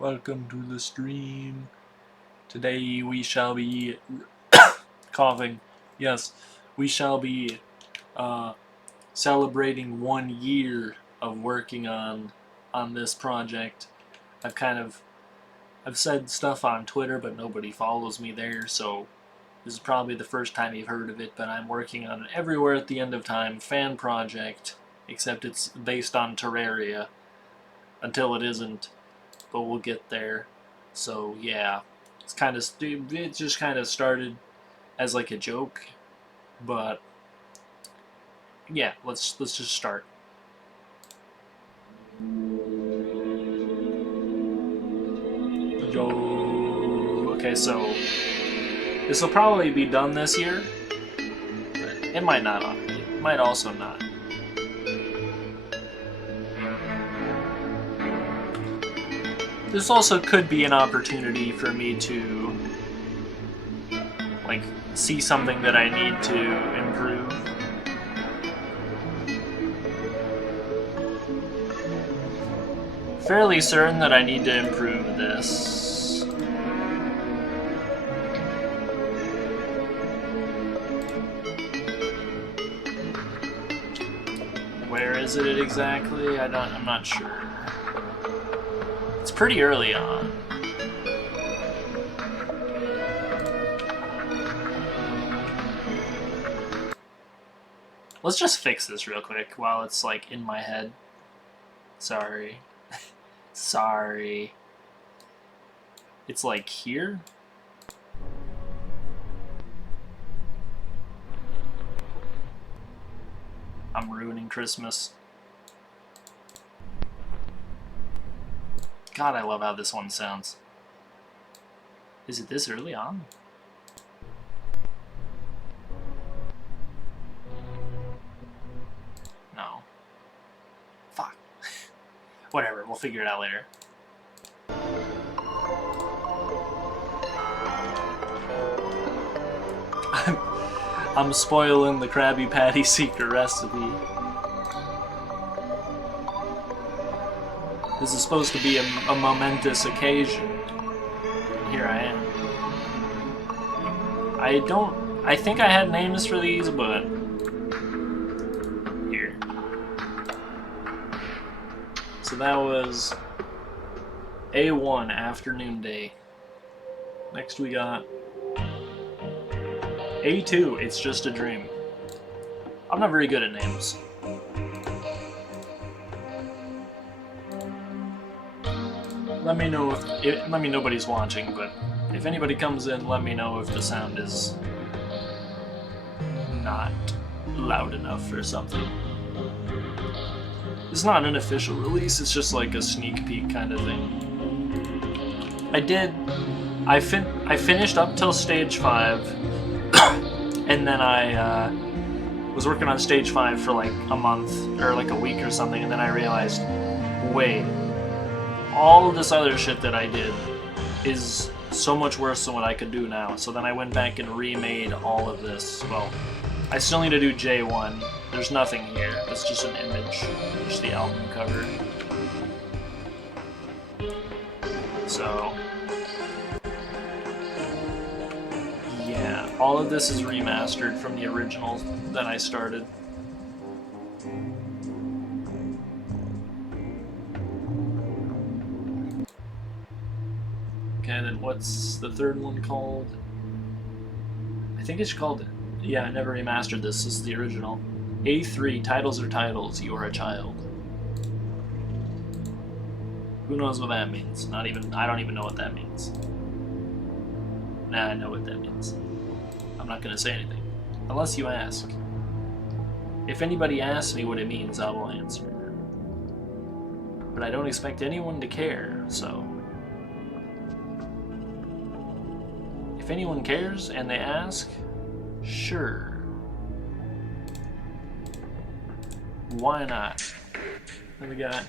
Welcome to the stream. Today we shall be coughing. Yes, we shall be celebrating 1 year of working on this project. I've said stuff on Twitter, but nobody follows me there, so this is probably the first time you've heard of it, but I'm working on an Everywhere at the End of Time fan project, except it's based on Terraria, until it isn't, but we'll get there. So yeah, it just kind of started as like a joke, but yeah, let's just start. Yo. Okay, so this will probably be done this year, but it might not. It might also not. This also could be an opportunity for me to like see something that I need to improve. Fairly certain that I need to improve this. Where is it exactly? I'm not sure. It's pretty early on. Let's just fix this real quick while it's like in my head. Sorry. Sorry. It's like here? I'm ruining Christmas. God, I love how this one sounds. Is it this early on? No. Fuck. Whatever, we'll figure it out later. I'm spoiling the Krabby Patty secret recipe. This is supposed to be a momentous occasion. Here I am. I think I had names for these, but here. So that was A1, Afternoon Day. Next we got A2, It's Just a Dream. I'm not very good at names. Let me know let me know nobody's watching, but if anybody comes in, let me know if the sound is not loud enough or something. It's not an official release, it's just like a sneak peek kind of thing. I finished up till stage 5, and then I was working on stage 5 for like a month, or like a week or something, and then I realized, wait, all of this other shit that I did is so much worse than what I could do now. So then I went back and remade all of this. Well, I still need to do J1. There's nothing here. It's just an image. Just the album cover. So yeah, all of this is remastered from the original that I started. Okay, then what's the third one called? I think it's called... Yeah, I never remastered this. This is the original. A3, Titles are Titles, You Are a Child. Who knows what that means? I don't even know what that means. Nah, I know what that means. I'm not gonna say anything. Unless you ask. If anybody asks me what it means, I will answer. But I don't expect anyone to care, so... If anyone cares and they ask, sure. Why not? What we got?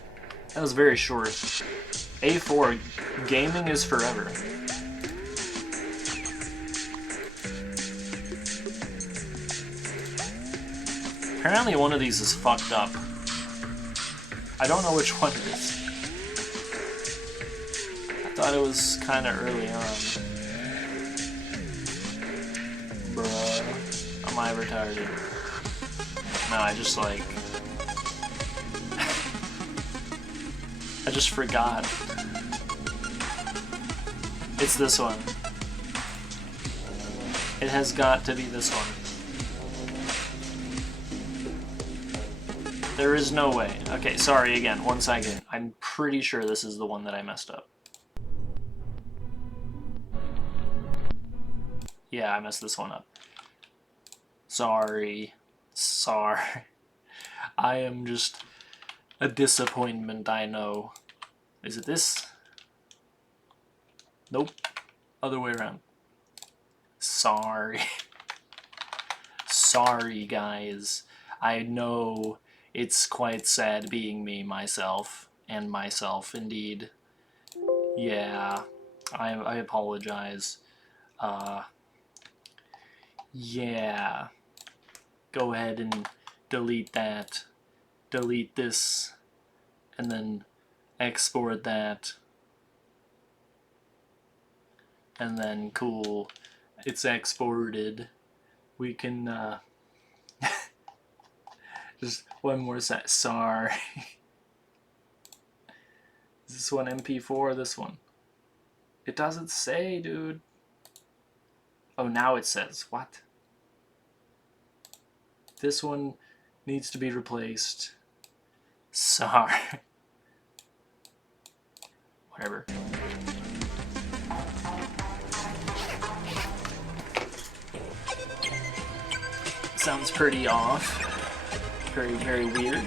That was very short. A4, gaming is forever. Apparently one of these is fucked up. I don't know which one it is. Thought it was kind of early on. Bruh. Am I retarded? No, I just like... I just forgot. It's this one. It has got to be this one. There is no way. Okay, sorry again, 1 second. I'm pretty sure this is the one that I messed up. Yeah, I messed this one up. Sorry. Sorry. I am just a disappointment, I know. Is it this? Nope. Other way around. Sorry. Sorry, guys. I know it's quite sad being me, myself, and myself, indeed. Yeah. I apologize. Yeah. Go ahead and delete that. Delete this. And then export that. And then, cool. It's exported. We can, just one more set. Sorry. Is this one MP4 or this one? It doesn't say, dude. Oh, now it says. What? This one needs to be replaced. Sorry. Whatever. Sounds pretty off. Very, very weird.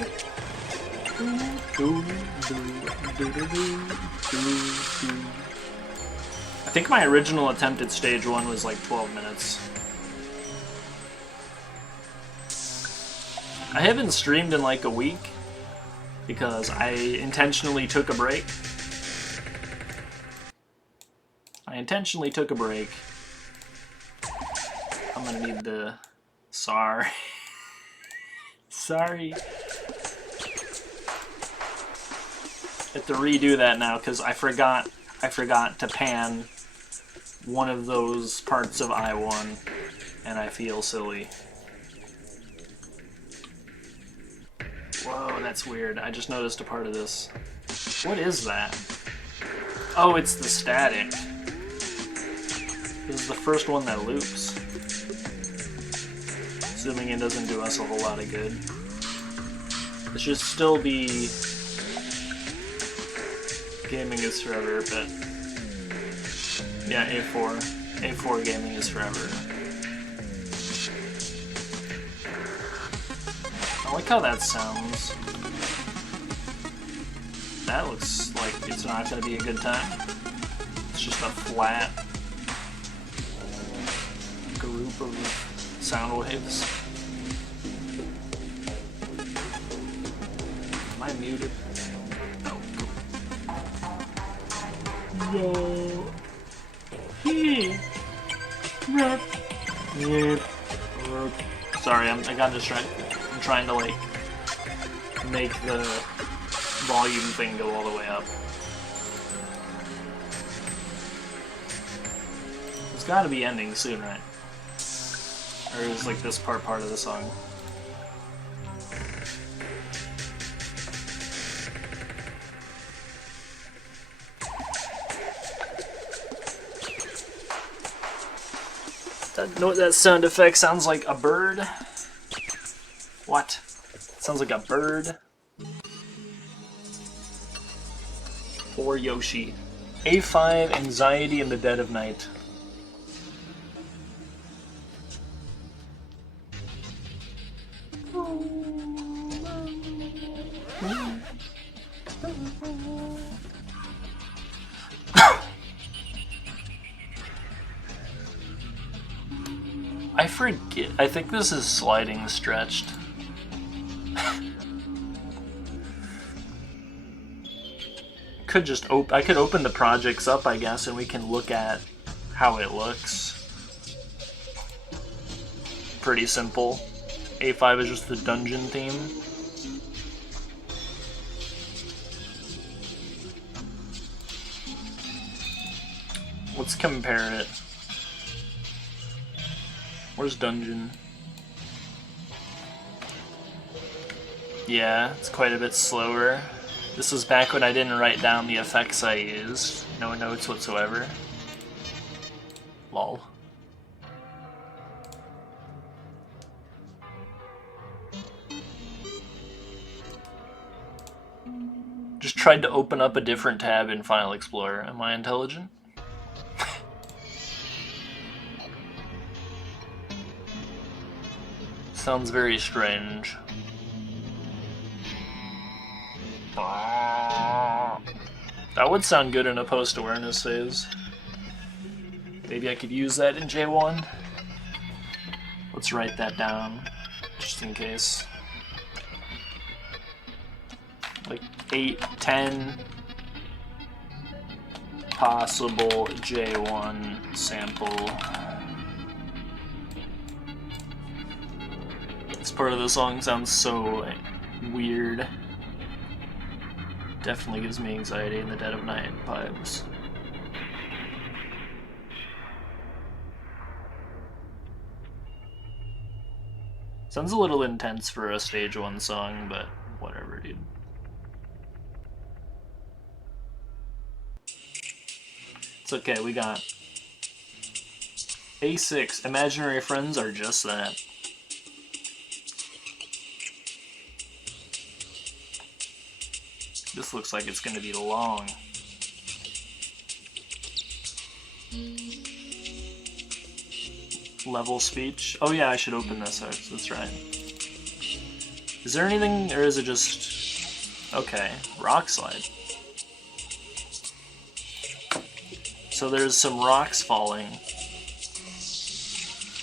I think my original attempt at stage 1 was like 12 minutes. I haven't streamed in like a week because I intentionally took a break. I'm gonna need the... Sorry. Sorry. Have to redo that now because I forgot to pan one of those parts of I-1 and I feel silly. Whoa, that's weird. I just noticed a part of this. What is that? Oh, it's the static. This is the first one that loops. Assuming it doesn't do us a whole lot of good. It should still be gaming is forever, but yeah, A4. A4 gaming is forever. I like how that sounds. That looks like it's not going to be a good time. It's just a flat group of sound waves. Am I muted? No. Yo. Hey. Sorry, I got distracted. I'm trying to like make the volume thing go all the way up. It's got to be ending soon, right? Or is like this part of the song? That sound effect sounds like a bird. What? Sounds like a bird. Or Yoshi. A5 Anxiety in the Dead of Night. I forget. I think this is sliding stretched. I could open the projects up, I guess, and we can look at how it looks. Pretty simple. A5 is just the dungeon theme. Let's compare it. Where's dungeon? Yeah, it's quite a bit slower. This was back when I didn't write down the effects I used. No notes whatsoever. Lol. Just tried to open up a different tab in File Explorer. Am I intelligent? Sounds very strange. That would sound good in a post-awareness phase. Maybe I could use that in J1. Let's write that down, just in case. Like 8, 10 possible J1 sample. This part of the song sounds so weird. Definitely gives me anxiety in the dead of night vibes. Sounds a little intense for a stage 1 song, but whatever, dude. It's okay, we got A6. Imaginary friends are just that. This looks like it's going to be long. Level speech. Oh yeah, I should open this. That's right. Is there anything, or is it just... Okay, rock slide. So there's some rocks falling.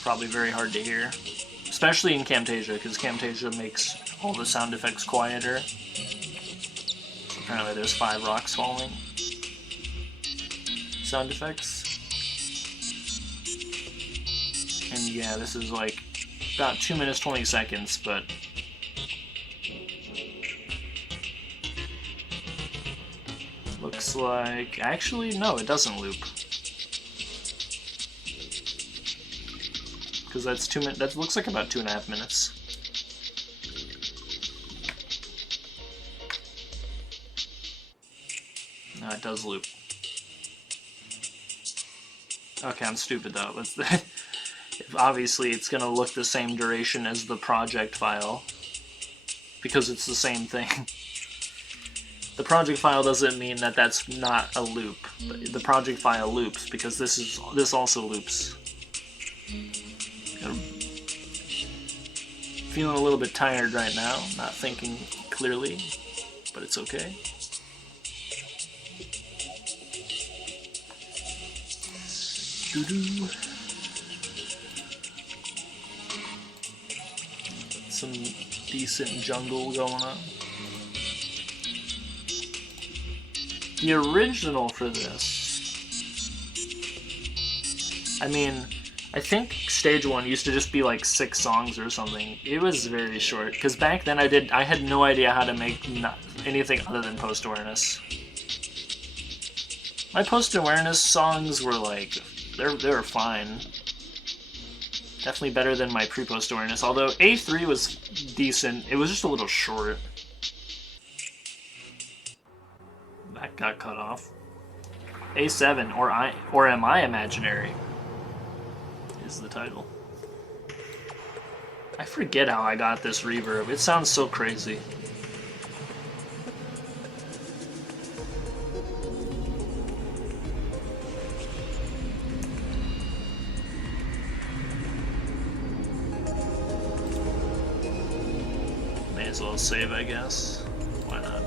Probably very hard to hear. Especially in Camtasia, because Camtasia makes all the sound effects quieter. Apparently there's 5 rocks falling. Sound effects. And yeah, this is like about 2 minutes 20 seconds, but looks like... Actually, no, it doesn't loop. Because that's 2 minutes. That looks like about 2.5 minutes. No, it does loop. Okay, I'm stupid though. Obviously, it's gonna look the same duration as the project file because it's the same thing. The project file doesn't mean that that's not a loop. The project file loops because this also loops. I'm feeling a little bit tired right now, not thinking clearly, but it's okay. Doo-doo. Some decent jungle going on. The original for this, I mean, I think stage 1 used to just be like 6 songs or something. It was very short, because back then I had no idea how to make anything other than post-awareness. My post-awareness songs were like, they were fine. Definitely better than my pre-post awareness, although A3 was decent. It was just a little short. That got cut off. A7, or Am I Imaginary? Is the title. I forget how I got this reverb. It sounds so crazy. May as well save, I guess. Why not?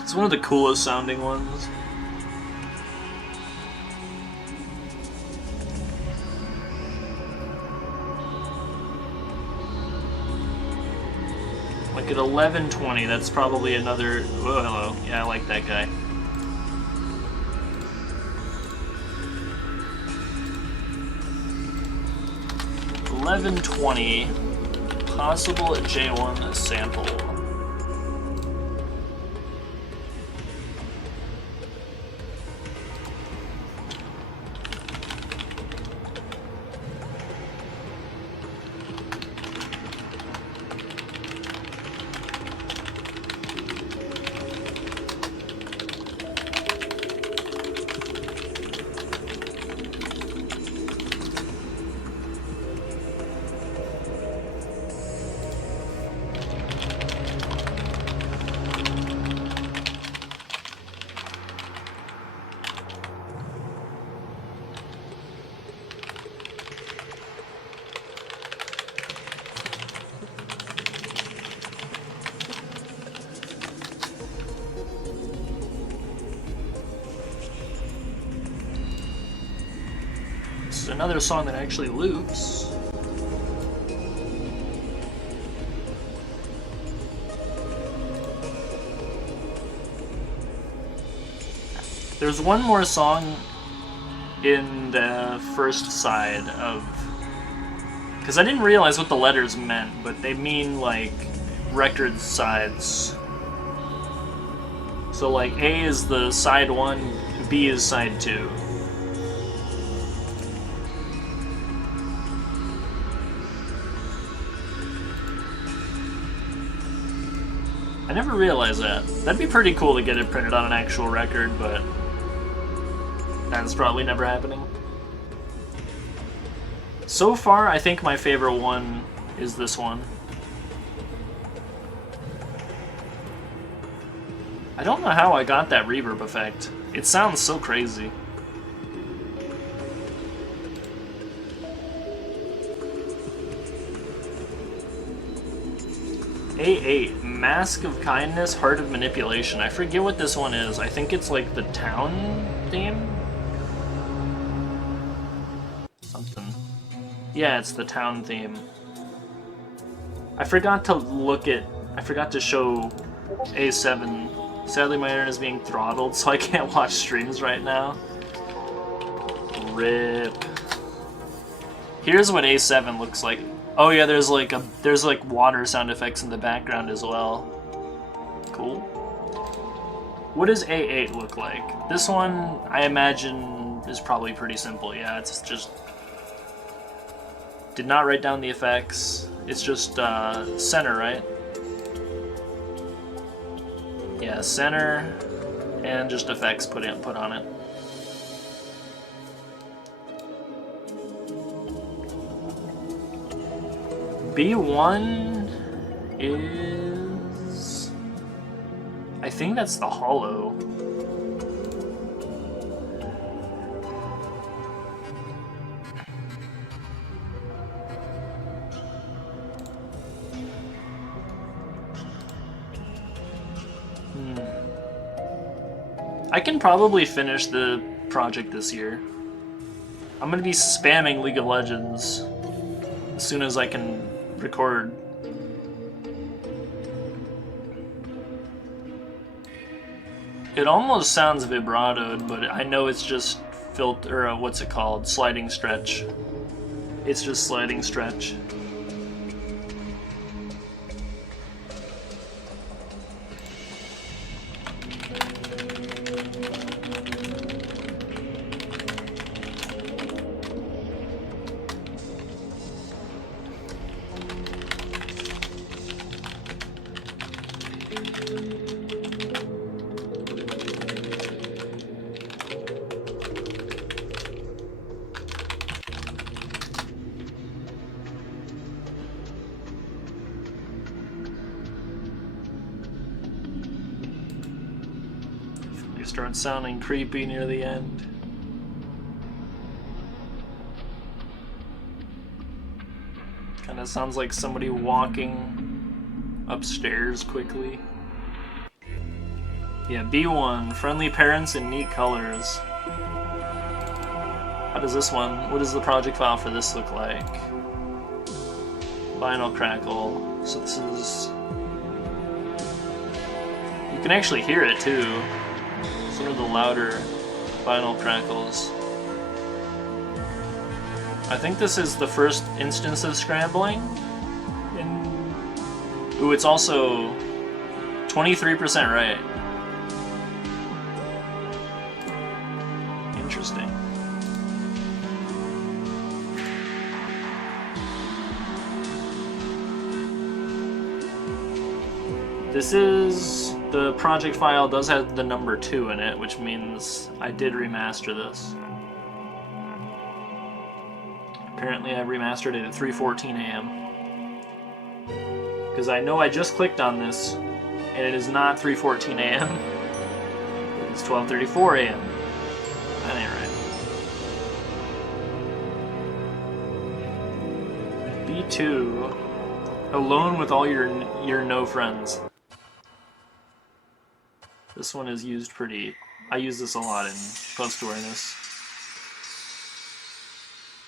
It's one of the coolest sounding ones. Like at 11:20, that's probably another... Oh, hello. Yeah, I like that guy. $11.20 possible J1 sample. This is another song that actually loops. There's one more song in the first side of... Because I didn't realize what the letters meant, but they mean, like, record sides. So, like, A is the side 1, B is side 2. I never realized that. That'd be pretty cool to get it printed on an actual record, but that's probably never happening. So far, I think my favorite one is this one. I don't know how I got that reverb effect. It sounds so crazy. A8, Mask of Kindness, Heart of Manipulation. I forget what this one is. I think it's like the town theme? Something. Yeah, it's the town theme. I forgot to show A7. Sadly, my internet is being throttled, so I can't watch streams right now. RIP. Here's what A7 looks like. Oh yeah, there's like water sound effects in the background as well. Cool. What does A8 look like? This one, I imagine, is probably pretty simple. Yeah, it's just... Did not write down the effects. It's just center, right? Yeah, center, and just effects put on it. B1 is... I think that's the hollow. I can probably finish the project this year. I'm gonna be spamming League of Legends as soon as I can record. It almost sounds vibratoed, but I know it's just filter, what's it called? Sliding stretch. It's just sliding stretch. Starts sounding creepy near the end. Kind of sounds like somebody walking upstairs quickly. Yeah, B1, friendly parents in neat colors. How does this one, what does the project file for this look like? Vinyl crackle. So this is... You can actually hear it too. It's one of the louder vinyl crackles. I think this is the first instance of scrambling in Ooh, it's also 23% right. Interesting. This is... the project file does have the number 2 in it, which means I did remaster this. Apparently I remastered it at 3:14 a.m. Because I know I just clicked on this, and it is not 3:14 a.m. It's 12:34 a.m. That ain't right. B2. Alone with all your no friends. This one is used pretty... I use this a lot in post-awareness.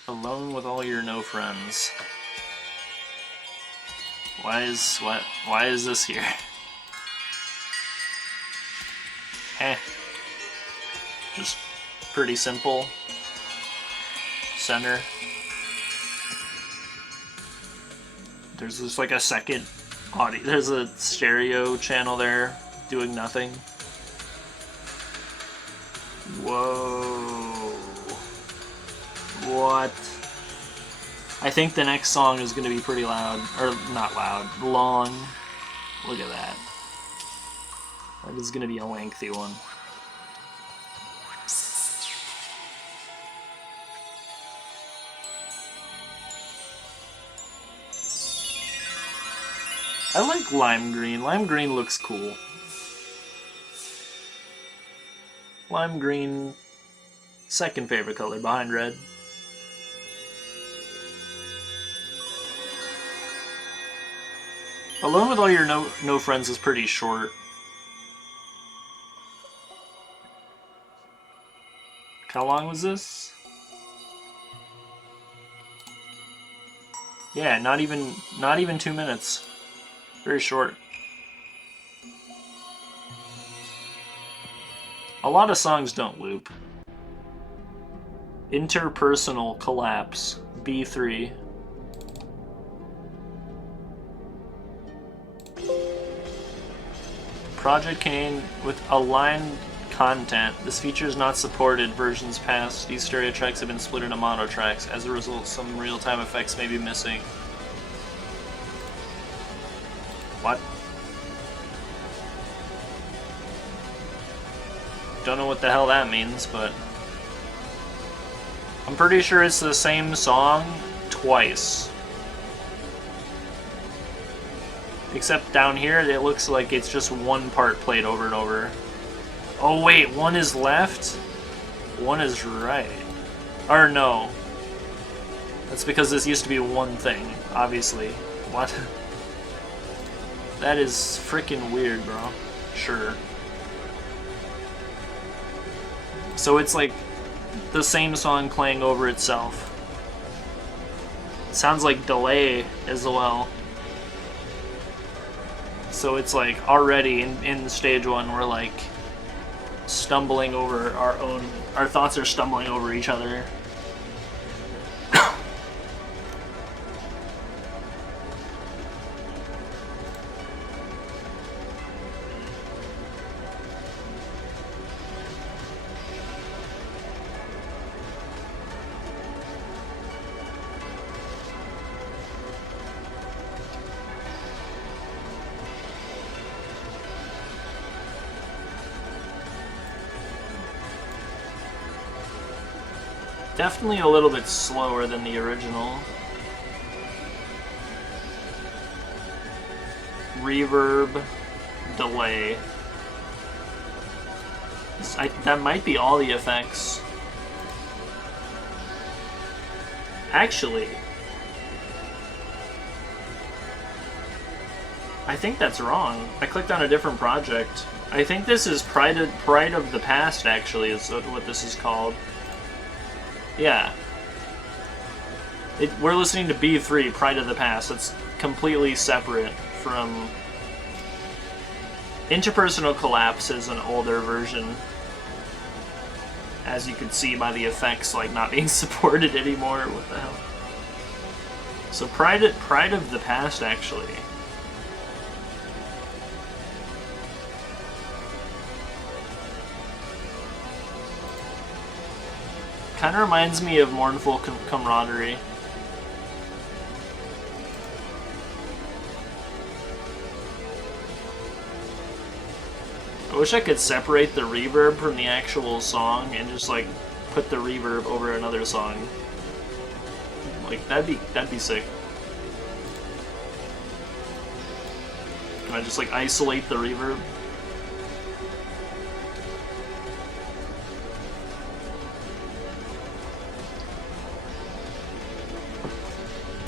Alone with all your no friends. Why is this here? Eh. Just pretty simple. Center. There's just like a second audio. There's a stereo channel there doing nothing. Whoa. What? I think the next song is going to be pretty loud. Or, not loud. Long. Look at that. That is going to be a lengthy one. I like lime green. Lime green looks cool. Lime green, second favorite color behind red. Alone with all your no friends is pretty short. How long was this? Yeah, not even 2 minutes. Very short. A lot of songs don't loop. Interpersonal collapse, B3. Project came with aligned content. This feature is not supported versions past. These stereo tracks have been split into mono tracks. As a result, some real-time effects may be missing. What? Don't know what the hell that means, but I'm pretty sure it's the same song twice. Except down here, it looks like it's just one part played over and over. Oh wait, one is left? One is right. Or no. That's because this used to be one thing, obviously. What? That is freaking weird, bro. Sure. So it's like the same song playing over itself. It sounds like delay as well. So it's like already in stage one we're like stumbling over our thoughts are stumbling over each other. Definitely a little bit slower than the original. Reverb, delay. That might be all the effects. Actually, I think that's wrong. I clicked on a different project. I think this is Pride of the Past, actually, is what this is called. Yeah. We're listening to B3, Pride of the Past. It's completely separate from... Interpersonal Collapse is an older version. As you can see by the effects, like, not being supported anymore. What the hell? So Pride of the Past, actually. Kind of reminds me of Mournful Camaraderie. I wish I could separate the reverb from the actual song and just like put the reverb over another song. Like that'd be sick. Can I just like isolate the reverb?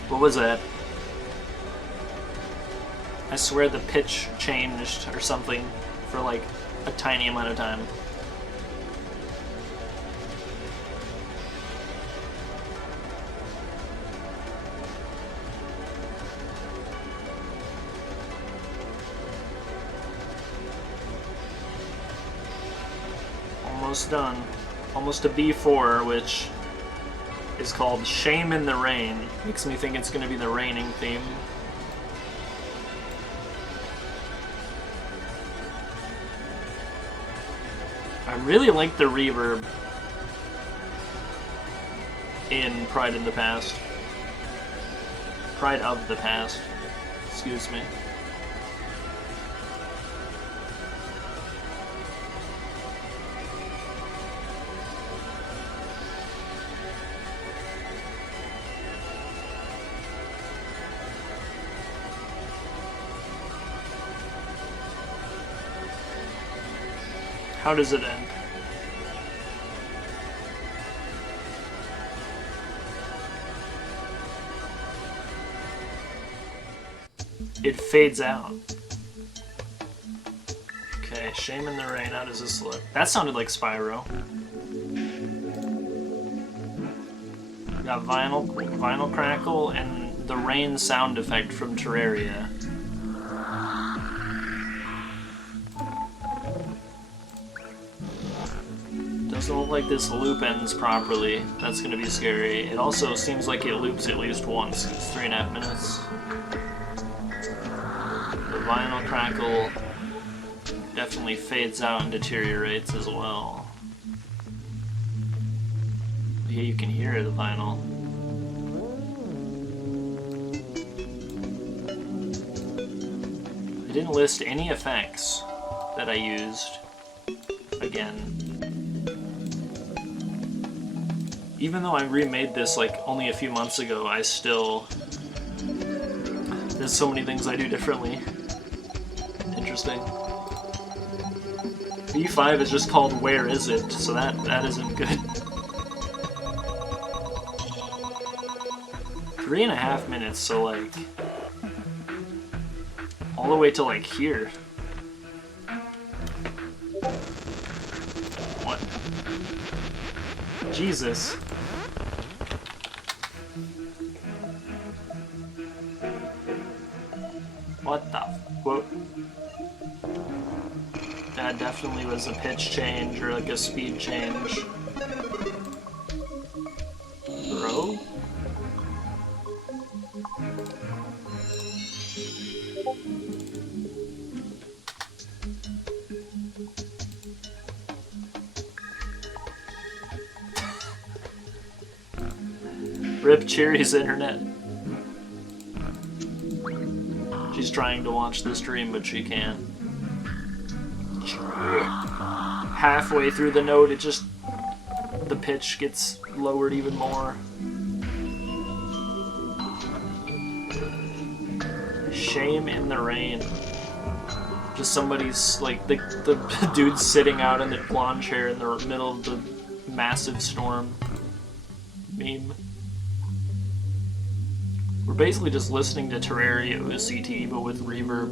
What was that? I swear the pitch changed or something for like a tiny amount of time. Almost done. Almost a B4, which is called Shame in the Rain. Makes me think it's going to be the raining theme. I really like the reverb in Pride in the Past. Pride of the Past. Excuse me. How does it end? It fades out. Okay, Shame in the Rain. How does this look? That sounded like Spyro. We got vinyl crackle and the rain sound effect from Terraria. Doesn't look like this loop ends properly. That's gonna be scary. It also seems like it loops at least once. It's 3.5 minutes. The vinyl crackle definitely fades out and deteriorates as well. Yeah, you can hear the vinyl. I didn't list any effects that I used. Again. Even though I remade this like only a few months ago, I still... There's so many things I do differently. Interesting. B5 is just called Where Is It, so that isn't good. 3.5 minutes, so like... all the way to like here. What? Jesus. What the whoa. That definitely was a pitch change or like a speed change. Bro? Rip Cherry's internet. She's trying to watch the stream, but she can't. Halfway through the note, the pitch gets lowered even more. Shame in the Rain. Just somebody's, like, the dude sitting out in the lawn chair in the middle of the massive storm meme. We're basically just listening to Terraria OCT, but with reverb.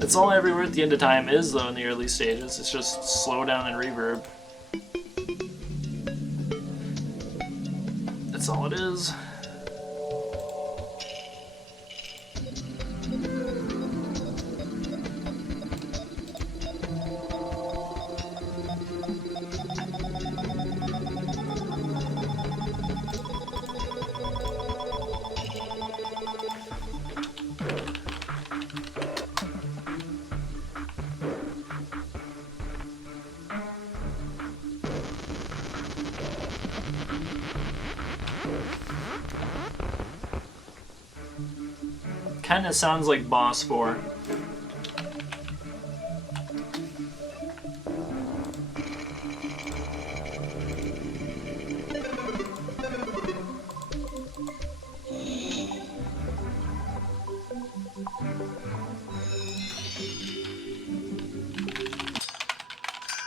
That's all Everywhere at the End of Time is, though, in the early stages. It's just slow down and reverb. That's all it is. Kind of sounds like Boss 4.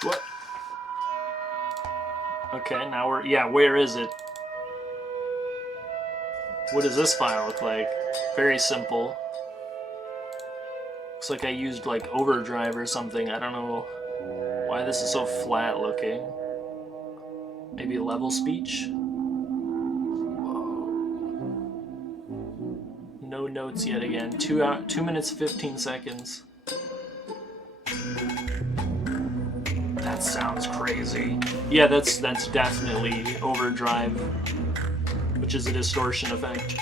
What? Okay, now we're... Yeah, where is it? What does this file look like? Very simple. Looks like I used like overdrive or something. I don't know why this is so flat looking. Maybe level speech? Whoa. No notes yet again. 2 minutes 15 seconds. That sounds crazy. Yeah, that's definitely overdrive, which is a distortion effect.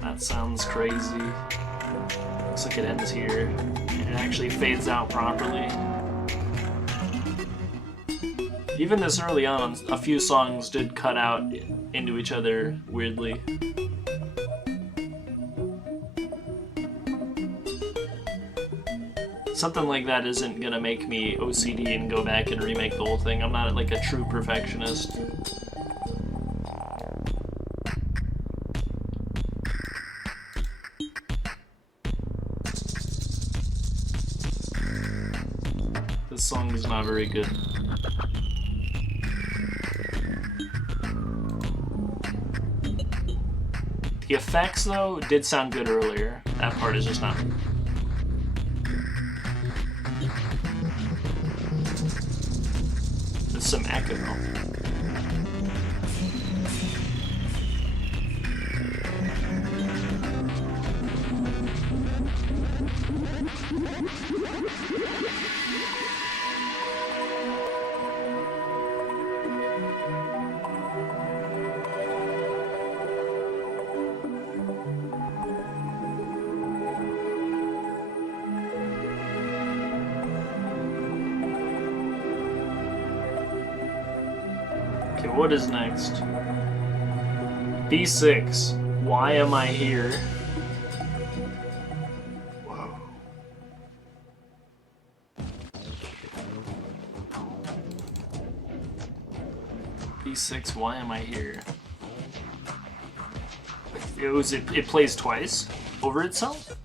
That sounds crazy. Looks like it ends here. It actually fades out properly. Even this early on, a few songs did cut out into each other weirdly. Something like that isn't gonna make me OCD and go back and remake the whole thing. I'm not like a true perfectionist. This song is not very good. The effects, though, did sound good earlier. That part is just not. There's some echo. Okay, what is next? B6. Why am I here? Whoa. B6. Why am I here? It plays twice over itself.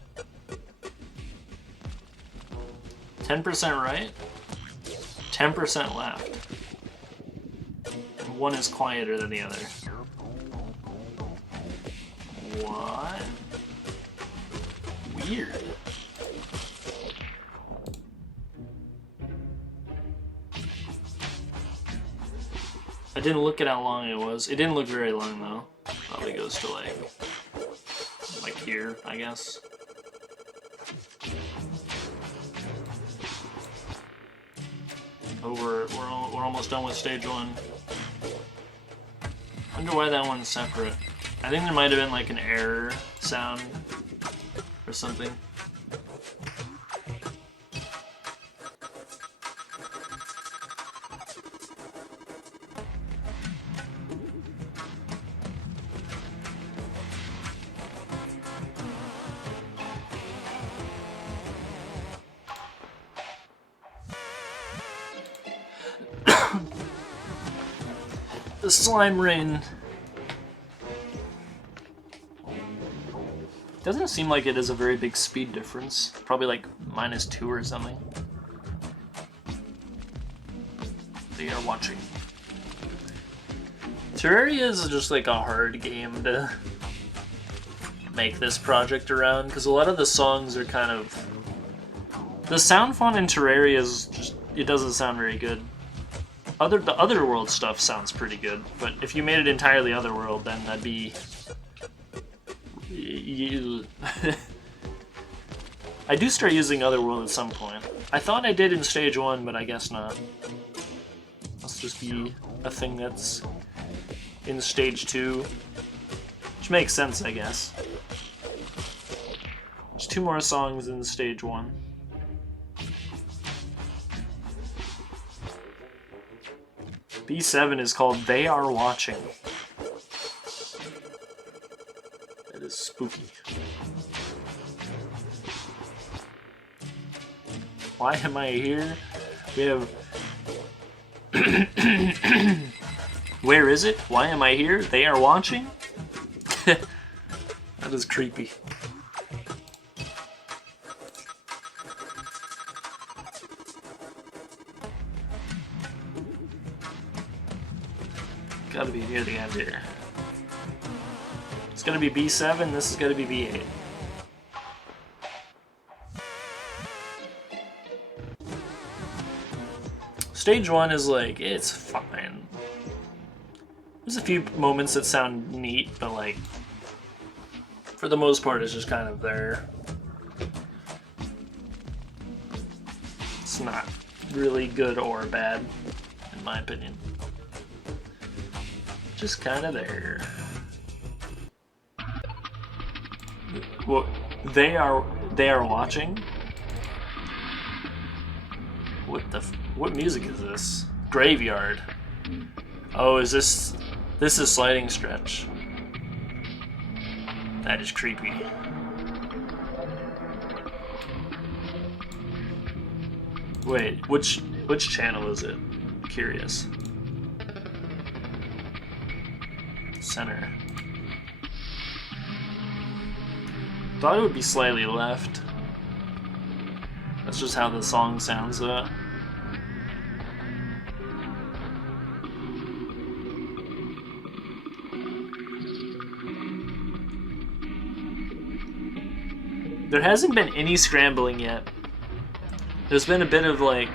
10% right. 10% left. One is quieter than the other. What? Weird. I didn't look at how long it was. It didn't look very long though. Probably goes to like here, I guess. Oh, we're almost done with stage 1. Wonder why that one's separate. I think there might have been like an error sound or something. The slime rain. Doesn't seem like it is a very big speed difference. Probably like -2 or something. They are watching. Terraria is just like a hard game to make this project around because a lot of the songs are kind of... The sound font in Terraria is just... It doesn't sound very good. The Otherworld stuff sounds pretty good, but if you made it entirely Otherworld, then that'd be... I do start using Otherworld at some point. I thought I did in stage 1, but I guess not. Must just be a thing that's in stage 2. Which makes sense, I guess. There's 2 more songs in stage 1. B7 is called They Are Watching. That is spooky. Why am I here? We have... Where is it? Why am I here? They are watching? That is creepy. Gotta be near the end here. It's gonna be B7, this is gonna be B8. Stage 1 is like, it's fine. There's a few moments that sound neat, but like, for the most part, it's just kind of there. It's not really good or bad, in my opinion. Just kind of there. Well, they are watching. What music is this? Graveyard. Oh, is this is Sliding Stretch. That is creepy. Wait, which channel is it? Curious. Center. Thought it would be slightly left. That's just how the song sounds though. There hasn't been any scrambling yet. There's been a bit of like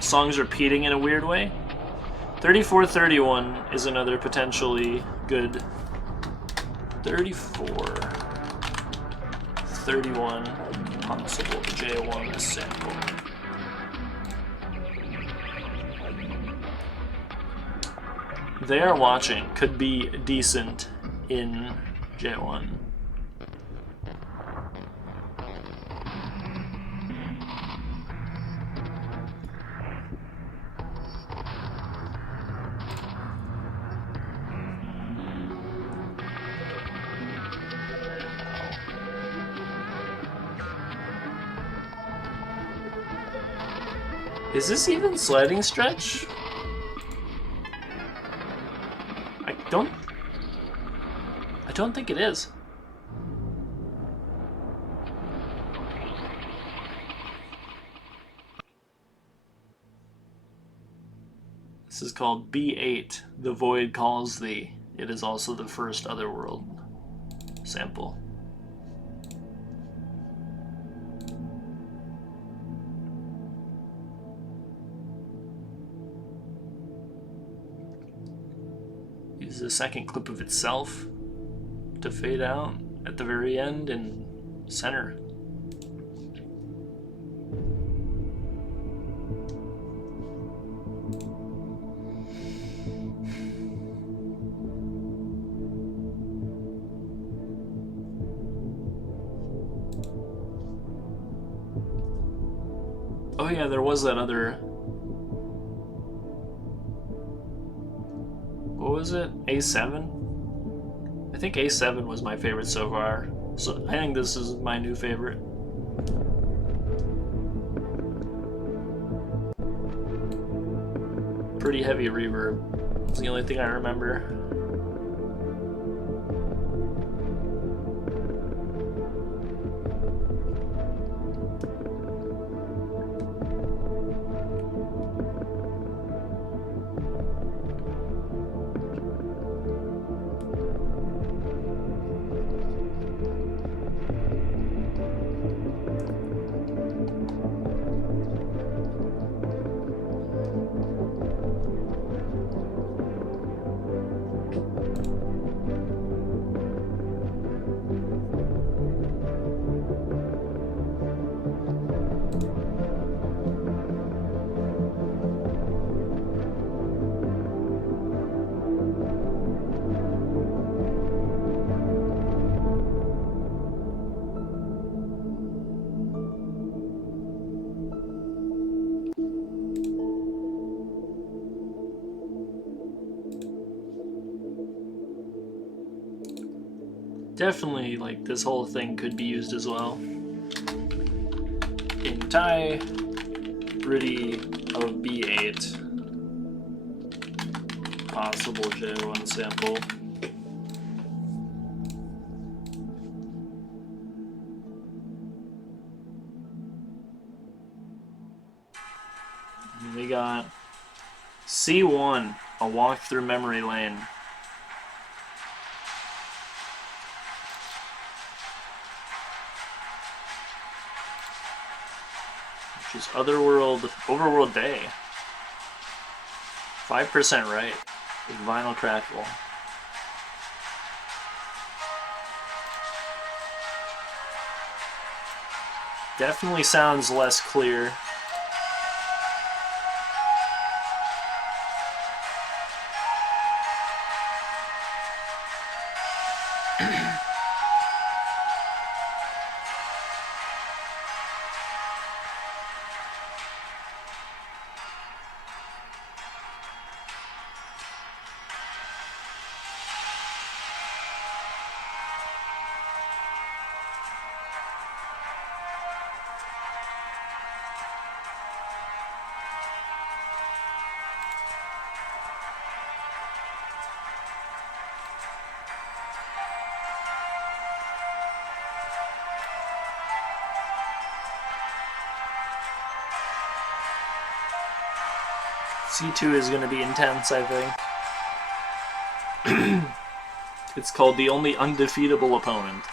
songs repeating in a weird way. 34-31 is another potentially good. 34-31 possible J1 sample. They are watching could be decent in J1. Is this even Sliding Stretch? I don't think it is. This is called B8, The Void Calls Thee. It is also the first Otherworld sample. Use the second clip of itself to fade out at the very end and center. Oh yeah, there was that other... What was it? A7? I think A7 was my favorite so far. So I think this is my new favorite. Pretty heavy reverb. It's the only thing I remember. Definitely, like, this whole thing could be used as well. Entirety of B8. Possible J1 sample. We got C1, a walk through memory lane. Which is Overworld Day. 5% right. With Vinyl Crackle. Definitely sounds less clear. C2 is going to be intense, I think. It's called The Only Undefeatable Opponent.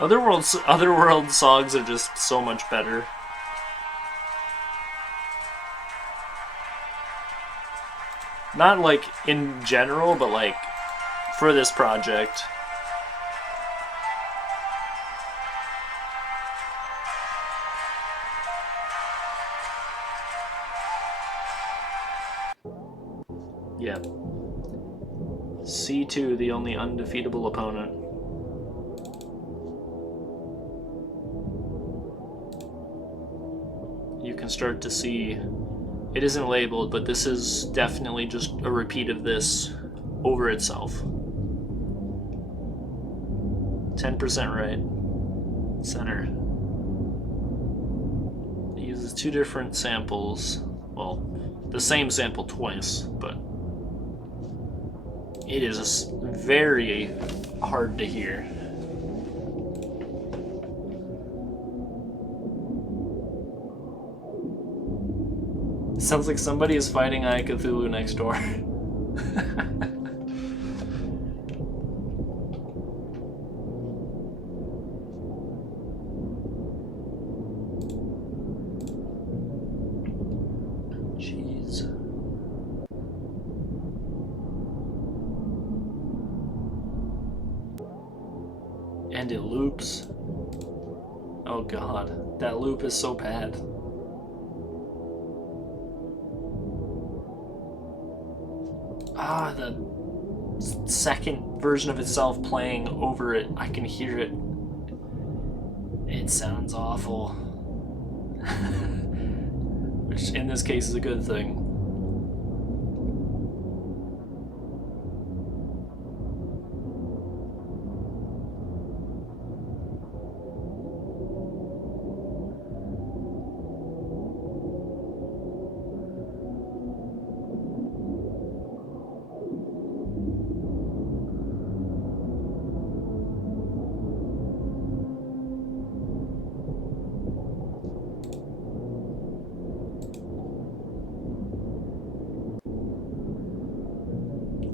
Otherworld songs are just so much better. Not like in general, but like for this project. Yeah. C2, the only undefeatable opponent. You can start to see it isn't labeled, but this is definitely just a repeat of this over itself. 10% right. Center. It uses two different samples. Well, the same sample twice, but it is very hard to hear. It sounds like somebody is fighting Eye Cthulhu next door. Jeez. And it loops. Oh god, that loop is so bad. The second version of itself playing over it, I can hear it. It sounds awful. Which in this case is a good thing.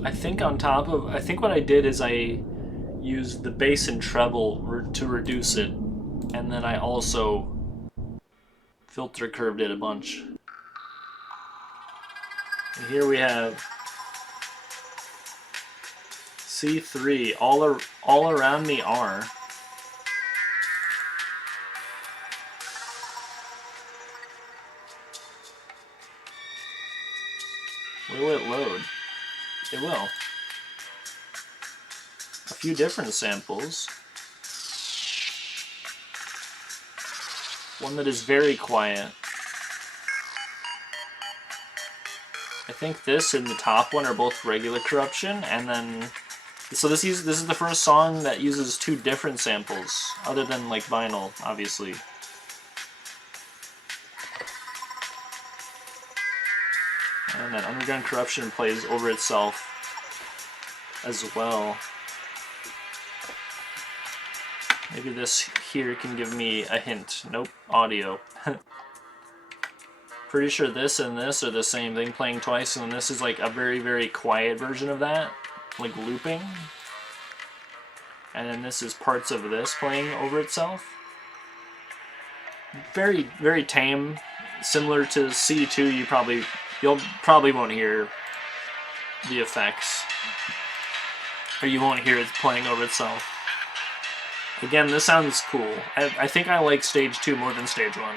I think on top of, I think what I did is I used the bass and treble to reduce it, and then I also filter curved it a bunch. And here we have C3, all around me are. Will it load? It will. A few different samples. One that is very quiet. I think this and the top one are both regular corruption, and then so this is the first song that uses two different samples, other than like vinyl, obviously. And then underground corruption plays over itself as well. Maybe this here can give me a hint. Nope, audio. Pretty sure this and this are the same thing playing twice, and this is like a very, very quiet version of that, like looping. And then this is parts of this playing over itself. Very, very tame. Similar to C2, you'll probably won't hear the effects. Or you won't hear it playing over itself. Again, this sounds cool. I think I like stage 2 more than stage 1.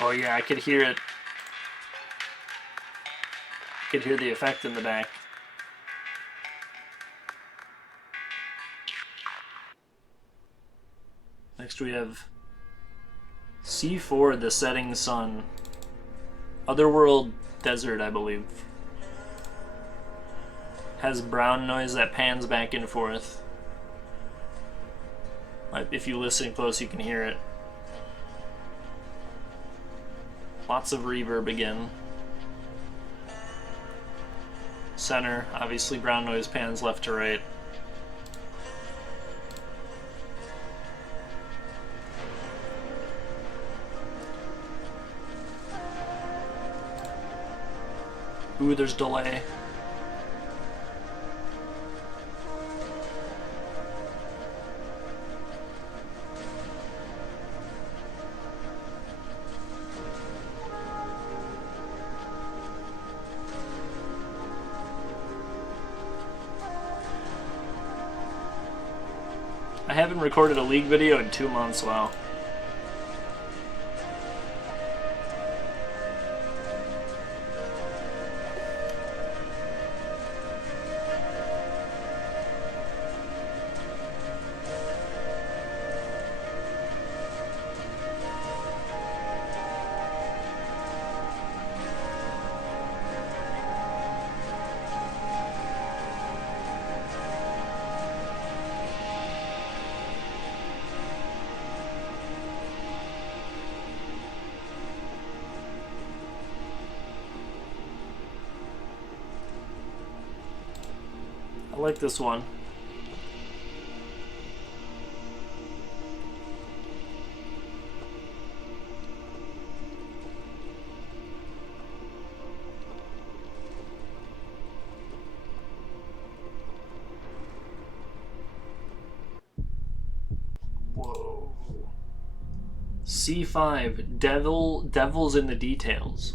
Oh yeah, I could hear it. I could hear the effect in the back. Next we have C4, The Setting Sun. Otherworld Desert, I believe. Has brown noise that pans back and forth. If you listen close, you can hear it. Lots of reverb again. Center, obviously brown noise pans left to right. Ooh, there's delay. I haven't recorded a League video in 2 months, wow. I like this one. Whoa. C5, Devil's in the Details.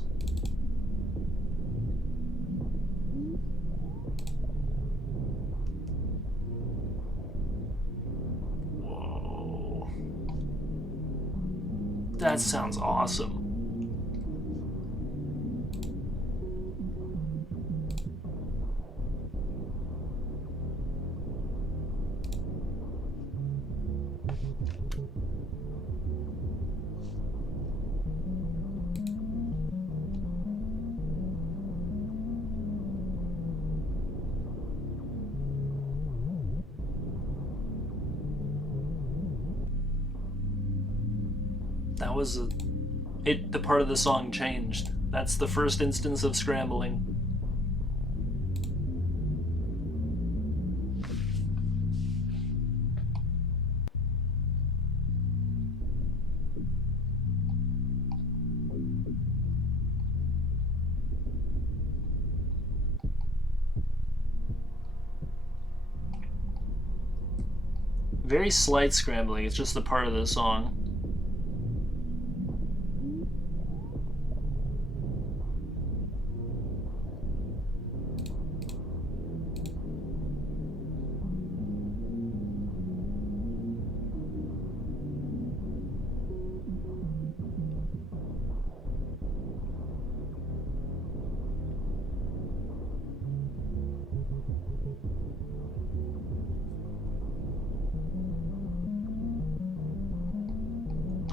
That sounds awesome. That was the part of the song changed. That's the first instance of scrambling. Very slight scrambling, it's just the part of the song.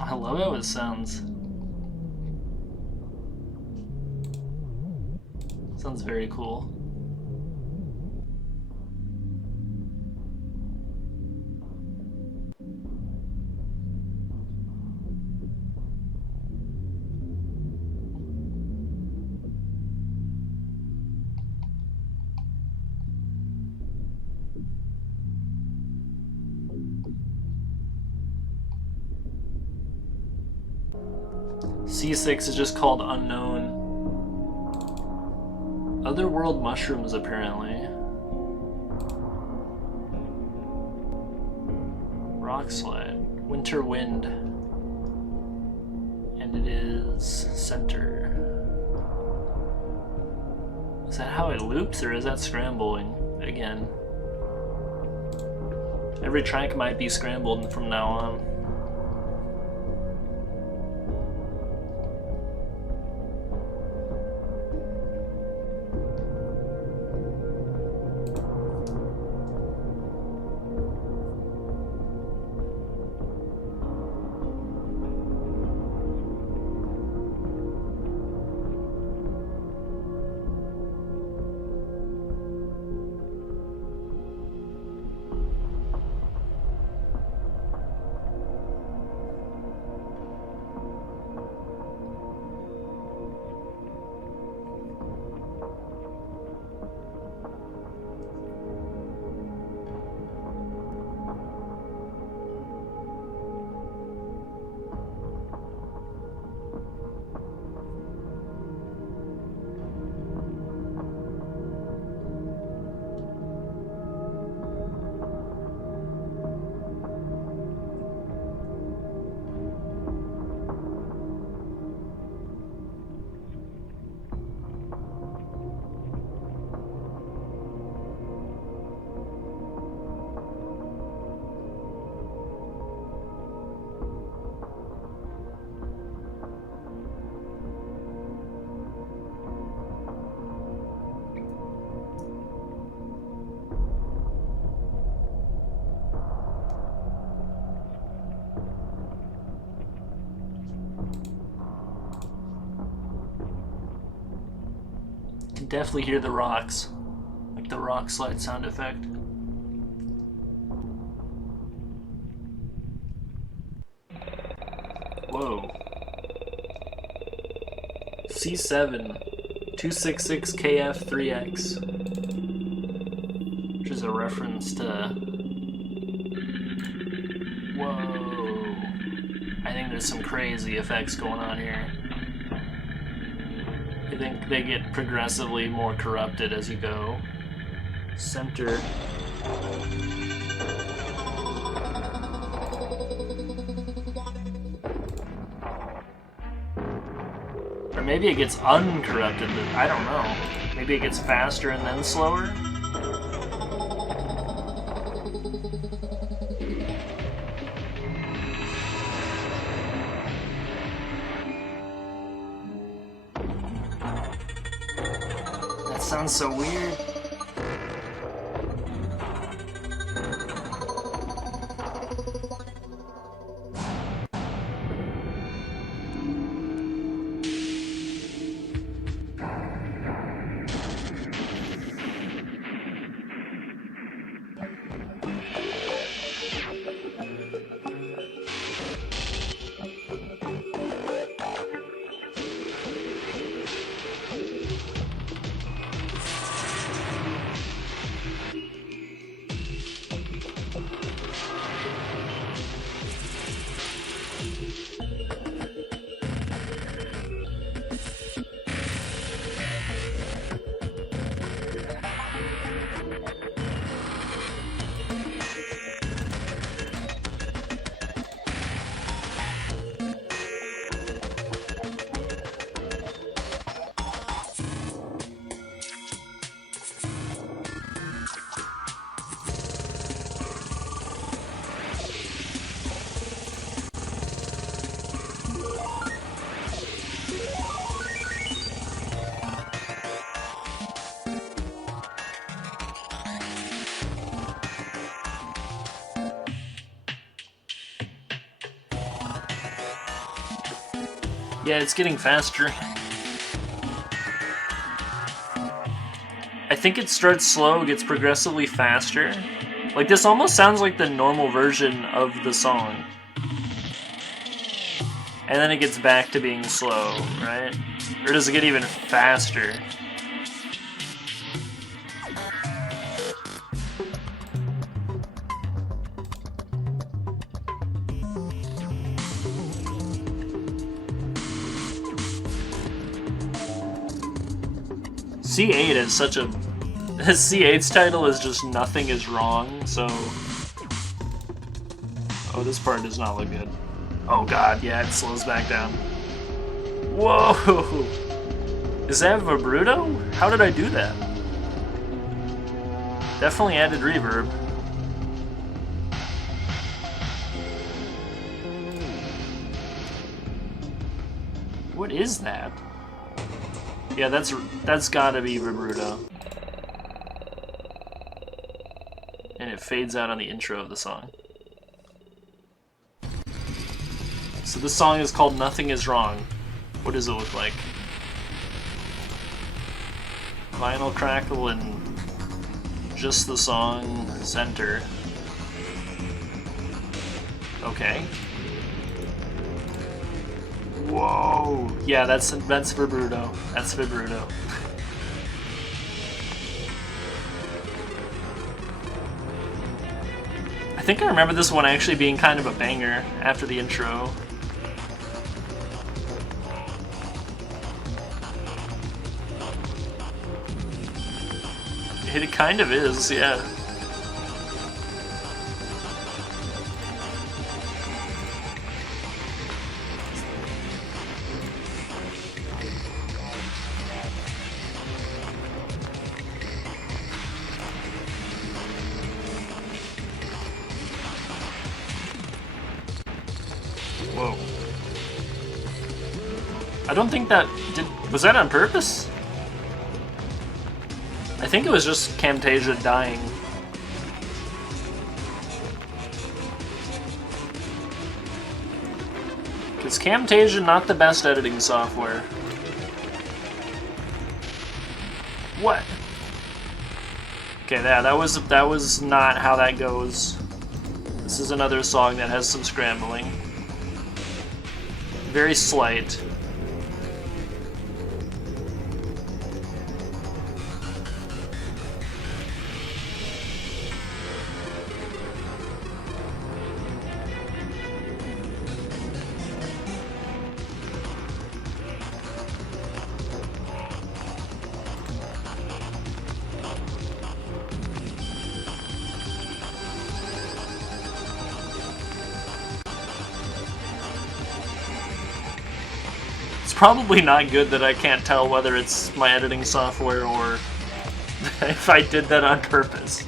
I love how it sounds. Sounds very cool. C6 is just called unknown. Otherworld mushrooms, apparently. Rock slide. Winter wind. And it is center. Is that how it loops, or is that scrambling again? Every track might be scrambled from now on. Definitely hear the rocks, like the rock slide sound effect. Whoa. C7 266KF3X, which is a reference to. Whoa. I think there's some crazy effects going on here. I think they get progressively more corrupted as you go. Center. Or maybe it gets uncorrupted, I don't know. Maybe it gets faster and then slower? sounds so weird. Yeah, it's getting faster. I think it starts slow, gets progressively faster. Like, this almost sounds like the normal version of the song. And then it gets back to being slow, right? Or does it get even faster? C8 is such a... C8's title is just Nothing Is Wrong, so... Oh, this part does not look good. Oh god, yeah, it slows back down. Whoa! Is that vibrato? How did I do that? Definitely added reverb. What is that? Yeah, that's gotta be vibrato. And it fades out on the intro of the song. So this song is called Nothing Is Wrong. What does it look like? Vinyl crackle and just the song center. Okay. Whoa! Yeah, that's vibrato. That's vibrato. I think I remember this one actually being kind of a banger after the intro. It kind of is, yeah. Whoa. I don't think that was that on purpose? I think it was just Camtasia dying. Because Camtasia not the best editing software. What? Okay, yeah, that was not how that goes. This is another song that has some scrambling. Very slight. It's probably not good that I can't tell whether it's my editing software or if I did that on purpose.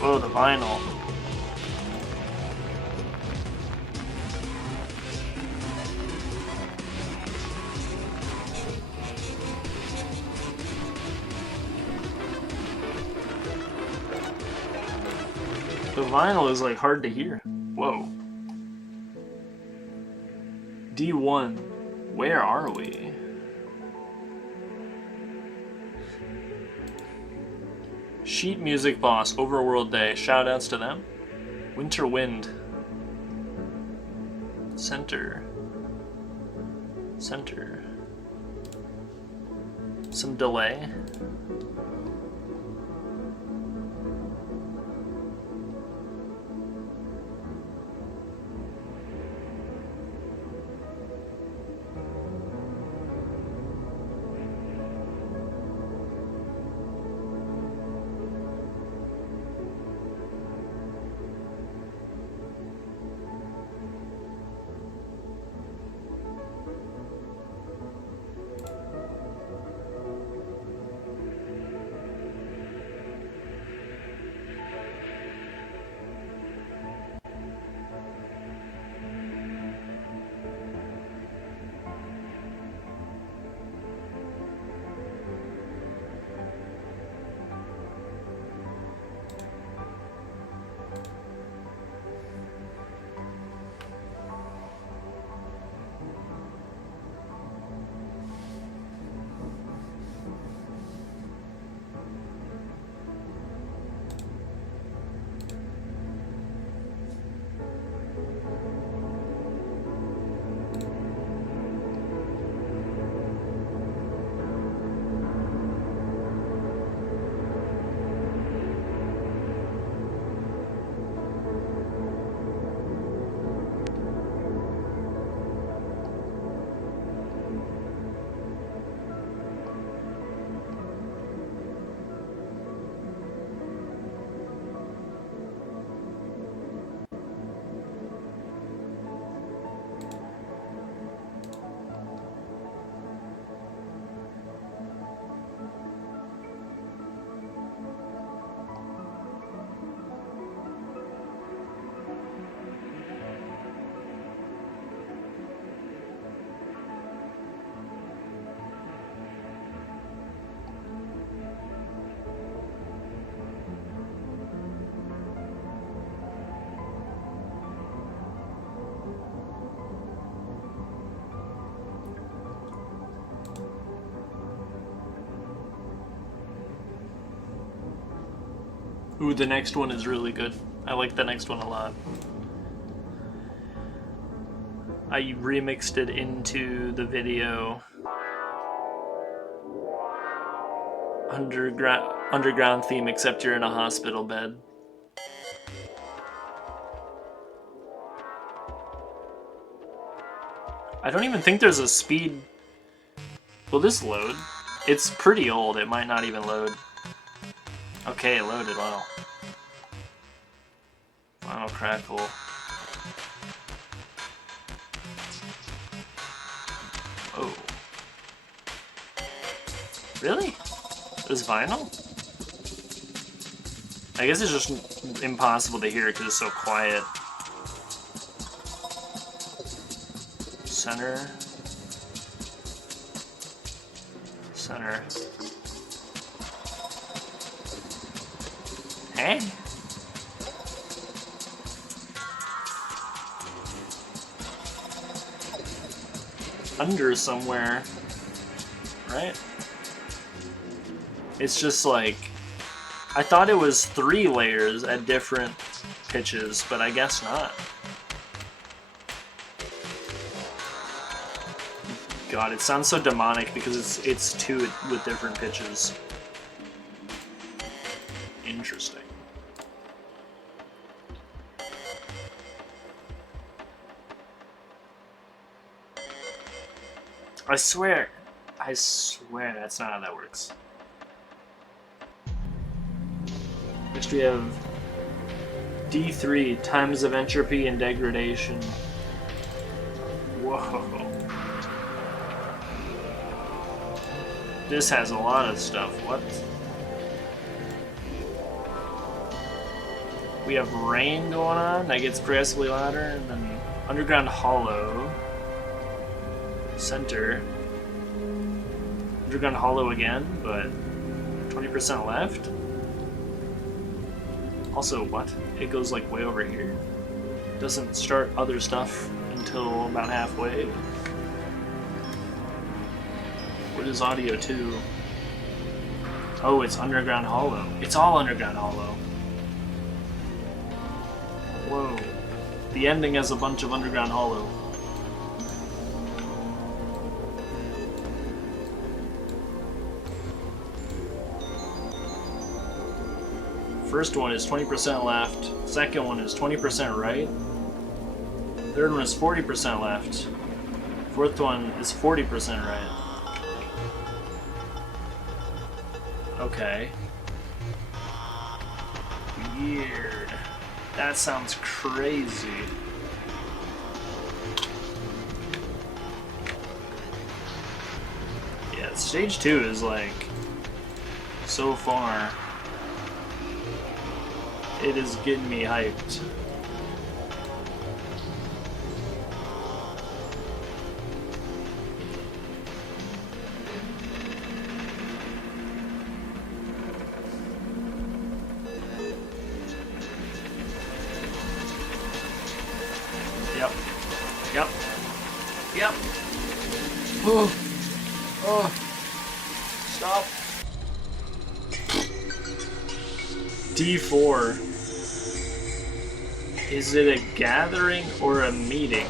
Whoa, the vinyl. The vinyl is like hard to hear. Whoa. D1. Where are we? Sheet Music Boss, Overworld Day. Shoutouts to them. Winter Wind. Center. Center. Some delay. Ooh, the next one is really good. I like the next one a lot. I remixed it into the video. Underground theme, except you're in a hospital bed. I don't even think there's a speed. Will this load? It's pretty old, it might not even load. Okay, it loaded, wow. Final crackle. Oh. Really? It was vinyl? I guess it's just impossible to hear because it's so quiet. Center. Center. Hey? Under somewhere, right? It's just like, I thought it was 3 layers at different pitches, but I guess not. God, it sounds so demonic because it's 2 with different pitches. Interesting. I swear that's not how that works. Next we have D3, times of entropy and degradation. Whoa. This has a lot of stuff. What? We have rain going on that gets progressively louder, and then underground hollow. Center. Underground hollow again, but 20% left. Also, what? It goes like way over here. Doesn't start other stuff until about halfway. What is audio 2? Oh, it's Underground Hollow. It's all Underground Hollow. Whoa. The ending has a bunch of Underground Hollow. First one is 20% left. Second one is 20% right. Third one is 40% left. Fourth one is 40% right. Okay. Weird. That sounds crazy. Yeah, stage 2 is like so far. It is getting me hyped. Yep. Yep. Yep. Oh. Oh. Stop. D4. Is it a gathering or a meeting?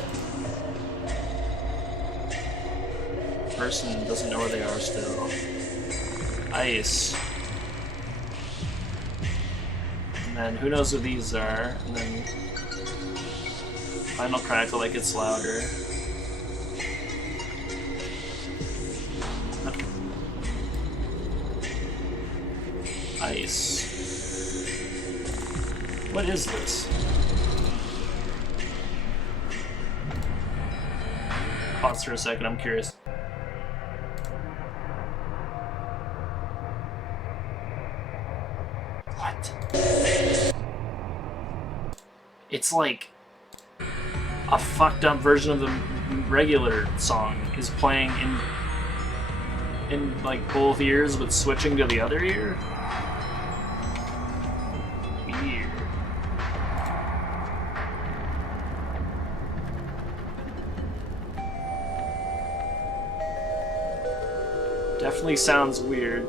Person doesn't know where they are still. Ice. And then who knows what these are? And then final crackle that gets louder. Ice. What is this? Pause for a second, I'm curious. What? It's like a fucked up version of the regular song is playing in like both ears but switching to the other ear. Weird. Definitely sounds weird.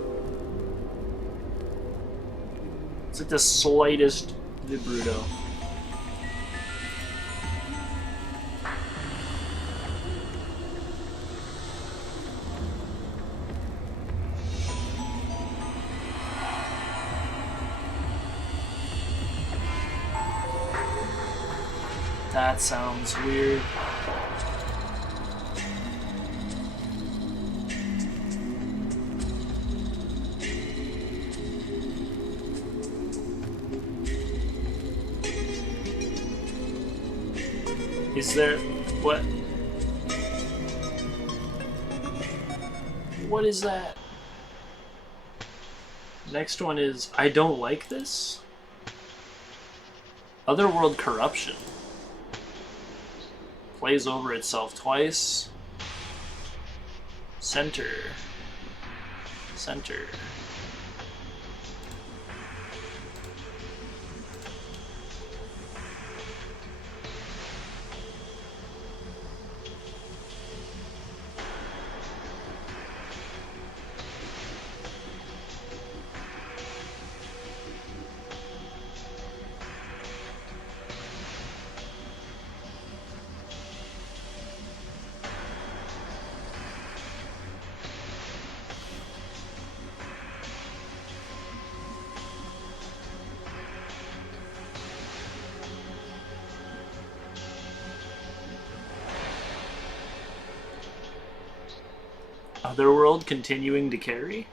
It's like the slightest vibrato. That sounds weird. Is there... what? What is that? Next one is I don't like this. Otherworld Corruption. Plays over itself twice. Center. Center. Otherworld continuing to carry?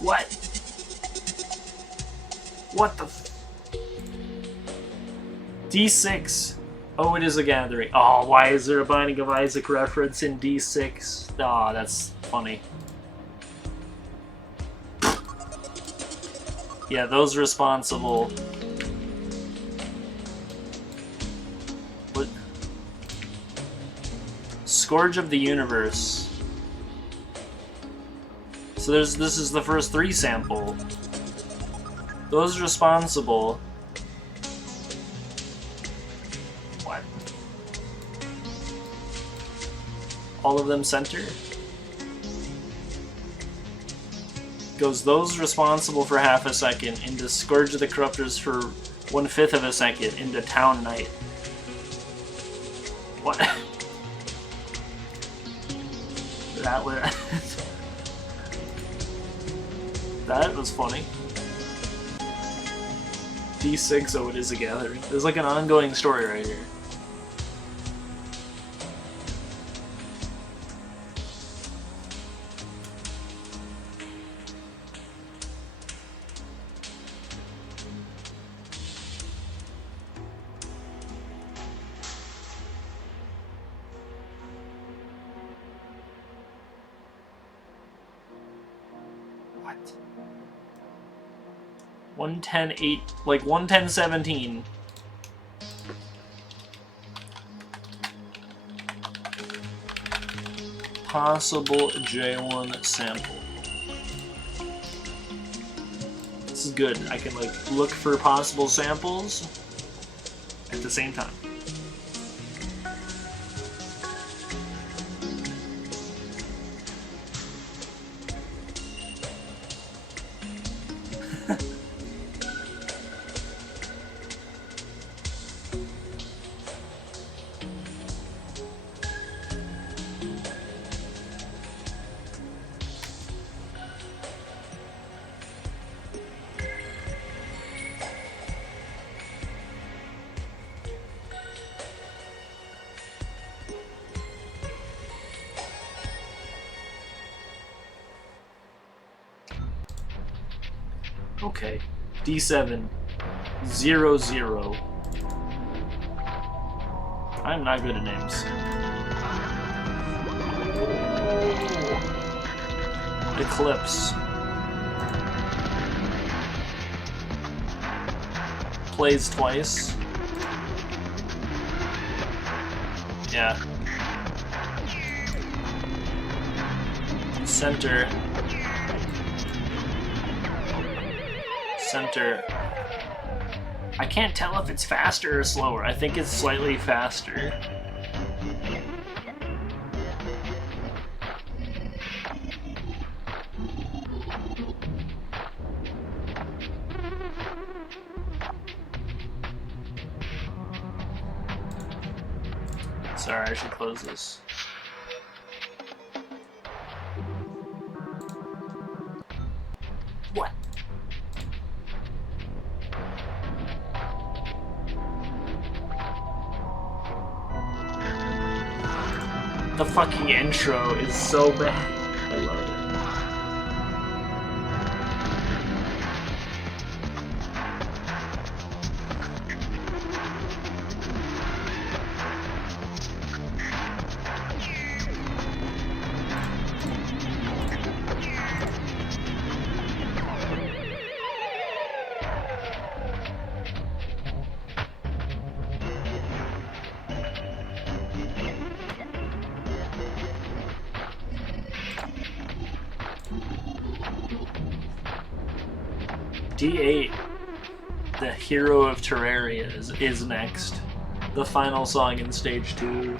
What? What the D6. Oh, it is a gathering. Oh, why is there a Binding of Isaac reference in D6? Oh, that's funny. Yeah, those responsible. What? Scourge of the Universe. So this is the first 3 sample. Those responsible. What? All of them center? Goes those responsible for half a second into Scourge of the Corruptors for 1/5 of a second into Town Knight. What? That was that was funny. D6, oh, it is a gathering. There's like an ongoing story right here. What? 110-8, like 110-17. Possible J1 sample. This is good. I can like look for possible samples at the same time. Okay, D7, 0-0. I'm not good at names. Eclipse. Plays twice. Yeah. Center. Center. I can't tell if it's faster or slower. I think it's slightly faster. Sorry, I should close this. What? The fucking intro is so bad. I love it. D8, the hero of Terraria, is next. The final song in stage 2.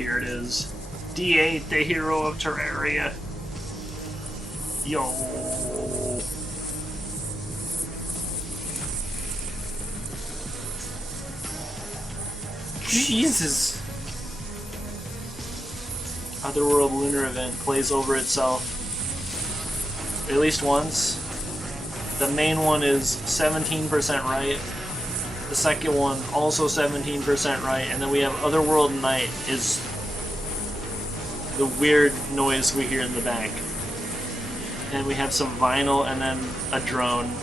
Here it is. D8, the hero of Terraria. Yo. Jesus. Otherworld lunar event plays over itself at least once. The main one is 17% right. The second one also 17% right, and then we have Otherworld Night is the weird noise we hear in the back. And we have some vinyl and then a drone.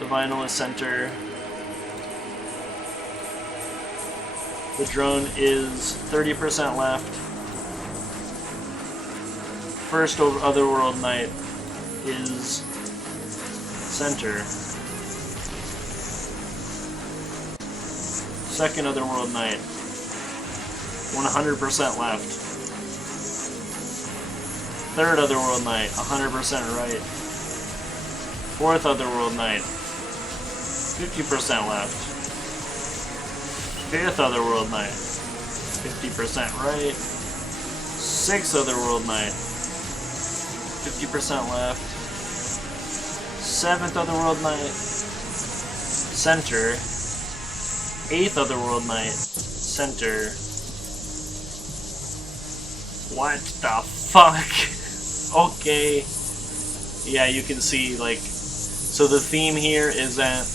The vinyl is center. The drone is 30% left. First over Otherworld Night is center. Second Otherworld Night, 100% left. Third Otherworld Night, 100% right. Fourth Otherworld Night, 50% left. Fifth Otherworld Night, 50% right. Sixth Otherworld Night, 50% left. Seventh Otherworld Night, center. Eighth Otherworld Night, center. What the fuck? Okay. Yeah, you can see, like, so the theme here is that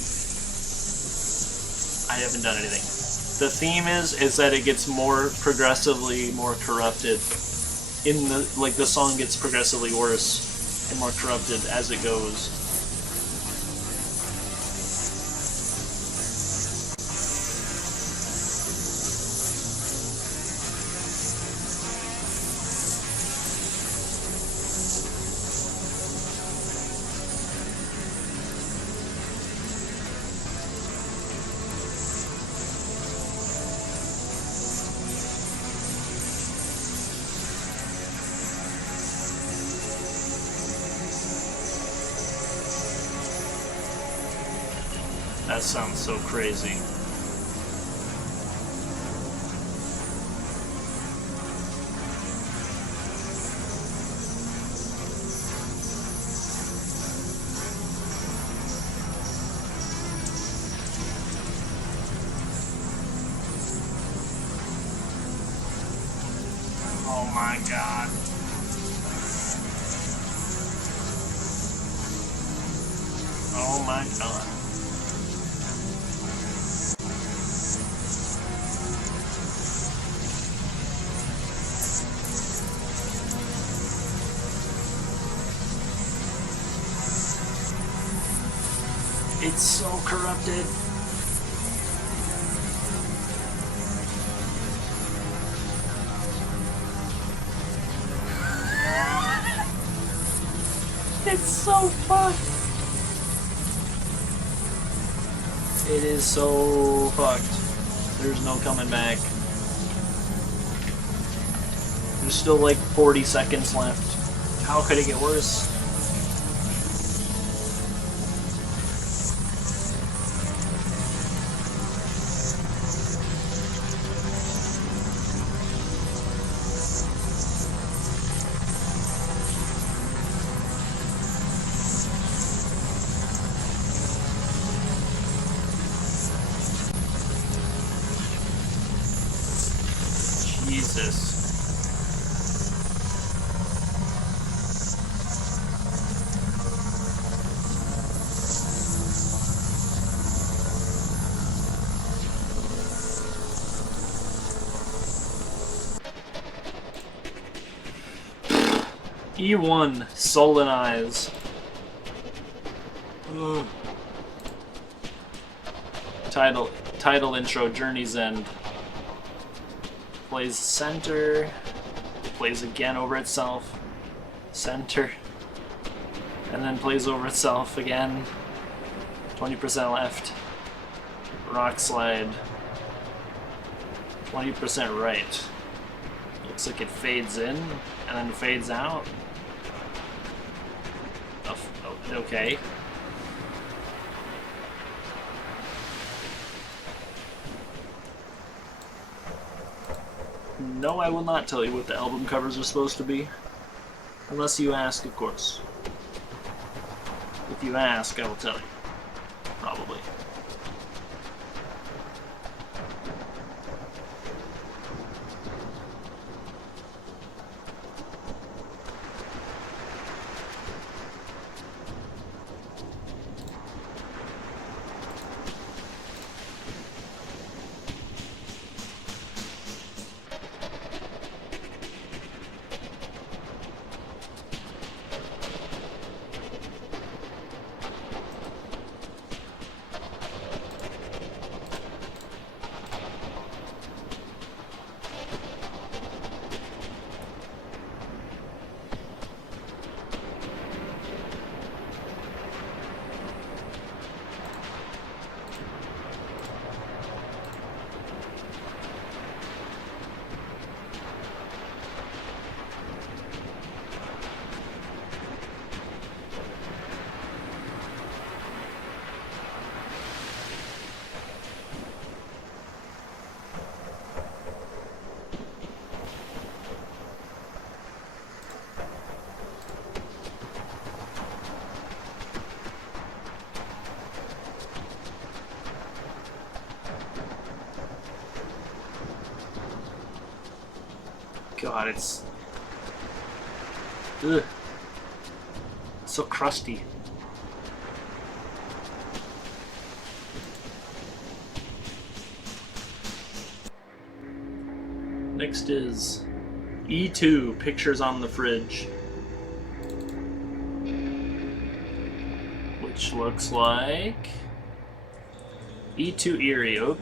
I haven't done anything. The theme is that it gets more progressively more corrupted. In the, like, the song gets progressively worse and more corrupted as it goes. That sounds so crazy. Oh my god. Oh my god. It's so corrupted. It's so fucked. It is so fucked. There's no coming back. There's still like 40 seconds left. How could it get worse? Jesus. E1, Sullen Eyes. Ugh. Title intro, Journey's End. Plays center, plays again over itself, center, and then plays over itself again, 20% left, rock slide, 20% right. Looks like it fades in, and then fades out. Oh, okay. No, I will not tell you what the album covers are supposed to be. Unless you ask, of course. If you ask, I will tell you. Probably. God, it's... Ugh. So crusty. Next is E2, Pictures on the Fridge. Which looks like... E2 eateot.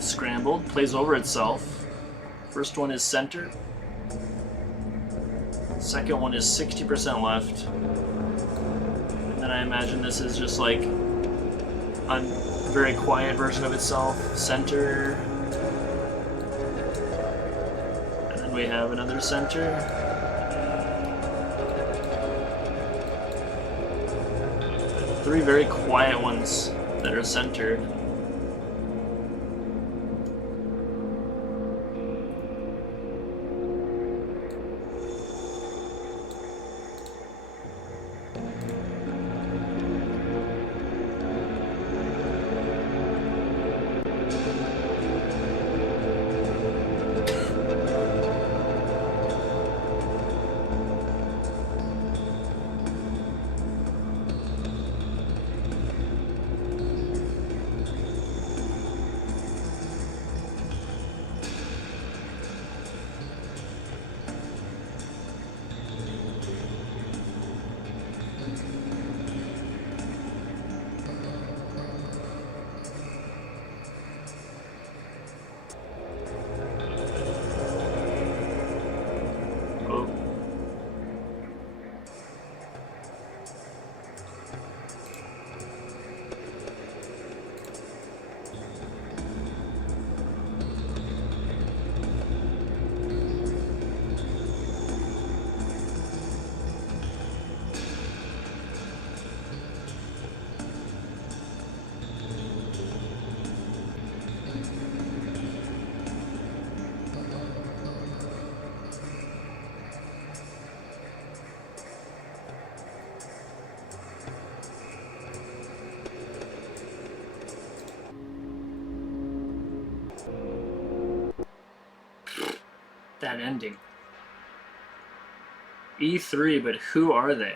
Scrambled, plays over itself. First one is center. Second one is 60% left. And then I imagine this is just like a very quiet version of itself. Center. And then we have another center. Three very quiet ones that are centered. That ending. E3, but who are they?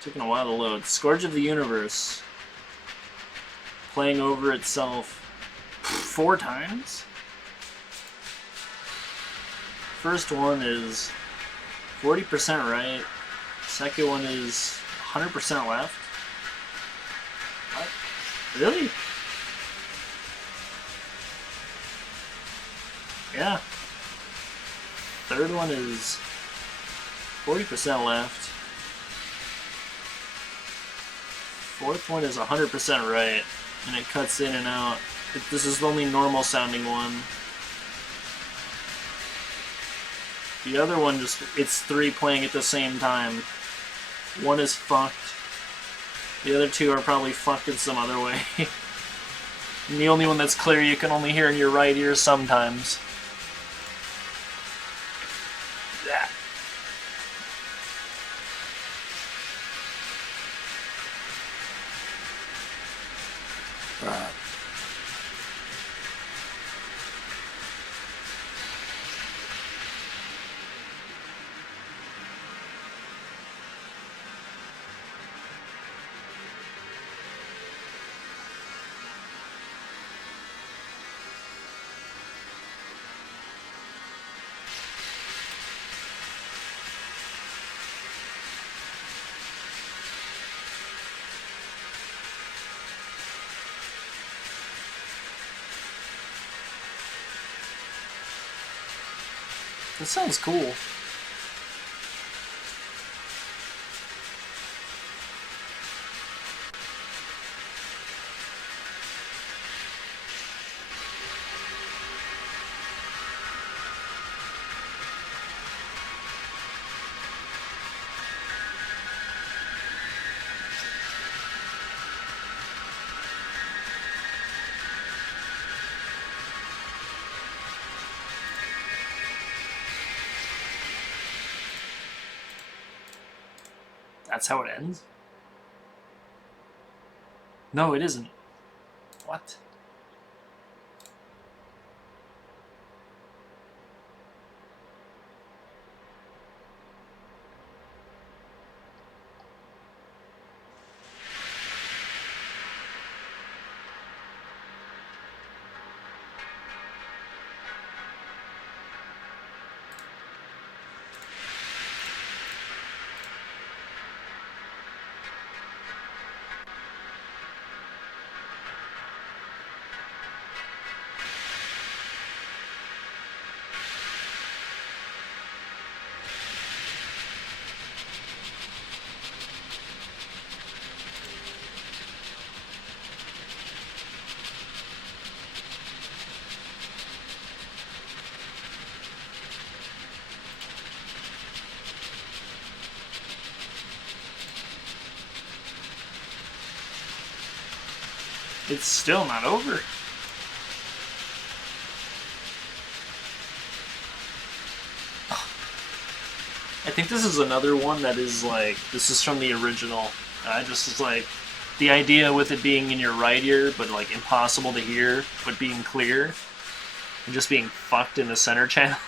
Taking a while to load. Scourge of the Universe. Playing over itself 4 times? First one is 40% right. Second one is 100% left. What? Really? Yeah. Third one is 40% left. Fourth one is 100% right, and it cuts in and out. This is the only normal sounding one. The other one just, it's 3 playing at the same time. One is fucked. The other two are probably fucked in some other way. And the only one that's clear you can only hear in your right ear sometimes. Yeah. That sounds cool. That's how it ends? No, it isn't. What? It's still not over. I think this is another one that is like, this is from the original. Just is like, the idea with it being in your right ear, but like impossible to hear, but being clear, and just being fucked in the center channel.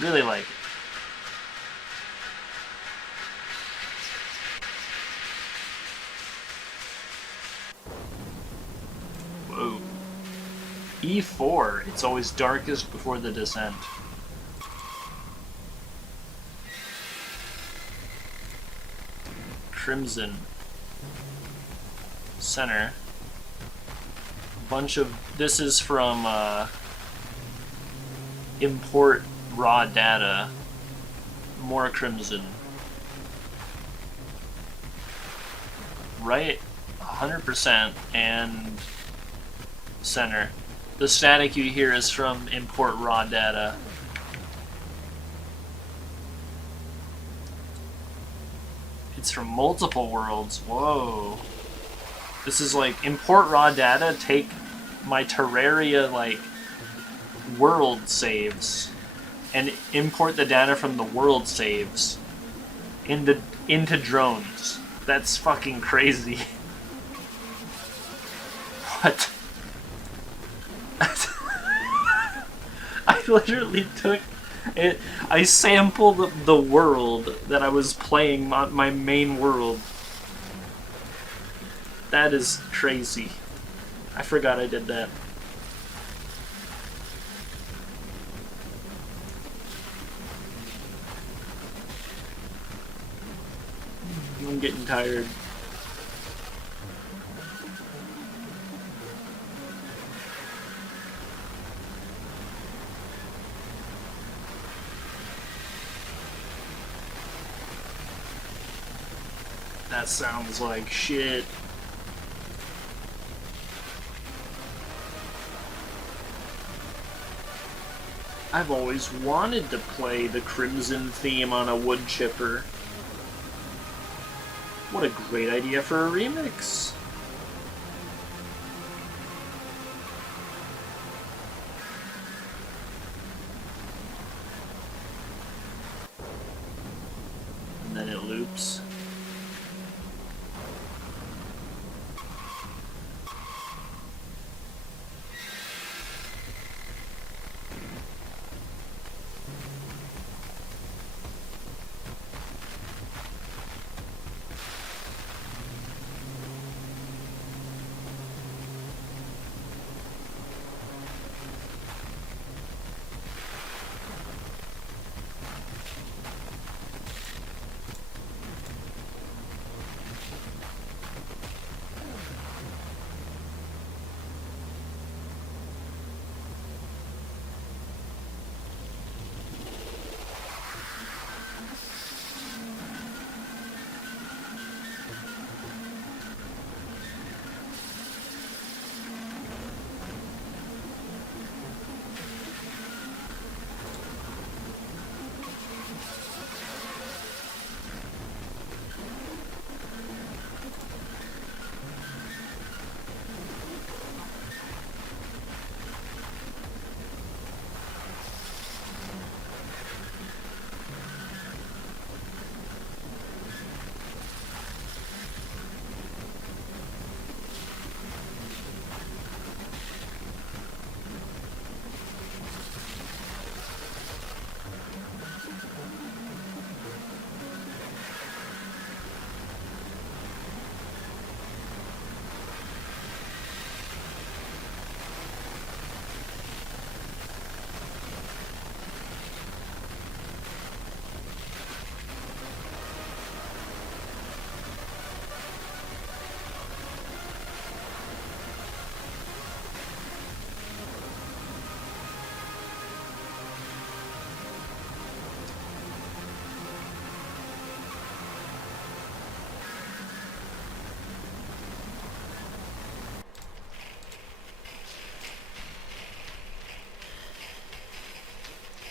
Really like it. Whoa. E4, it's always darkest before the descent. Crimson. Center. Bunch of, this is from import raw data. More crimson. Right, 100%, and center. The static you hear is from import raw data. It's from multiple worlds. Whoa. This is like import raw data, take my Terraria like world saves and import the data from the world saves into drones. That's fucking crazy. What? I literally took it. I sampled the world that I was playing, my main world. That is crazy. I forgot I did that. I'm getting tired. That sounds like shit. I've always wanted to play the Crimson theme on a wood chipper. What a great idea for a remix. And then it loops.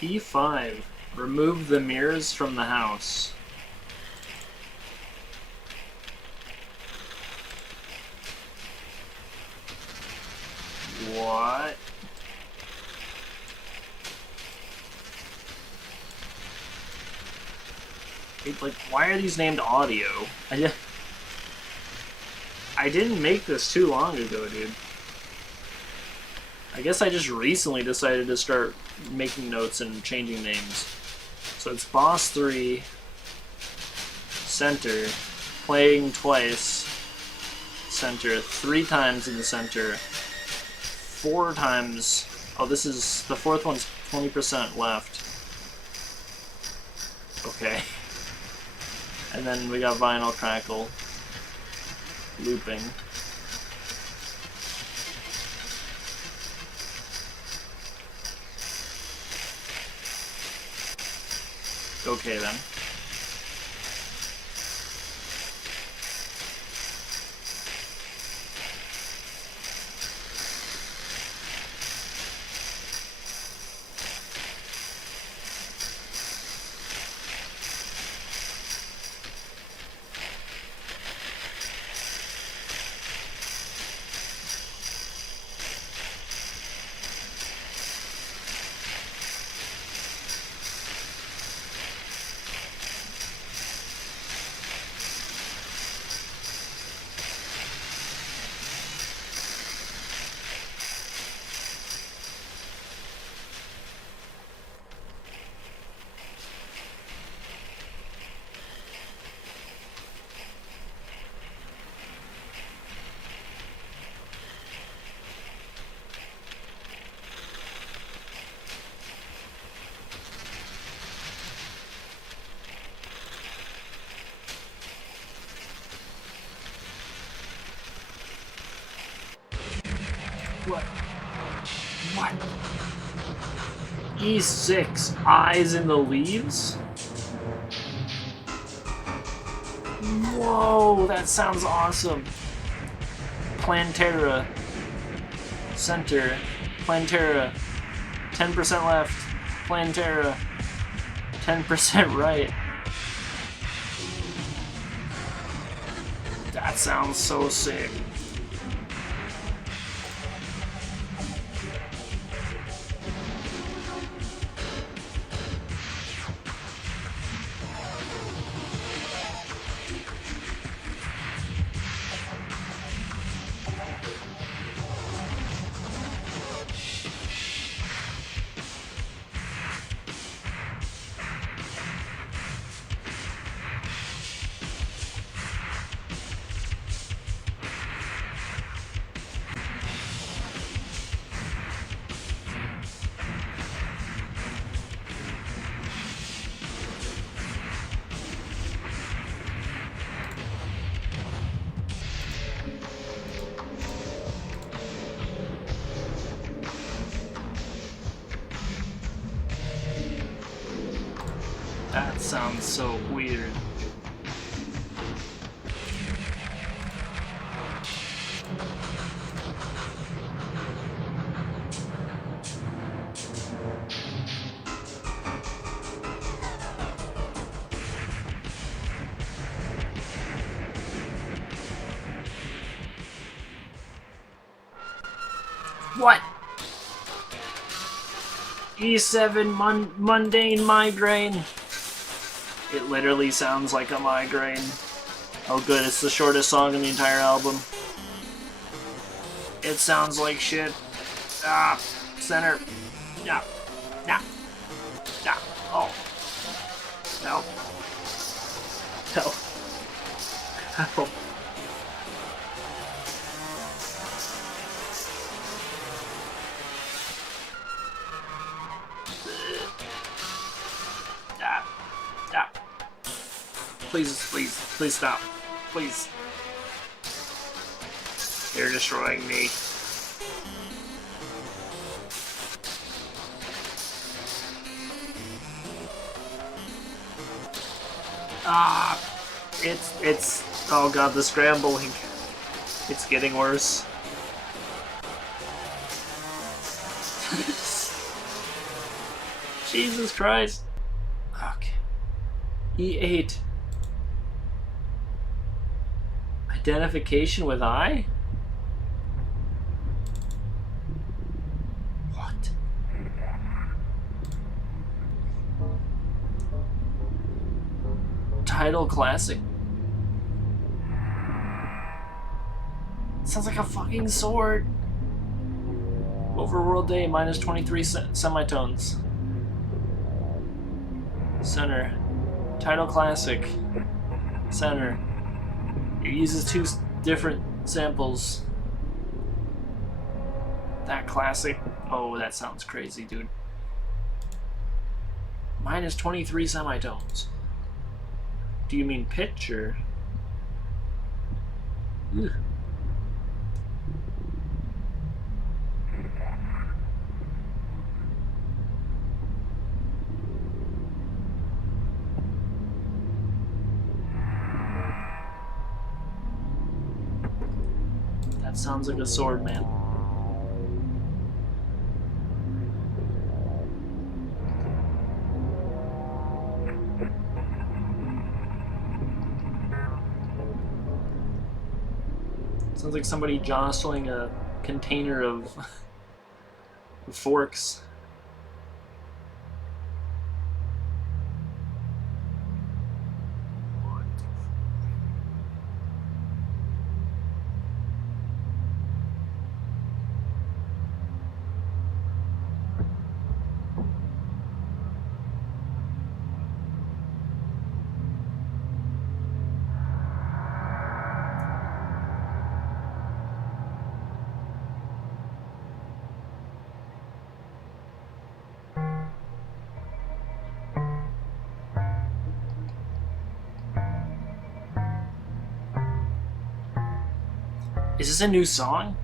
E5. Remove the mirrors from the house. What? Like, why are these named audio? I didn't make this too long ago, dude. I guess I just recently decided to start making notes and changing names. So it's boss 3, center, playing twice, center, 3 times in the center, 4 times. Oh, this is the 4th one's 20% left. Okay. And then we got vinyl crackle, looping. Okay then. What? What? E6, eyes in the leaves? Whoa, that sounds awesome. Plantera. Center. Plantera. 10% left. Plantera. 10% right. That sounds so sick. That sounds so weird. What? E7 mundane migraine. It literally sounds like a migraine. Oh good, it's the shortest song in the entire album. It sounds like shit. Ah, center. No. No. No. Oh. No. No. Help. Please, please, please stop. Please. You're destroying me. Ah, it's, oh god, the scrambling. It's getting worse. Jesus Christ. Okay. E8. Identification with I? What? Title classic? Sounds like a fucking sword. Overworld day minus 23 semitones. Center. Title classic. Center. It uses two different samples. That classic. Oh, that sounds crazy, dude. Minus 23 semitones. Do you mean pitch or? Ugh. That sounds like a sword, man. Sounds like somebody jostling a container of forks. Is this a new song?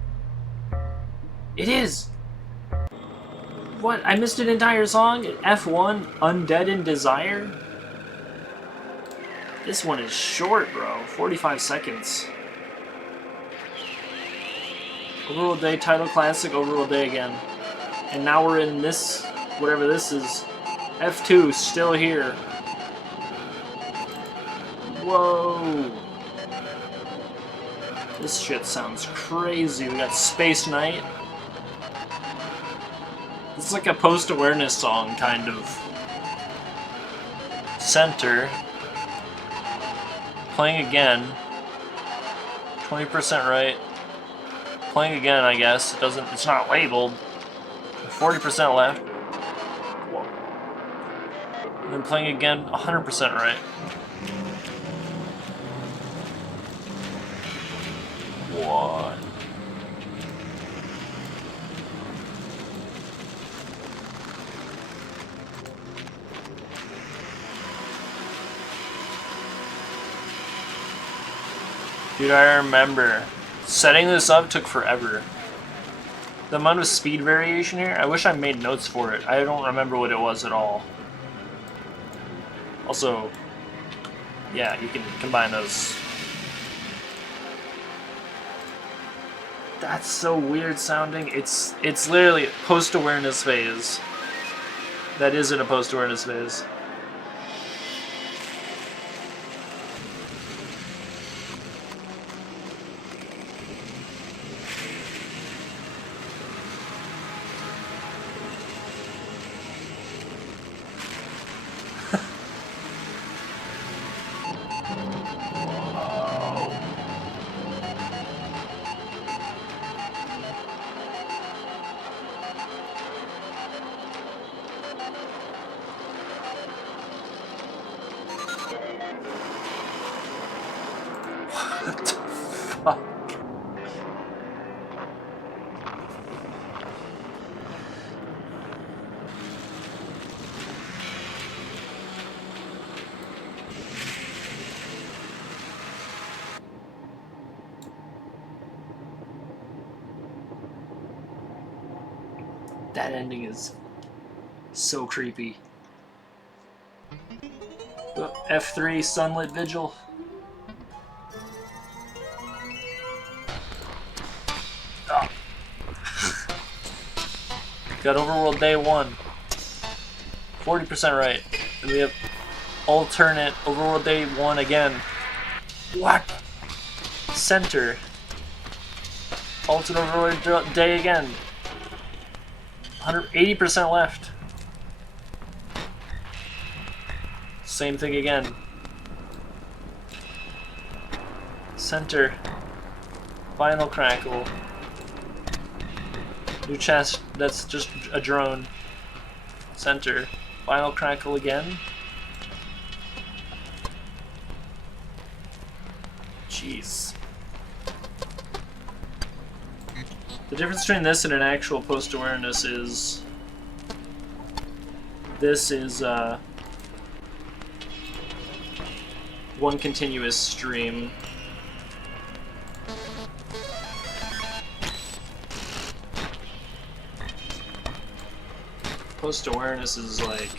It is! What? I missed an entire song? F1, Undead in Desire? This one is short, bro. 45 seconds. Overworld Day, title classic, Overworld Day again. And now we're in this, whatever this is. F2 still here. Whoa. This shit sounds crazy. We got Space Knight. It's like a post-awareness song, kind of. Center. Playing again. 20% right. Playing again, I guess. It's not labeled. 40% left. And then playing again, 100% right. What? Dude, I remember. Setting this up took forever. The amount of speed variation here, I wish I made notes for it. I don't remember what it was at all. Also, yeah, you can combine those. That's so weird sounding. It's literally post-awareness phase. That isn't a post-awareness phase. What the fuck? That ending is so creepy. F3 Sunlit Vigil. Oh. Got Overworld Day 1. 40% right. And we have alternate Overworld Day 1 again. What? Center. Alternate Overworld Day again. 180% left. Same thing again. Center. Final Crackle. New chest, that's just a drone. Center. Final Crackle again. Jeez. The difference between this and an actual post-awareness is... This is, one continuous stream. Post-awareness is like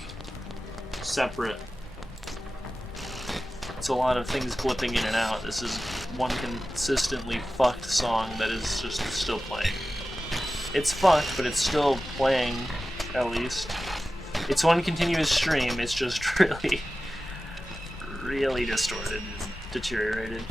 separate. It's a lot of things blipping in and out. This is one consistently fucked song that is just still playing. It's fucked, but it's still playing, at least. It's one continuous stream, it's just really, really distorted and deteriorated.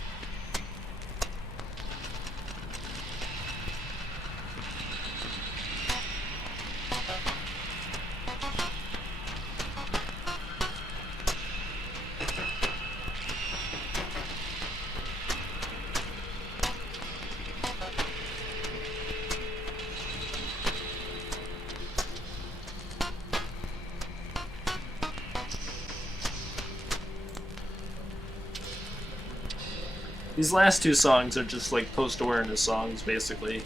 These last two songs are just like post-awareness songs, basically.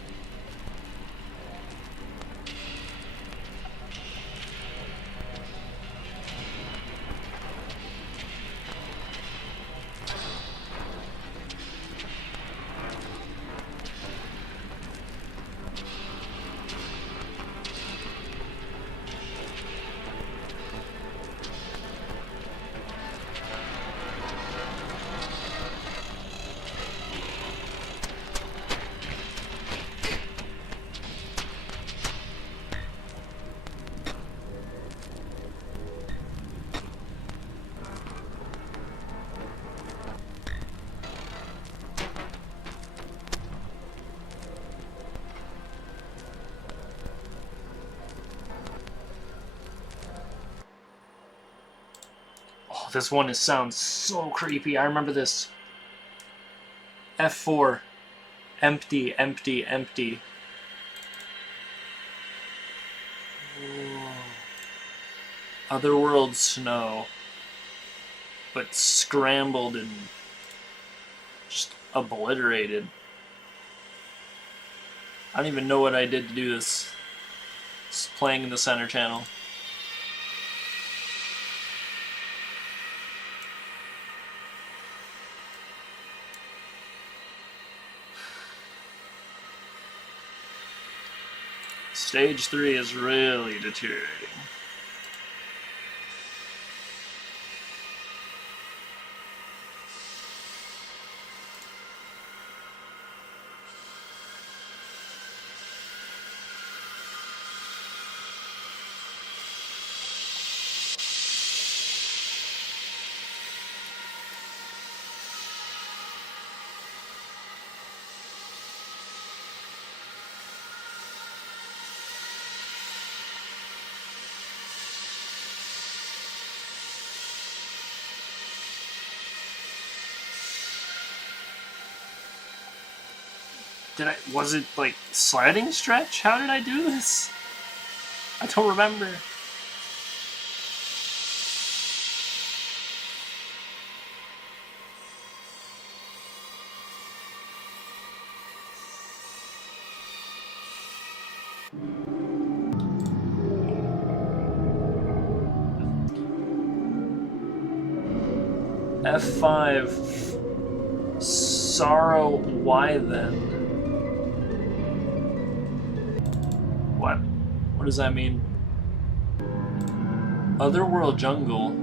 this one sounds so creepy. I remember this. F4. Empty, empty, empty. Otherworld snow. But scrambled and just obliterated. I don't even know what I did to do this. It's playing in the center channel. Stage 3 is really deteriorating. Was it like sliding stretch? How did I do this? I don't remember. F5. Sorrow, why then? What? What does that mean? Otherworld jungle.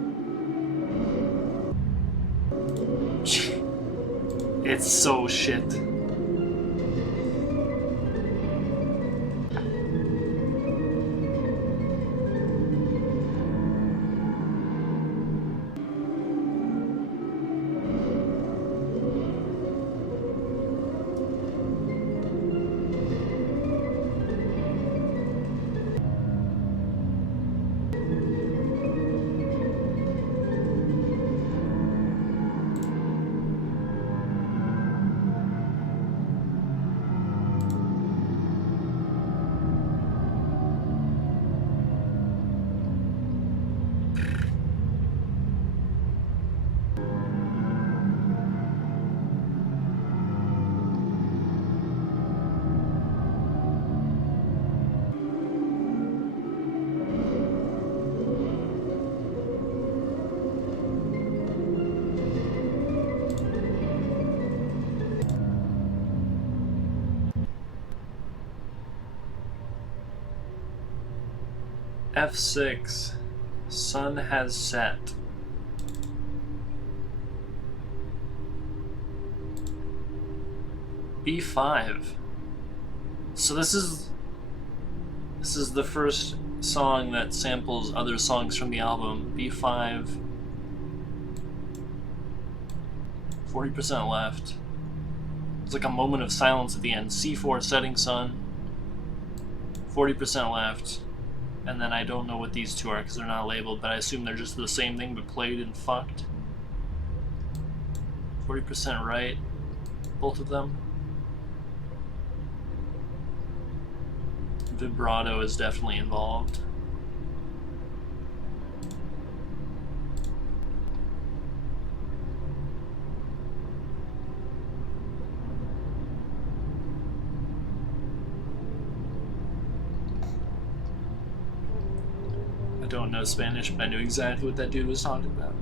It's so shit. F6. Sun has set. B5. So this is the first song that samples other songs from the album. B5. 40% left. It's like a moment of silence at the end. C4, setting sun. 40% left. And then I don't know what these two are because they're not labeled, but I assume they're just the same thing but played and fucked. 40% right, both of them. Vibrato is definitely involved. I don't know Spanish, but I knew exactly what that dude was talking about.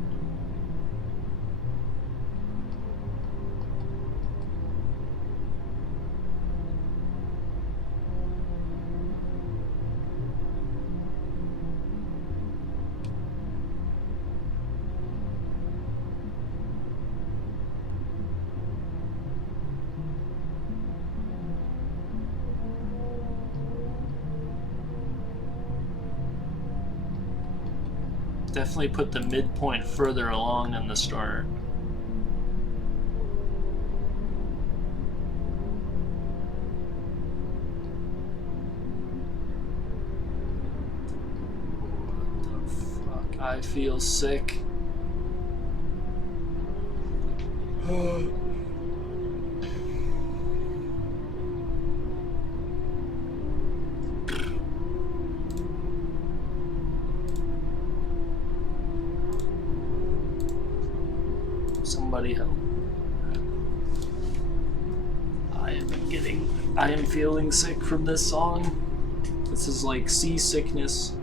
Definitely put the midpoint further along in the start. What the fuck? I feel sick. Somebody help. I am feeling sick from this song. This is like seasickness.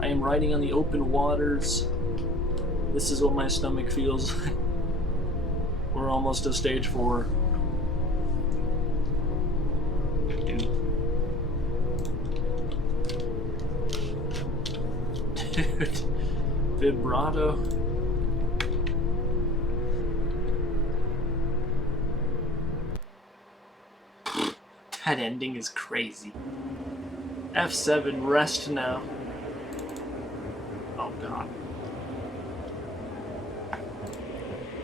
I am riding on the open waters. This is what my stomach feels. We're almost to stage 4. Dude. Dude. Vibrato. That ending is crazy. F7, rest now. Oh god.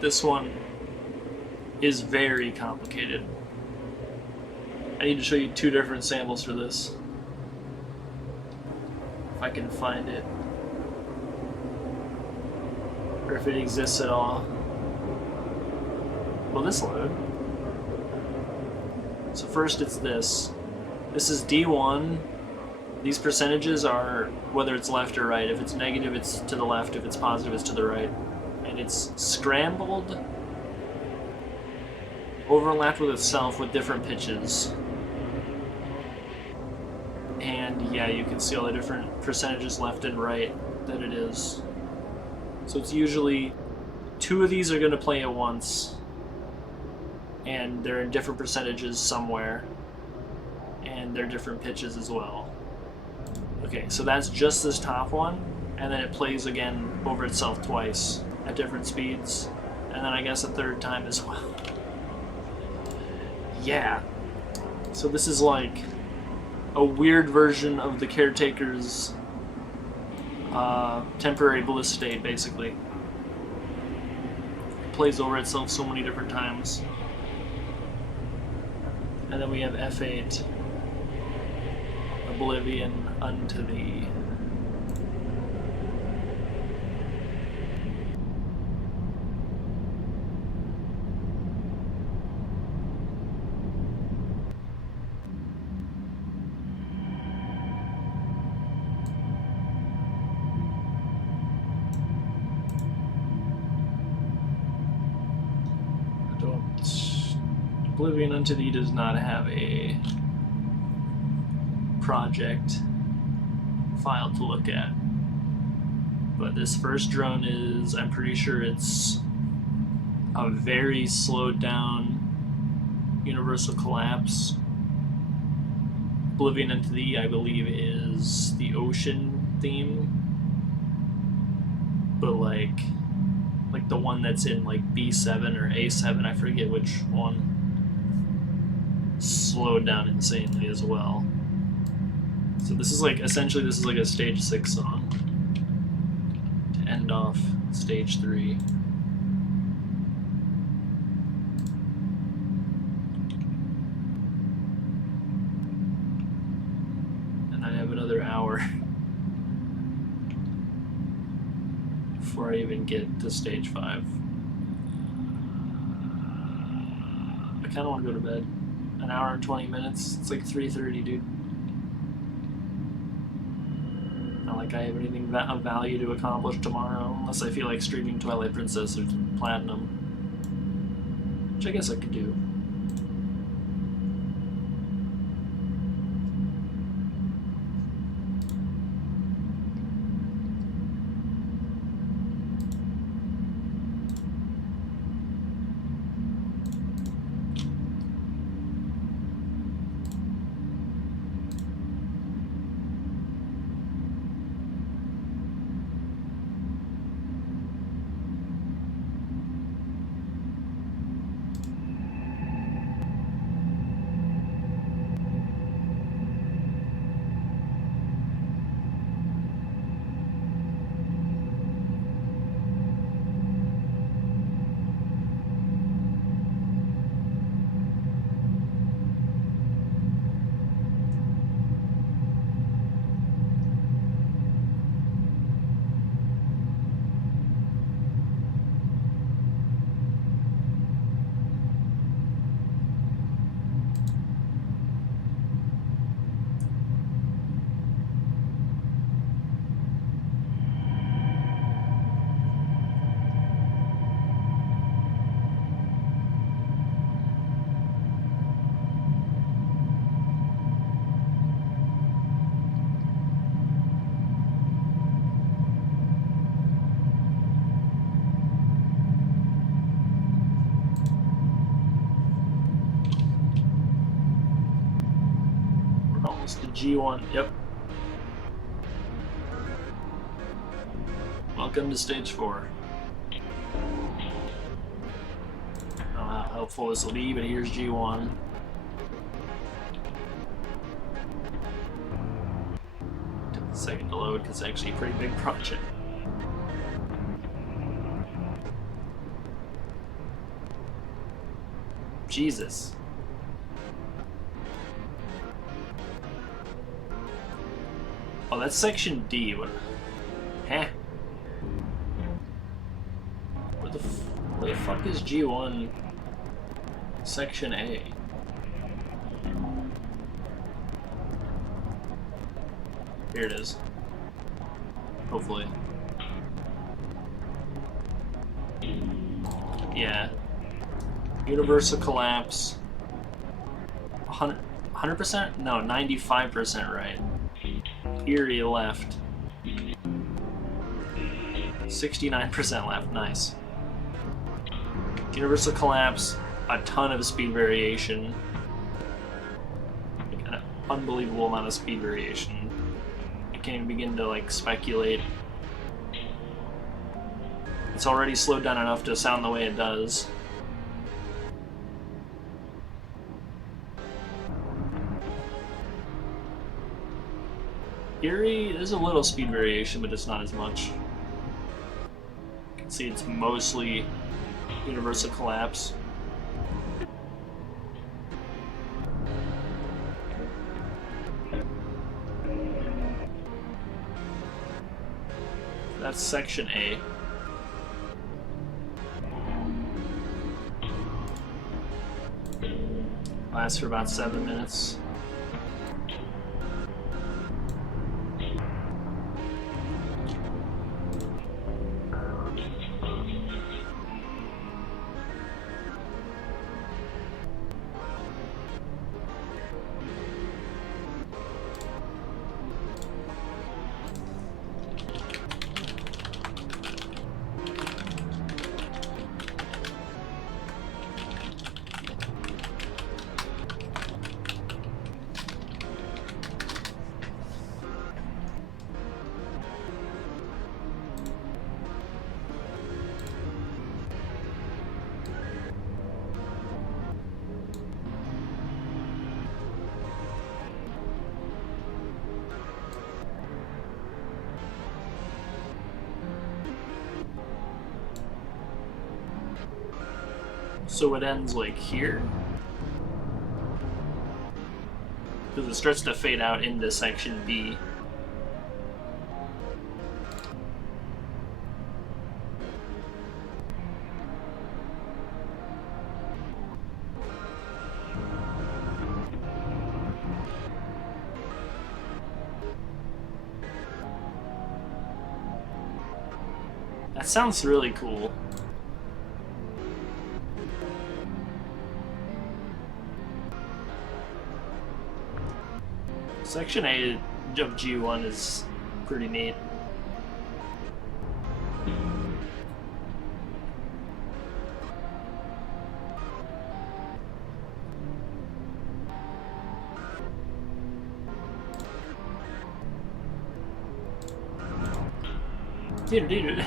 This one is very complicated. I need to show you 2 different samples for this. If I can find it. Or if it exists at all. Will this load? So first it's this. This is D1. These percentages are whether it's left or right. If it's negative, it's to the left. If it's positive, it's to the right. And it's scrambled, overlapped with itself with different pitches. And yeah, you can see all the different percentages left and right that it is. So it's usually 2 of these are going to play at once. And they're in different percentages somewhere. And they're different pitches as well. Okay, so that's just this top one. And then it plays again over itself twice at different speeds. And then I guess a 3rd time as well. Yeah. So this is like a weird version of the Caretaker's temporary bliss state, basically. It plays over itself so many different times. And then we have F8, Oblivion unto thee. Oblivion unto thee does not have a project file to look at. But this first drone is, I'm pretty sure it's a very slowed down Universal Collapse. Oblivion unto thee, I believe, is the ocean theme. But like the one that's in like B7 or A7, I forget which one. Slowed down insanely as well. So this is like, essentially this is like a stage 6 song to end off stage 3. And I have another hour before I even get to stage 5. I kind of want to go to bed. An hour and 20 minutes. It's like 3:30, dude. Not like I have anything of value to accomplish tomorrow, unless I feel like streaming Twilight Princess or Platinum. Which I guess I could do. G1, yep. Welcome to stage 4. I don't know how helpful this will be, but here's G1. Took a second to load because it's actually a pretty big project. Jesus. Oh, that's section D. What? Huh? Where the fuck is G1? Section A. Here it is. Hopefully. Yeah. Universal collapse. 100%? No, 95% right. Eerie left. 69% left. Nice. Universal collapse. A ton of speed variation. Like an unbelievable amount of speed variation. I can't even begin to like speculate. It's already slowed down enough to sound the way it does. Eerie, there's a little speed variation, but it's not as much. You can see it's mostly universal collapse. That's section A. Lasts for about 7 minutes. So it ends like here? Because it starts to fade out into section B. That sounds really cool. Section A of G1 is pretty neat. Dude.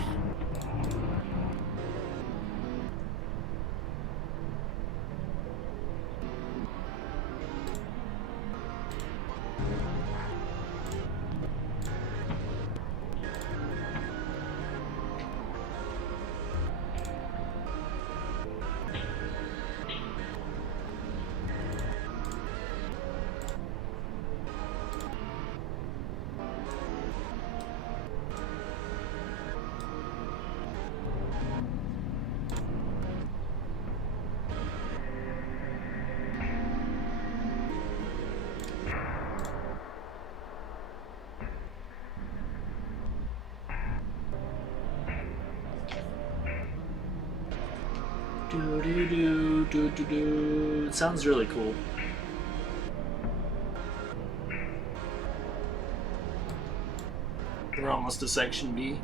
It sounds really cool. We're almost to section B.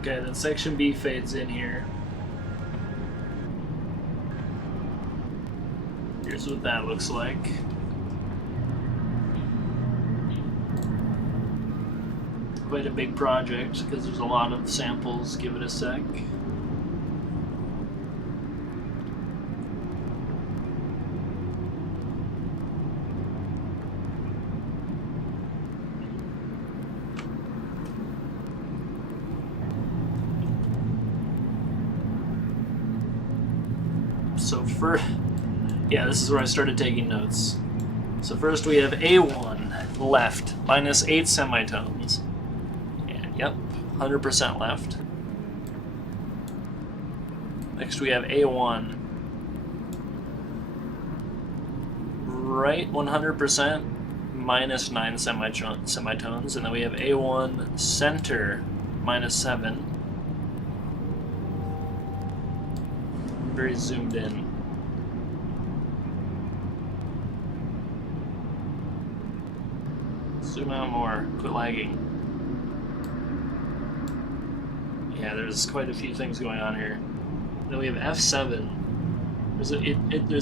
Okay, then section B fades in here. Here's what that looks like. Quite a big project because there's a lot of samples. Give it a sec. So yeah, this is where I started taking notes. So first we have A1 left, minus 8 semitones. And yep, 100% left. Next we have A1 right, 100%, minus 9 semitones. And then we have A1 center, minus 7. Very zoomed in. Zoom out more. Quit lagging. Yeah, there's quite a few things going on here. Then we have F7. It's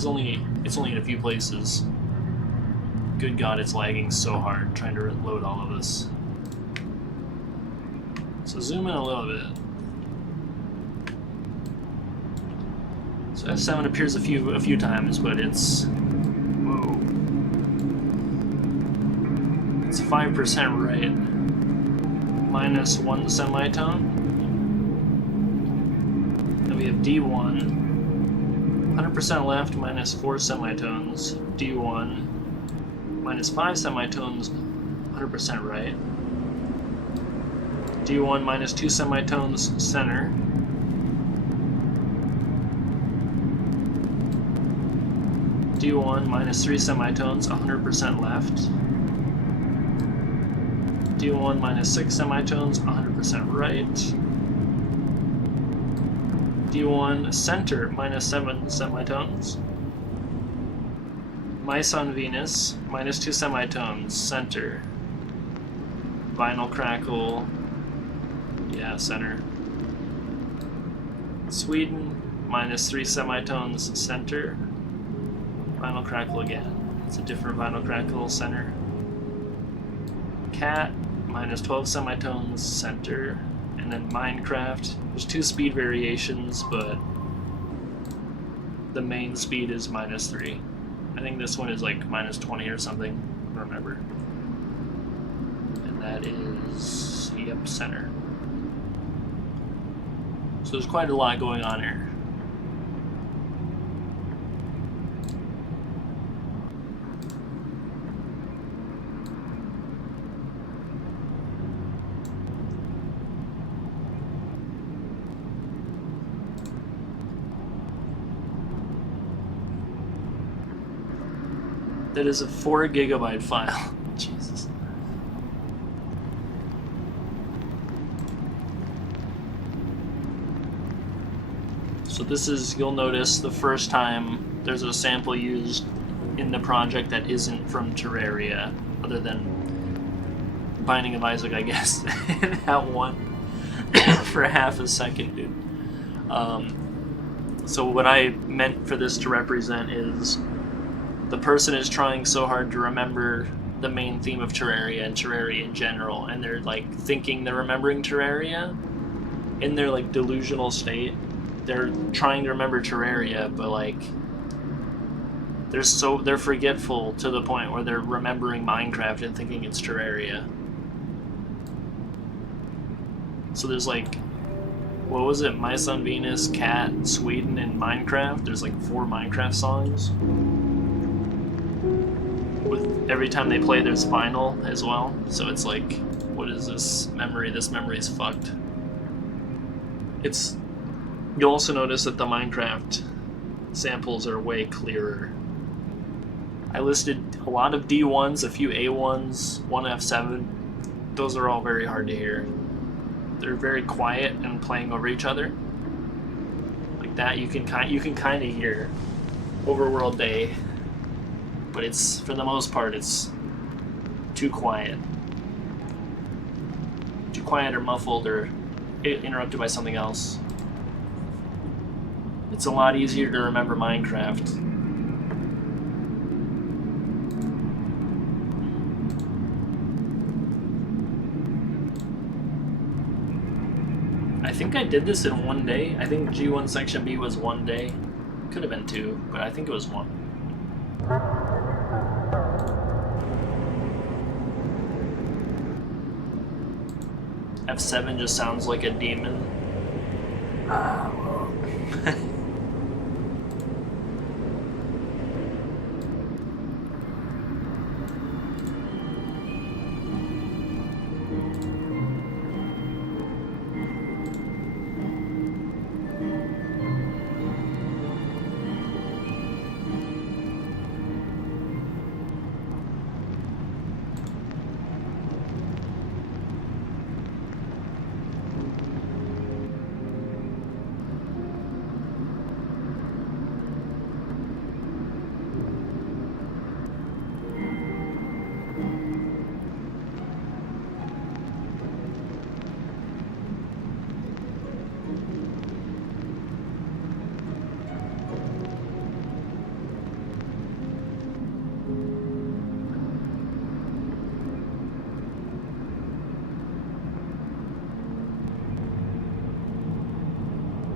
only in a few places. Good God, it's lagging so hard trying to load all of this. So zoom in a little bit. So F7 appears a few times, but it's 5% right, minus 1 semitone. Then we have D1, 100% left, minus 4 semitones. D1, minus 5 semitones, 100% right. D1, minus 2 semitones, center. D1, minus 3 semitones, 100% left. D1 minus 6 semitones, 100% right. D1 center, minus 7 semitones. Mice on Venus, minus 2 semitones, center. Vinyl crackle, yeah, center. Sweden, minus 3 semitones, center. Vinyl crackle again. It's a different vinyl crackle, center. Cat, minus 12 semitones, center. And then Minecraft, there's 2 speed variations, but the main speed is minus 3. I think this one is like minus 20 or something, I don't remember. And that is, yep, center. So there's quite a lot going on here. That is a 4 gigabyte file. Jesus. So this is, you'll notice, the first time there's a sample used in the project that isn't from Terraria, other than Binding of Isaac, I guess. That one for half a second, dude. So what I meant for this to represent is the person is trying so hard to remember the main theme of Terraria and Terraria in general, and they're like thinking they're remembering Terraria in their like delusional state. They're trying to remember Terraria, but like they're forgetful to the point where they're remembering Minecraft and thinking it's Terraria. So there's like, what was it? Mice on Venus, Cat, Sweden, and Minecraft. There's like 4 Minecraft songs. With every time they play, there's vinyl as well. So it's like, what is this memory? This memory is fucked. You'll also notice that the Minecraft samples are way clearer. I listed a lot of D1s, a few A1s, one F7. Those are all very hard to hear. They're very quiet and playing over each other. Like that, you can kind of hear Overworld Day, but it's, for the most part, it's too quiet. Too quiet or muffled or interrupted by something else. It's a lot easier to remember Minecraft. I think I did this in one day. I think G1 Section B was one day. Could have been two, but I think it was one. F7 just sounds like a demon.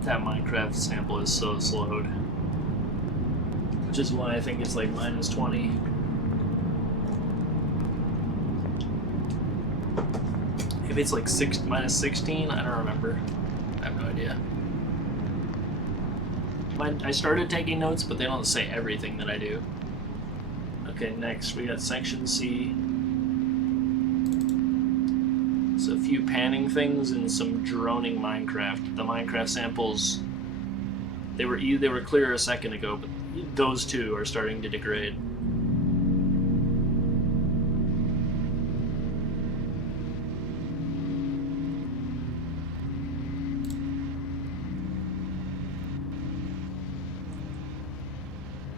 That Minecraft sample is so slowed. Which is why I think it's like -20. Maybe it's like -16? I don't remember. I have no idea. I started taking notes, but they don't say everything that I do. Okay, next we got Section C. So a few panning things and some droning Minecraft. The Minecraft samples, they were clear a second ago, but those two are starting to degrade.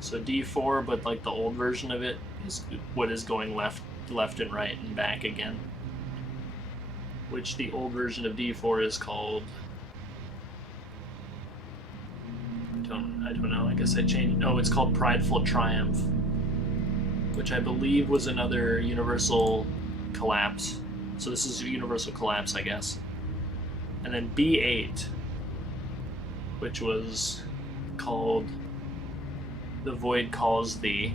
So D4, but like the old version of it is what is going left and right and back again. Which the old version of D4 is called. I don't know. I guess I changed. No, it's called Prideful Triumph, which I believe was another universal collapse. So this is a universal collapse, I guess. And then B8, which was called The Void Calls Thee.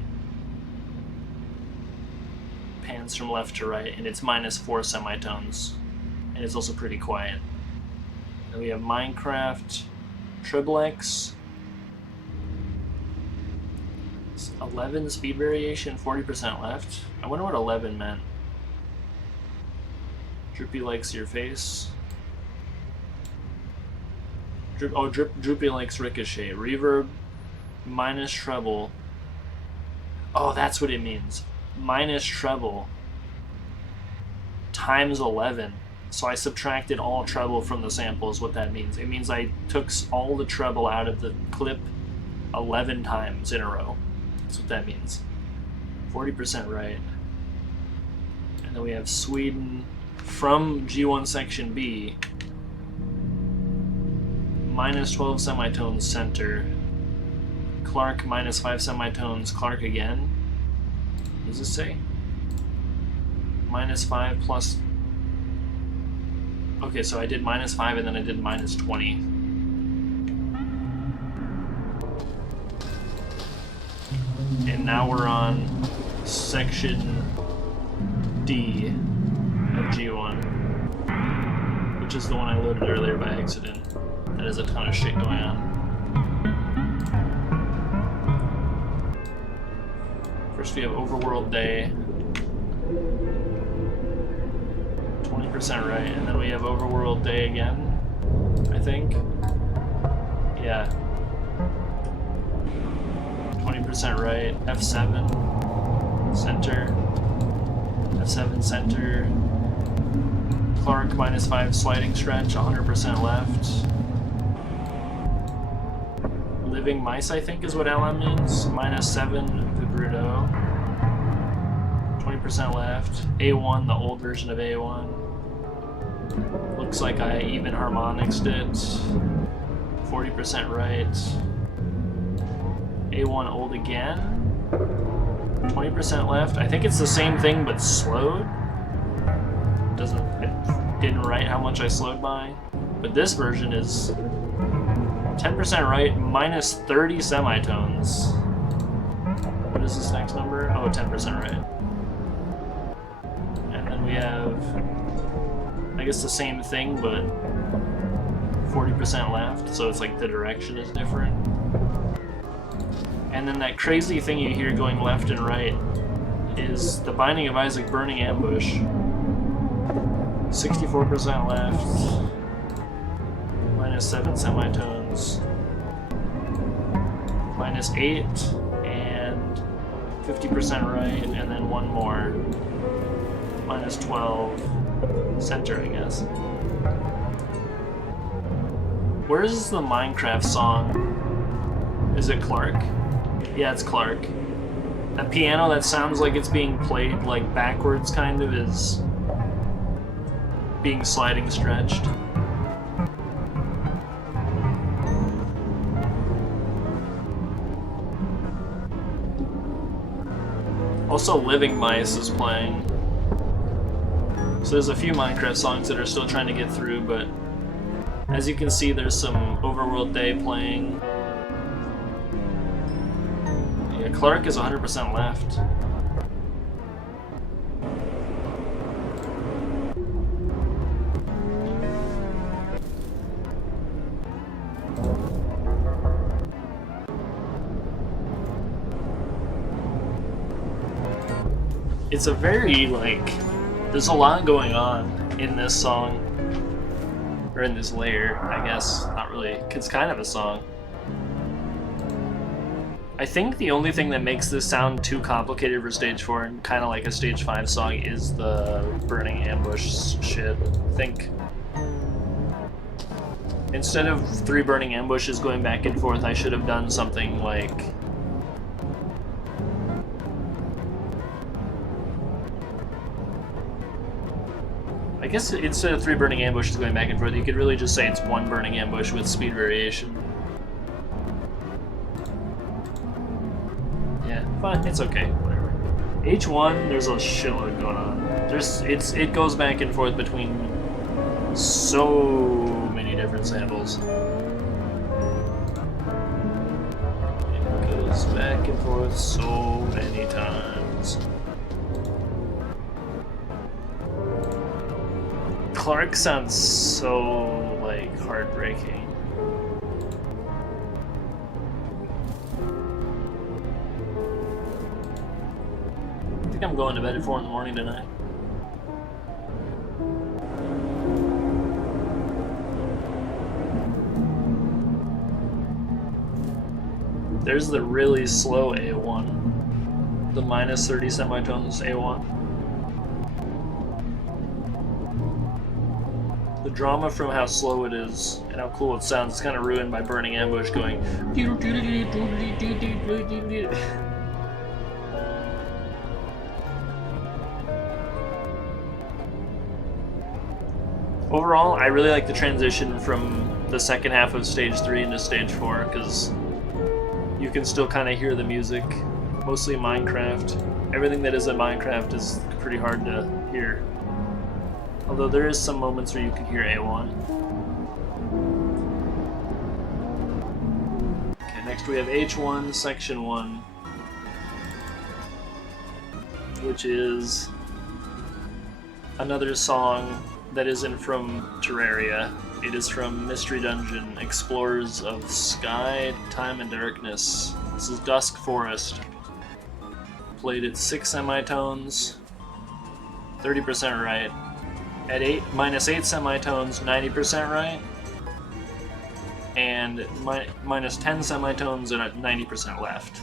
Pans from left to right, and it's -4 semitones. And it's also pretty quiet. Then we have Minecraft Triplex. 11 speed variation, 40% left. I wonder what 11 meant. Droopy likes your face. Droopy likes ricochet. Reverb minus treble. Oh, that's what it means. Minus treble times 11. So I subtracted all treble from the sample is what that means. It means I took all the treble out of the clip 11 times in a row. That's what that means. 40% right. And then we have Sweden from G1 Section B. -12 semitones center. Clark -5 semitones. Clark again. What does this say? -5 plus. Okay, so I did -5 and then I did -20. And now we're on Section D of G1, which is the one I loaded earlier by accident. That has a ton of shit going on. First we have Overworld Day. 20% right, and then we have Overworld Day again, I think. Yeah. 20% right, F7, center, F7 center, Clark -5 sliding stretch, 100% left. Living mice, I think is what LM means, -7 Vibruto, 20% left, A1, the old version of A1. Looks like I even harmonicsed it. 40% right. A1 old again. 20% left. I think it's the same thing but slowed. It didn't write how much I slowed by. But this version is 10% right, minus 30 semitones. What is this next number? Oh, 10% right. And then we have, I guess, the same thing, but 40% left, so it's like the direction is different. And then that crazy thing you hear going left and right is the Binding of Isaac Burning Ambush. 64% left, minus 7 semitones, minus 8, and 50% right, and then one more, minus 12, center, I guess. Where is the Minecraft song? Is it Clark? Yeah, it's Clark. That piano that sounds like it's being played like backwards kind of is being sliding stretched. Also, Living Mice is playing. So there's a few Minecraft songs that are still trying to get through, but as you can see, there's some Overworld Day playing. Yeah, Clark is 100% left. It's a very, like, there's a lot going on in this song, or in this layer, I guess. Not really, it's kind of a song. I think the only thing that makes this sound too complicated for stage 4 and kind of like a stage 5 song is the Burning Ambush shit. I think instead of 3 burning ambushes going back and forth, I should have done something like I guess instead of 3 burning ambushes going back and forth, you could really just say it's 1 burning ambush with speed variation. Yeah, fine, it's okay, whatever. H1, there's a shitload going on. It goes back and forth between so many different samples. It goes back and forth so many times. Clark sounds so, like, heartbreaking. I think I'm going to bed at 4 in the morning tonight. There's the really slow A1. The minus 30 semitones A1. The drama from how slow it is and how cool it sounds is kind of ruined by Burning Ambush going. Overall, I really like the transition from the second half of stage 3 into stage 4 because you can still kind of hear the music, mostly Minecraft. Everything that isn't Minecraft is pretty hard to hear. Although there is some moments where you can hear A1. Okay, next we have H1, Section 1, which is another song that isn't from Terraria. It is from Mystery Dungeon, Explorers of Sky, Time and Darkness. This is Dusk Forest. Played at 6 semitones, 30% right. At minus 8 semitones, 90% right, and minus 10 semitones and at 90% left.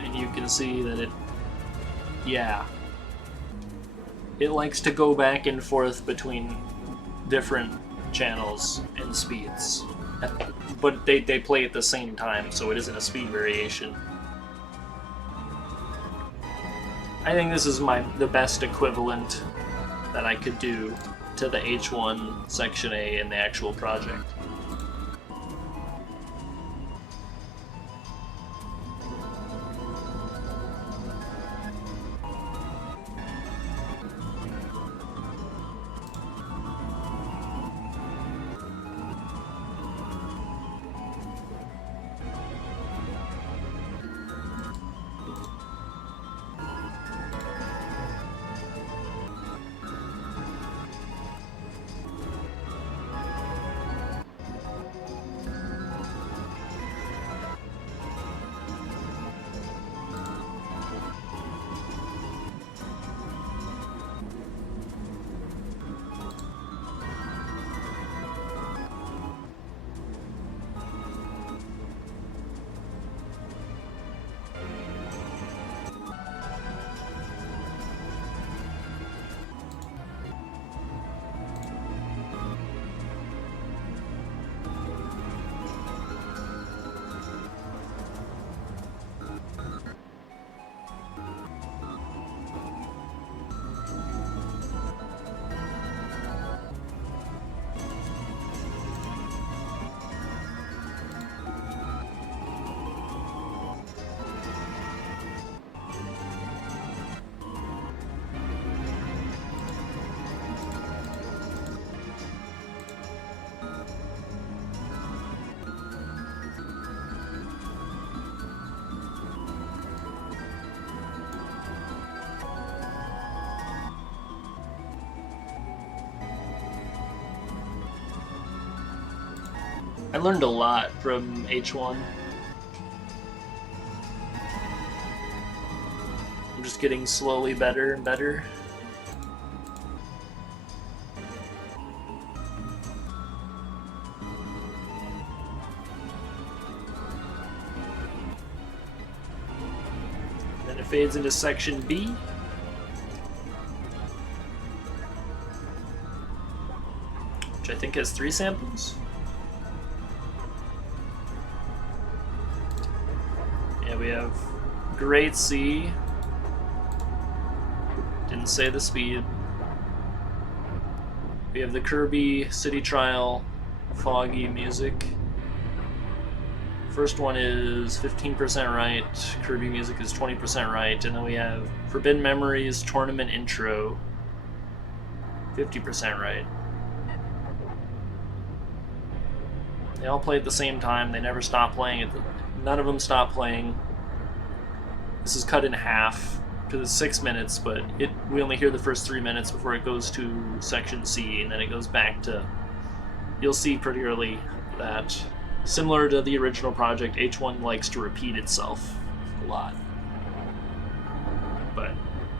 And you can see that it likes to go back and forth between different channels and speeds, but they play at the same time, so it isn't a speed variation. I think this is the best equivalent that I could do to the H1 Section A in the actual project. I learned a lot from H1. I'm just getting slowly better and better. Then it fades into section B. Which I think has 3 samples. We have Great C. Didn't say the speed. We have the Kirby City Trial Foggy music. First one is 15% right, Kirby music is 20% right, and then we have Forbidden Memories Tournament Intro, 50% right. They all play at the same time, they never stop playing, none of them stop playing. This is cut in half because it's 6 minutes, but we only hear the first 3 minutes before it goes to section C, and then it goes back to. You'll see pretty early that, similar to the original project, H1 likes to repeat itself a lot. But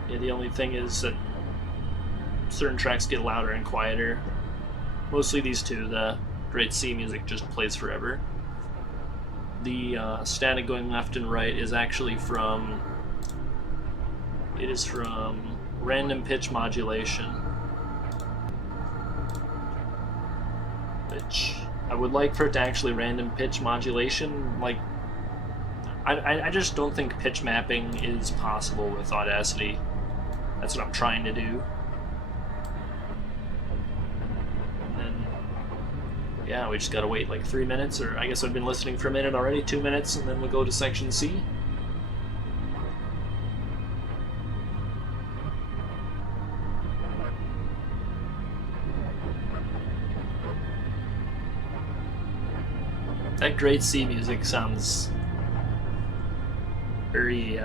yeah, the only thing is that certain tracks get louder and quieter. Mostly these two. The Great C music just plays forever. The static going left and right is actually from. It is from random pitch modulation, which I would like for it to actually random pitch modulation. Like, I just don't think pitch mapping is possible with Audacity. That's what I'm trying to do. Yeah, we just gotta wait like 3 minutes, or I guess I've been listening for a minute already, 2 minutes, and then we'll go to section C. That Great C music sounds very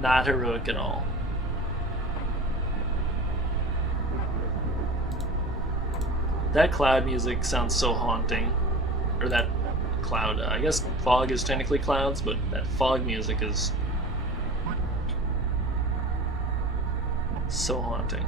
not heroic at all. That cloud music sounds so haunting. Or that cloud, I guess fog is technically clouds, but that fog music is so haunting.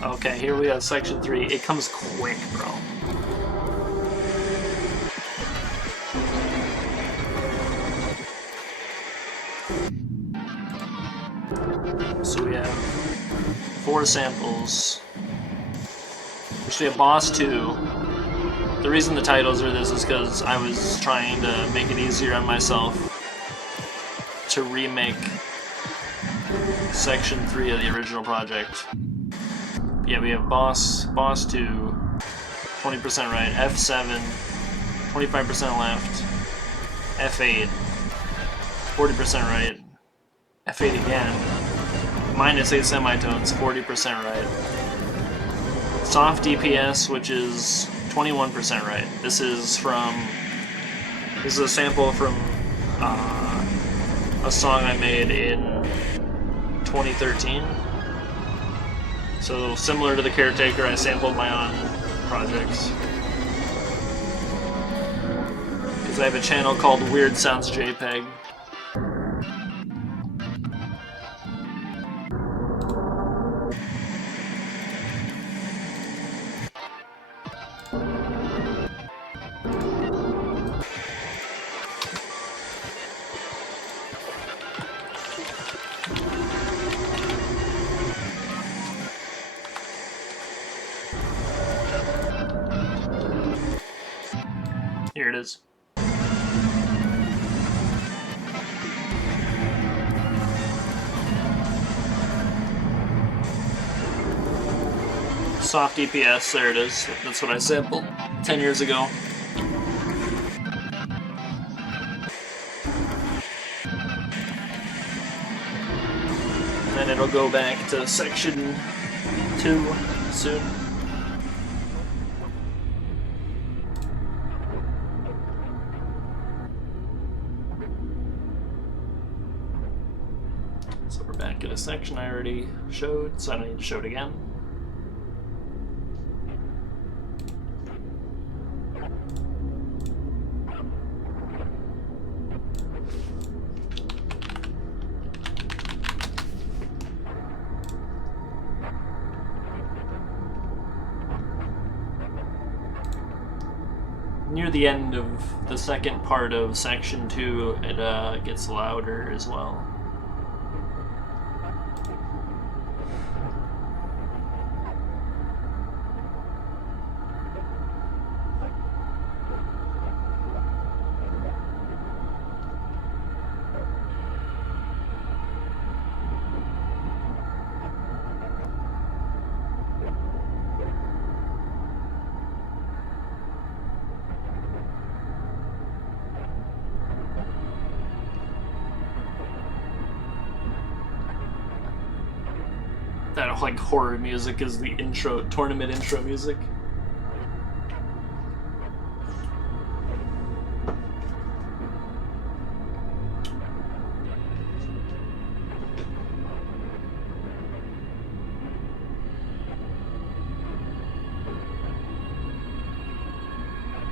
Okay, here we have section 3. It comes quick, bro. So we have 4 samples. Actually, a boss 2. The reason the titles are this is because I was trying to make it easier on myself to remake section 3 of the original project. Yeah, we have boss 2, 20% right, F7, 25% left, F8, 40% right, F8 again, -8 semitones, 40% right. Soft DPS, which is 21% right. This is a sample from a song I made in 2013. So similar to The Caretaker, I sampled my own projects. Because I have a channel called Weird Sounds JPEG. Here it is. Soft DPS, there it is. That's what I sampled 10 years ago. And then it'll go back to section 2 soon. So we're back at a section I already showed, so I don't need to show it again. Near the end of the second part of section 2, it gets louder as well. That like horror music is the tournament intro music.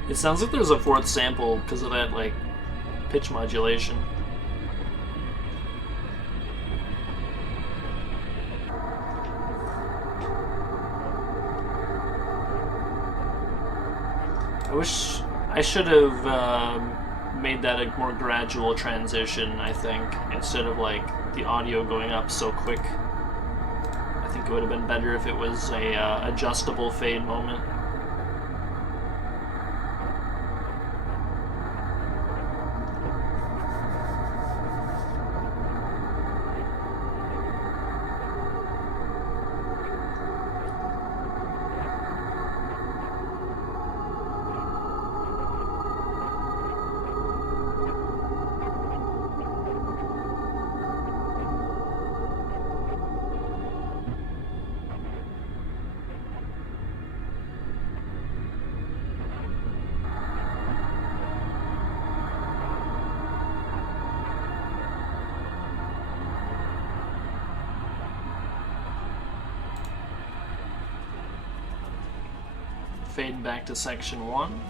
It sounds like there's a 4th sample because of that like pitch modulation. I should have made that a more gradual transition, I think, instead of like the audio going up so quick. I think it would have been better if it was a adjustable fade moment. Fade back to section 1.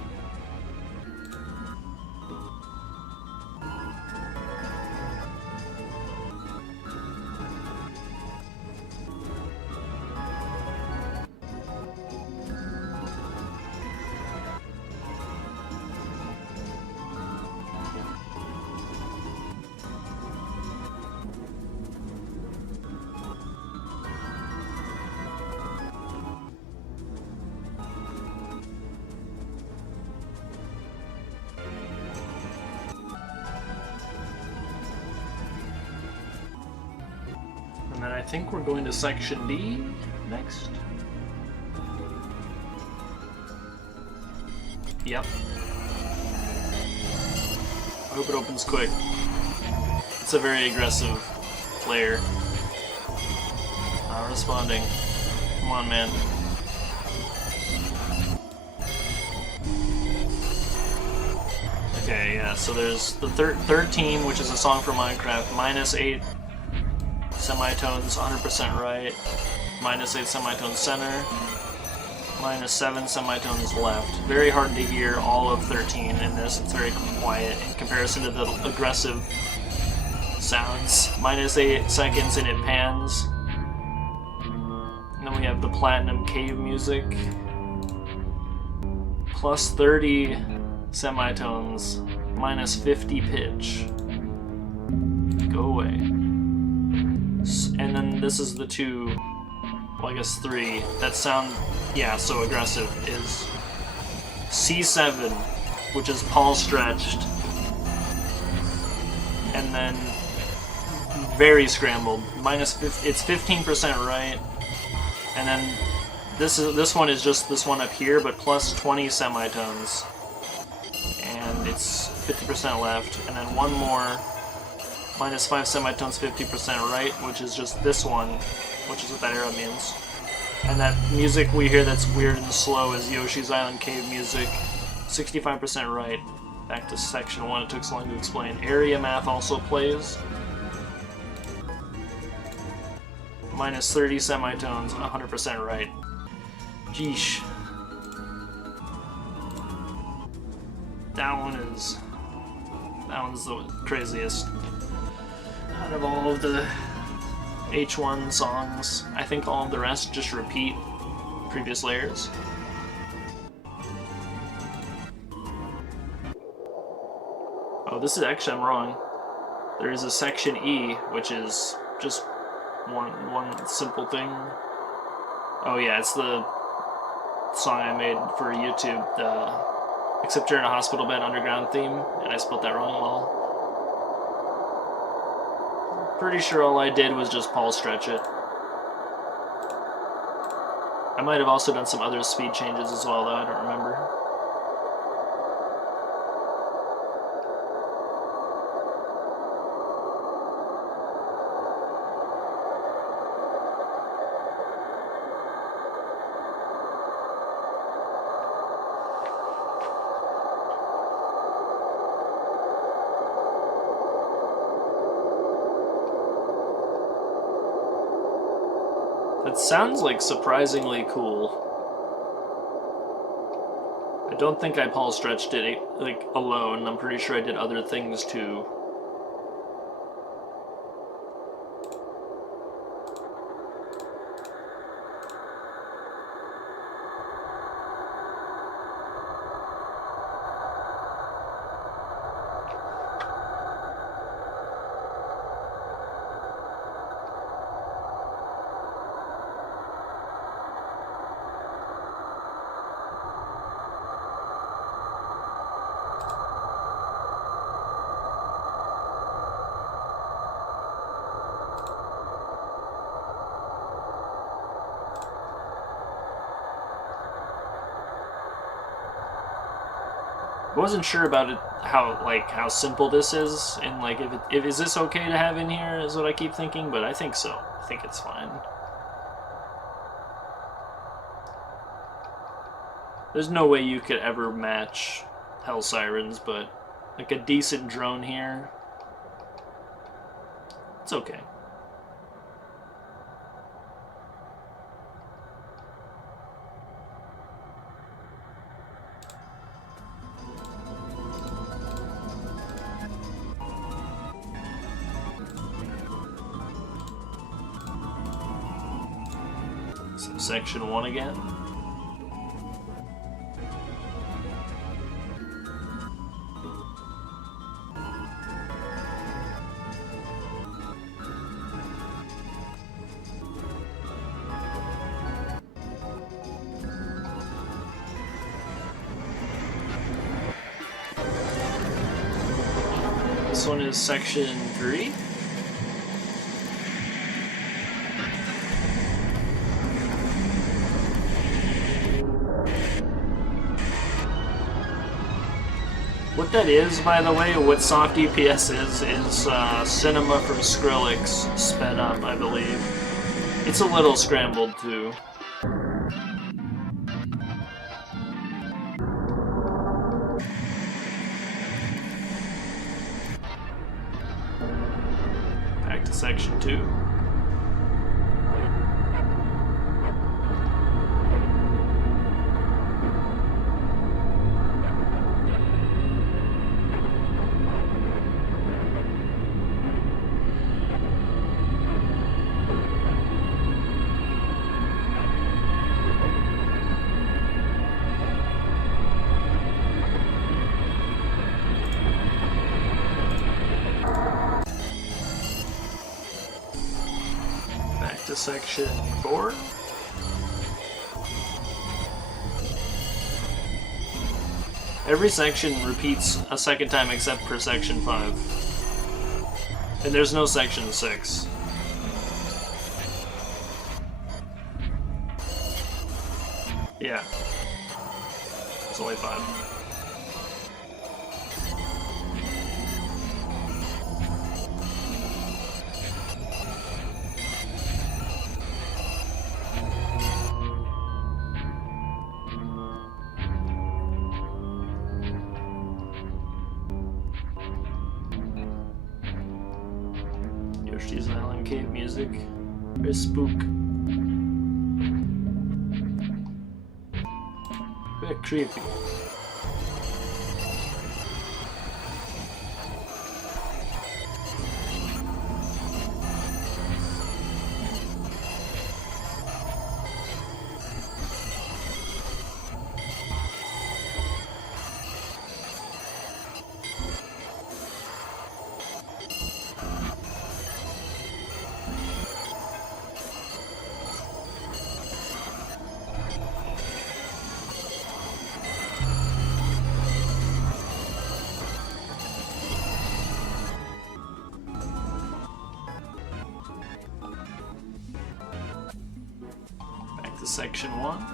think we're going to section D next. Yep. I hope it opens quick. It's a very aggressive player. Not responding. Come on, man. Okay, yeah, so there's the 13, which is a song for Minecraft, -8 semitones, 100% right, -8 semitones center, -7 semitones left. Very hard to hear all of 13 in this. It's very quiet in comparison to the aggressive sounds. -8 seconds and it pans. And then we have the platinum cave music. +30 semitones, -50 pitch. Go away. And then this is the two, well, I guess 3, that sound, yeah, so aggressive, is C7, which is Paul stretched, and then very scrambled, it's 15% right, and then this one is just this one up here, but +20 semitones, and it's 50% left, and then one more, -5 semitones, 50% right, which is just this one, which is what that arrow means. And that music we hear that's weird and slow is Yoshi's Island Cave music, 65% right. Back to section 1, it took so long to explain. Area math also plays. -30 semitones, 100% right. Jeesh. That one's the craziest. Out of all of the H1 songs, I think all of the rest just repeat previous layers. Oh, this is actually, I'm wrong. There is a section E, which is just one simple thing. Oh yeah, it's the song I made for YouTube, the Except You're in a Hospital Bed Underground theme, and I spelled that wrong, lol. Pretty sure all I did was just Paul stretch it. I might have also done some other speed changes as well, though, I don't remember. It sounds like surprisingly cool. I don't think I Paul stretched it like alone. I'm pretty sure I did other things too. I wasn't sure about it, how simple this is, and like if is this okay to have in here is what I keep thinking, but I think so. I think it's fine. There's no way you could ever match Hell Sirens, but like a decent drone here, it's okay. Section 1 again. This one is section 3. What that is, by the way, what soft EPS is Cinema from Skrillex sped up, I believe. It's a little scrambled, too. Back to section 2. To section 4. Every section repeats a second time except for section 5. And there's no section 6. Yeah. It's only 5. Yoshi's Island Cave music. Very spook. Very creepy. Section 1.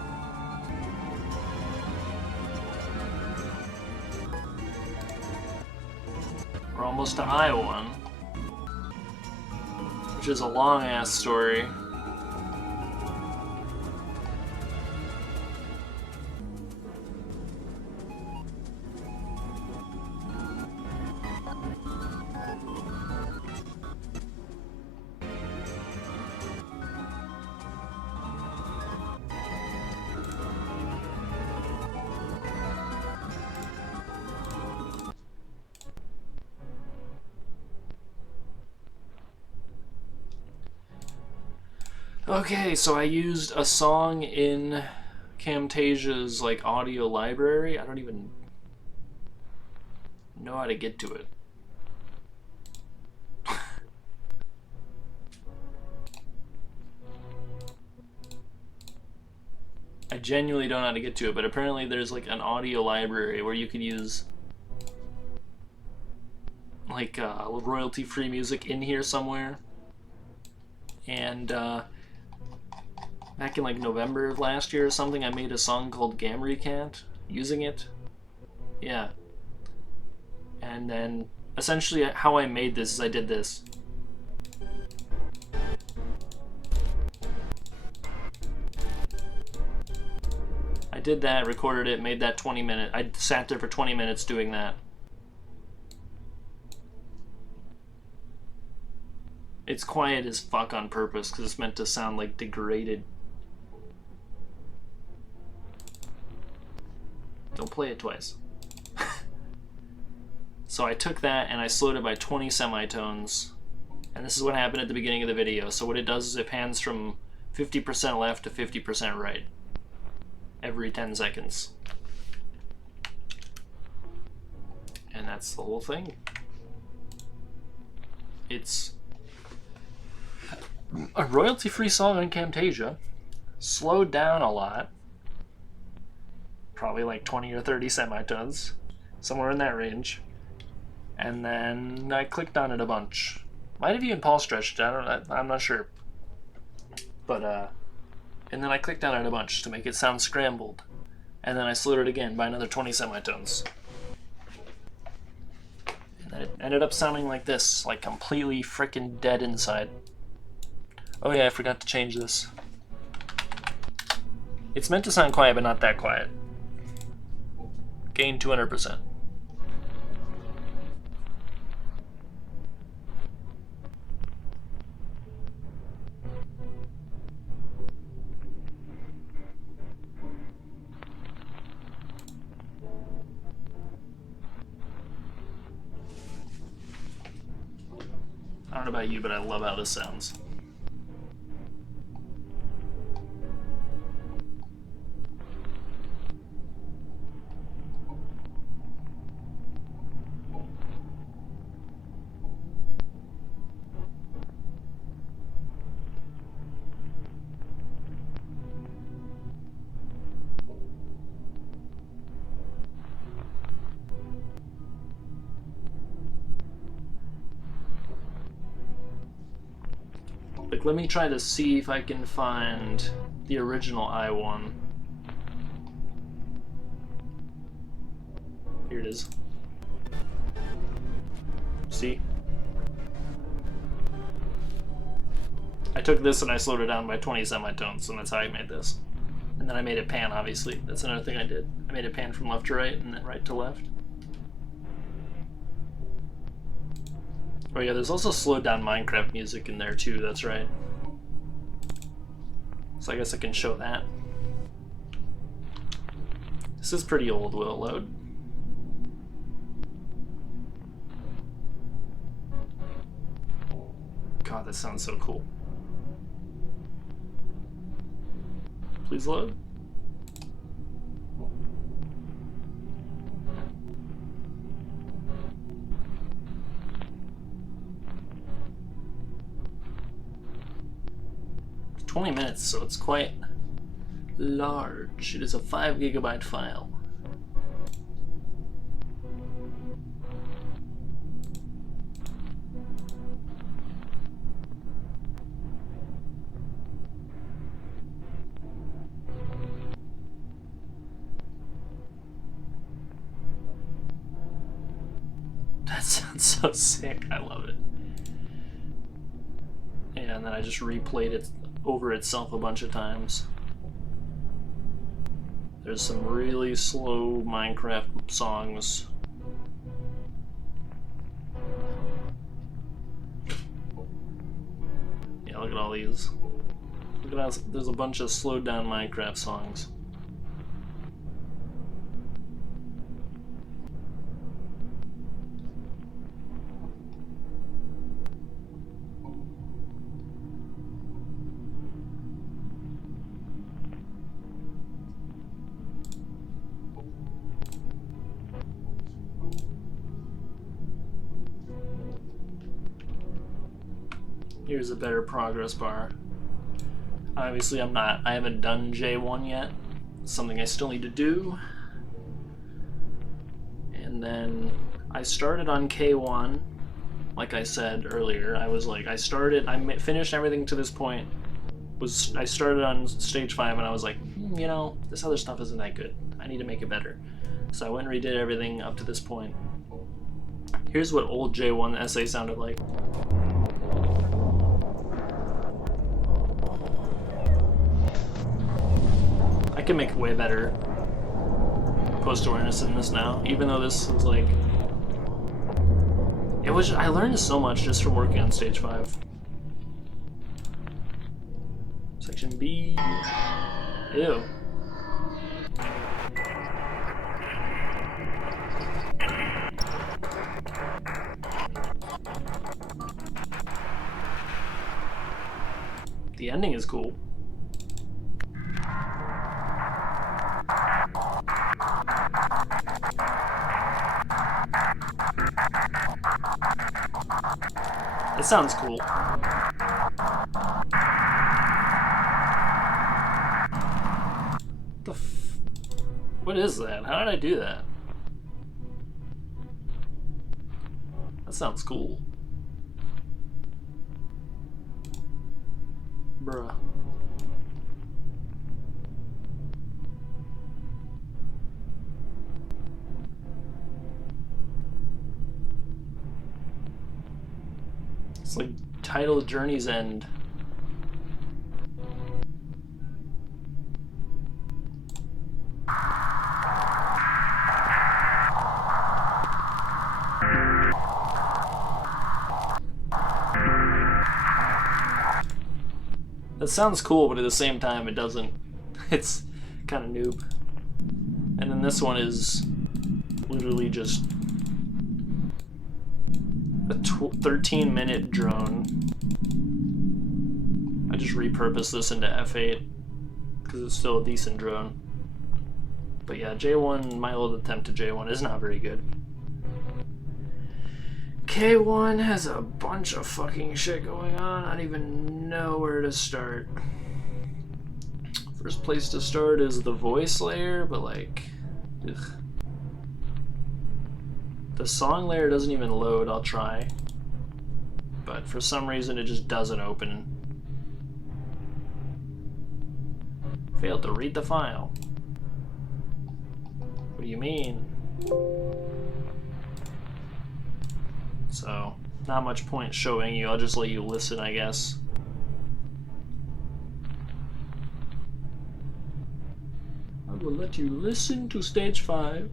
We're almost to I-1, which is a long-ass story. Okay, so I used a song in Camtasia's like audio library. I don't even know how to get to it. I genuinely don't know how to get to it, but apparently there's like an audio library where you can use like royalty-free music in here somewhere. And back in like November of last year or something, I made a song called Gamrecant using it. Yeah. And then essentially how I made this is I did this. I did that, recorded it, made that 20 minutes. I sat there for 20 minutes doing that. It's quiet as fuck on purpose because it's meant to sound like degraded. Don't play it twice. So I took that and I slowed it by 20 semitones. And this is what happened at the beginning of the video. So what it does is it pans from 50% left to 50% right every 10 seconds. And that's the whole thing. It's a royalty-free song on Camtasia, slowed down a lot, probably like 20 or 30 semitones, somewhere in that range, and then I clicked on it a bunch. Might have even Paul stretched it, I'm not sure. But, and then I clicked on it a bunch to make it sound scrambled, and then I slowed it again by another 20 semitones. it ended up sounding like this, like completely freaking dead inside. Oh yeah, I forgot to change this. It's meant to sound quiet, but not that quiet. Gain 200%. I don't know about you, but I love how this sounds. Like, let me try to see if I can find the original I1. Here it is. See? I took this and I slowed it down by 20 semitones, and that's how I made this. And then I made it pan, obviously. That's another thing I did. I made it pan from left to right and then right to left. Oh yeah, there's also slowed down Minecraft music in there too, that's right. So I guess I can show that. This is pretty old, will it load? God, that sounds so cool. Please load. It's 20 minutes, so it's quite large. It is a 5 GB file. That sounds so sick. I love it. Yeah, and then I just replayed it over itself a bunch of times. There's some really slow Minecraft songs. Yeah, look at all these. Look at how there's a bunch of slowed down Minecraft songs. Here's a better progress bar. Obviously I haven't done J1 yet. It's something I still need to do. And then I started on K1, like I said earlier. I finished everything to this point. I started on stage 5 and I was like, you know, this other stuff isn't that good. I need to make it better. So I went and redid everything up to this point. Here's what old J1 essay sounded like. I can make way better post-awareness in this now, even though this is like... I learned so much just from working on stage 5. Section B. Ew. The ending is cool. It sounds cool. What is that? How did I do that? That sounds cool. Bruh. It's like title Journey's End. That sounds cool, but at the same time it doesn't. It's kind of noob. And then this one is literally just a 13-minute drone. I just repurposed this into F8 because it's still a decent drone. But yeah, J1, my little attempt at J1 is not very good. K1 has a bunch of fucking shit going on. I don't even know where to start. First place to start is the voice layer, but like, ugh. The song layer doesn't even load. I'll try, but for some reason it just doesn't open. Failed to read the file. What do you mean? So, not much point showing you. I'll just let you listen, I guess. I will let you listen to stage 5.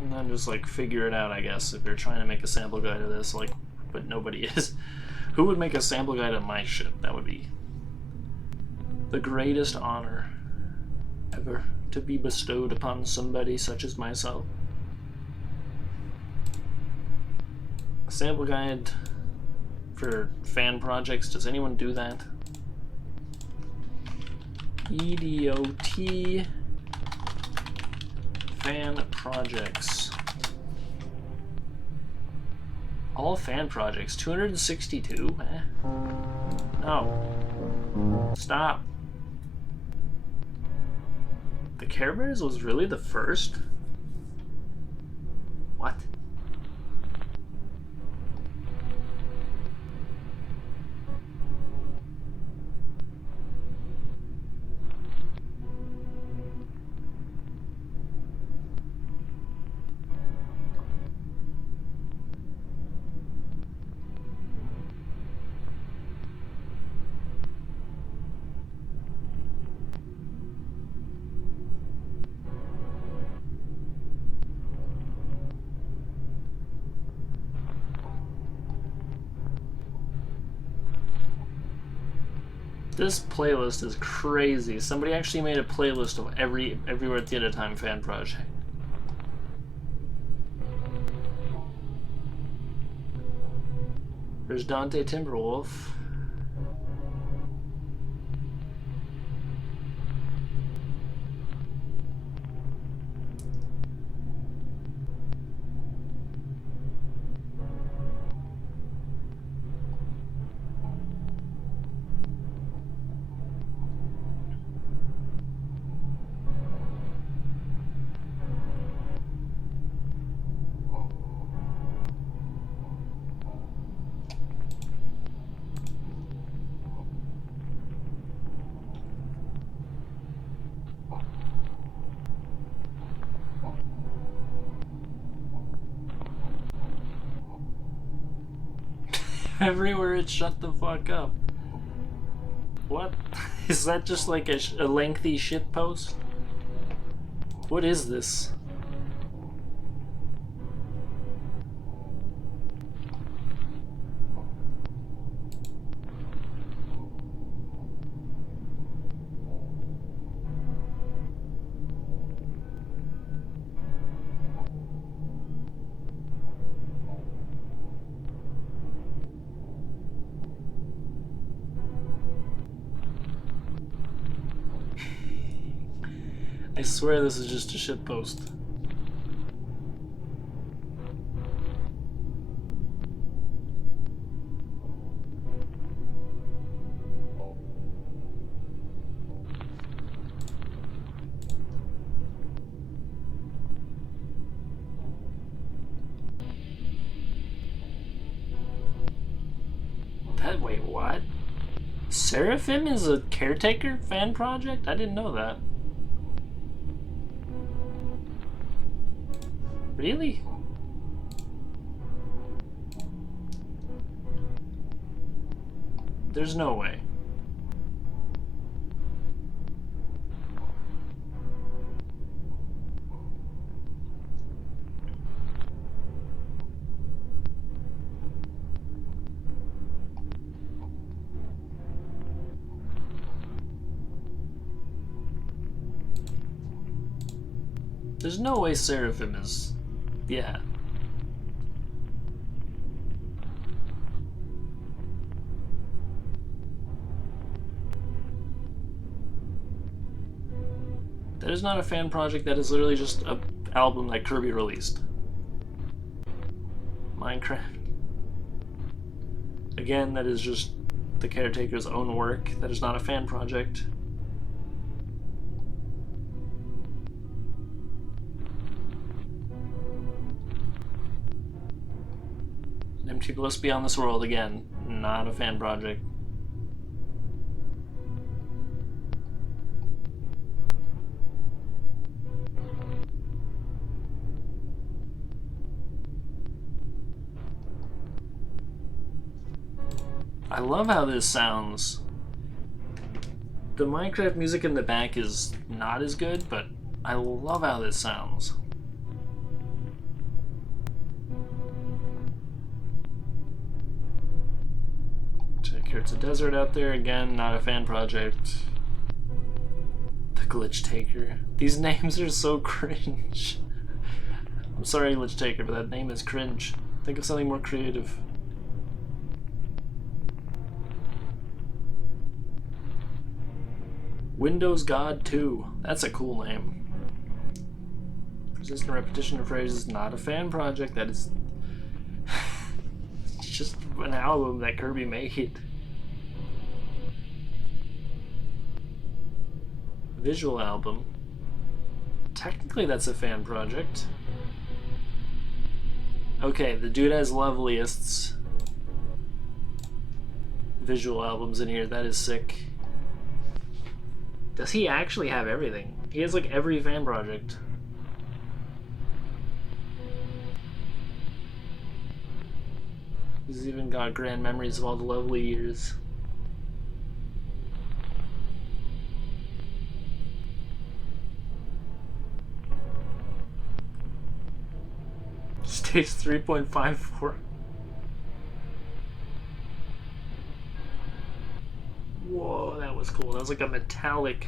And then just like figure it out, I guess, if you're trying to make a sample guide of this, like, but nobody is. Who would make a sample guide of my shit? That would be the greatest honor ever to be bestowed upon somebody such as myself. A sample guide for fan projects, does anyone do that? eateot fan projects. All fan projects, 262? Eh? No. Stop. The Care Bears was really the first? What? This playlist is crazy. Somebody actually made a playlist of Everywhere at the End of Time fan project. There's Dante Timberwolf. Everywhere it's shut the fuck up. What? Is that just like a lengthy shit post? What is this? I swear this is just a shit post. Wait, what? Seraphim is a caretaker fan project? I didn't know that. Really? There's no way. There's no way Seraphim is... Yeah. That is not a fan project, that is literally just an album that Kirby released. Minecraft. Again, that is just the caretaker's own work. That is not a fan project. Empty Bliss Beyond This World, again, not a fan project. I love how this sounds. The Minecraft music in the back is not as good, but I love how this sounds. Check here, it's a desert out there. Again, not a fan project. The Glitch Taker. These names are so cringe. I'm sorry, Glitch Taker, but that name is cringe. Think of something more creative. Windows God 2. That's a cool name. Persistent repetition of phrases, not a fan project. That is just an album that Kirby made. Visual album. Technically that's a fan project. Okay, the dude has Loveliest's visual albums in here. That is sick. Does he actually have everything? He has like every fan project. He's even got grand memories of all the lovely years. Stage 3.54. Whoa, that was cool. That was like a metallic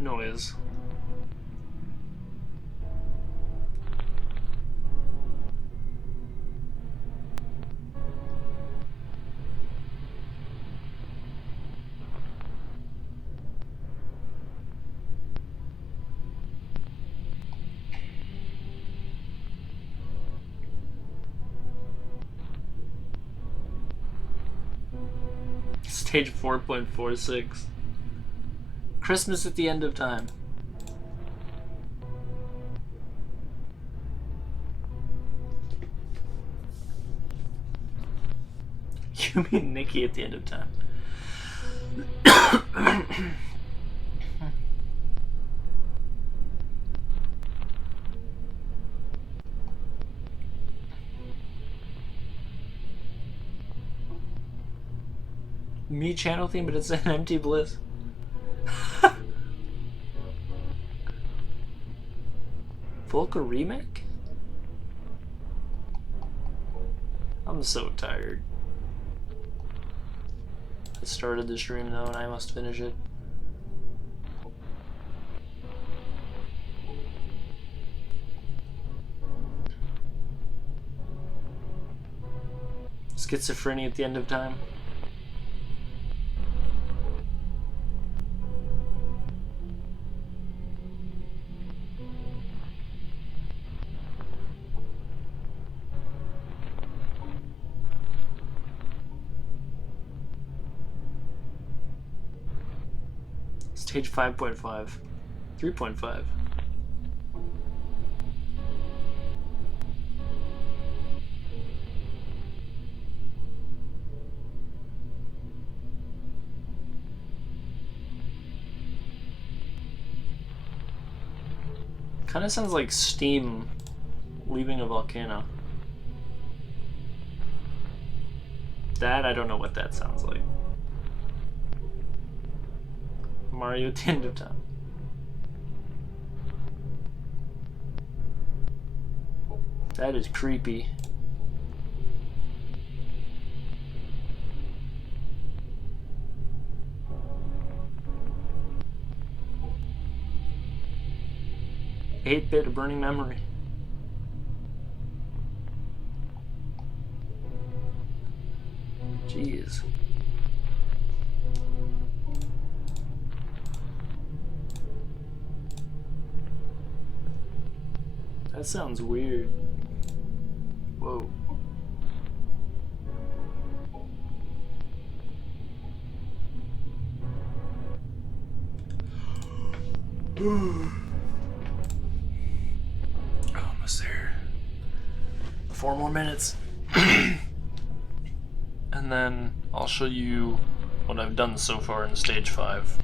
noise. Stage 4.46. Christmas at the End of Time. You mean Nikki at the End of Time? Me channel theme, but it's an Empty Bliss. Volca remake? I'm so tired. I started the stream though, and I must finish it. Schizophrenia at the End of Time. Stage 5.5. 3.5. Kind of sounds like steam leaving a volcano. That, I don't know what that sounds like. Mario at the end of time. That is creepy. Eight-bit of burning memory. Jeez. That sounds weird. Whoa. Almost there. 4 more minutes. And then I'll show you what I've done so far in stage 5.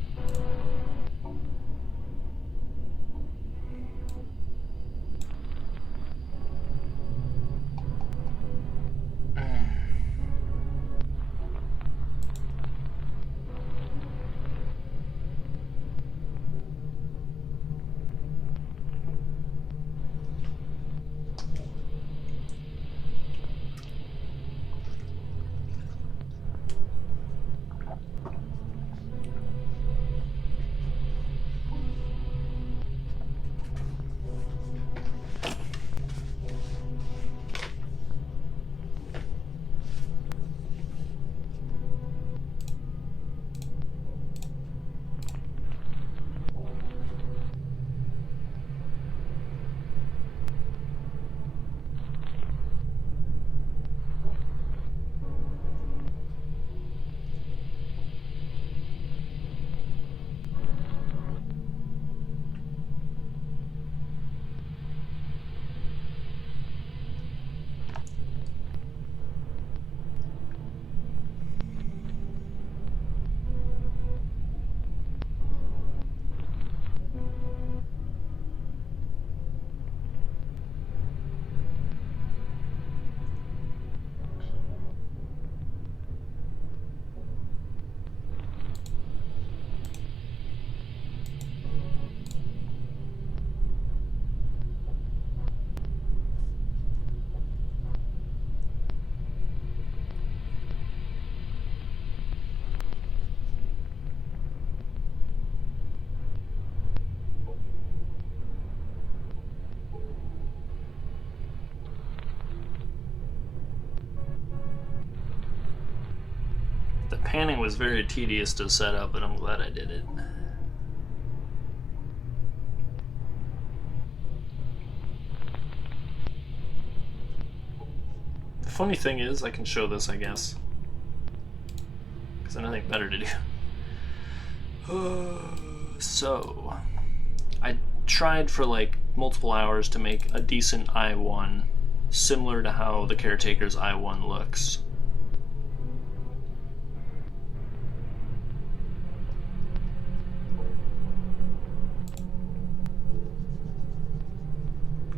The panning was very tedious to set up, but I'm glad I did it. The funny thing is, I can show this, I guess, because I have nothing better to do. So, I tried for like multiple hours to make a decent I1, similar to how the Caretaker's I1 looks.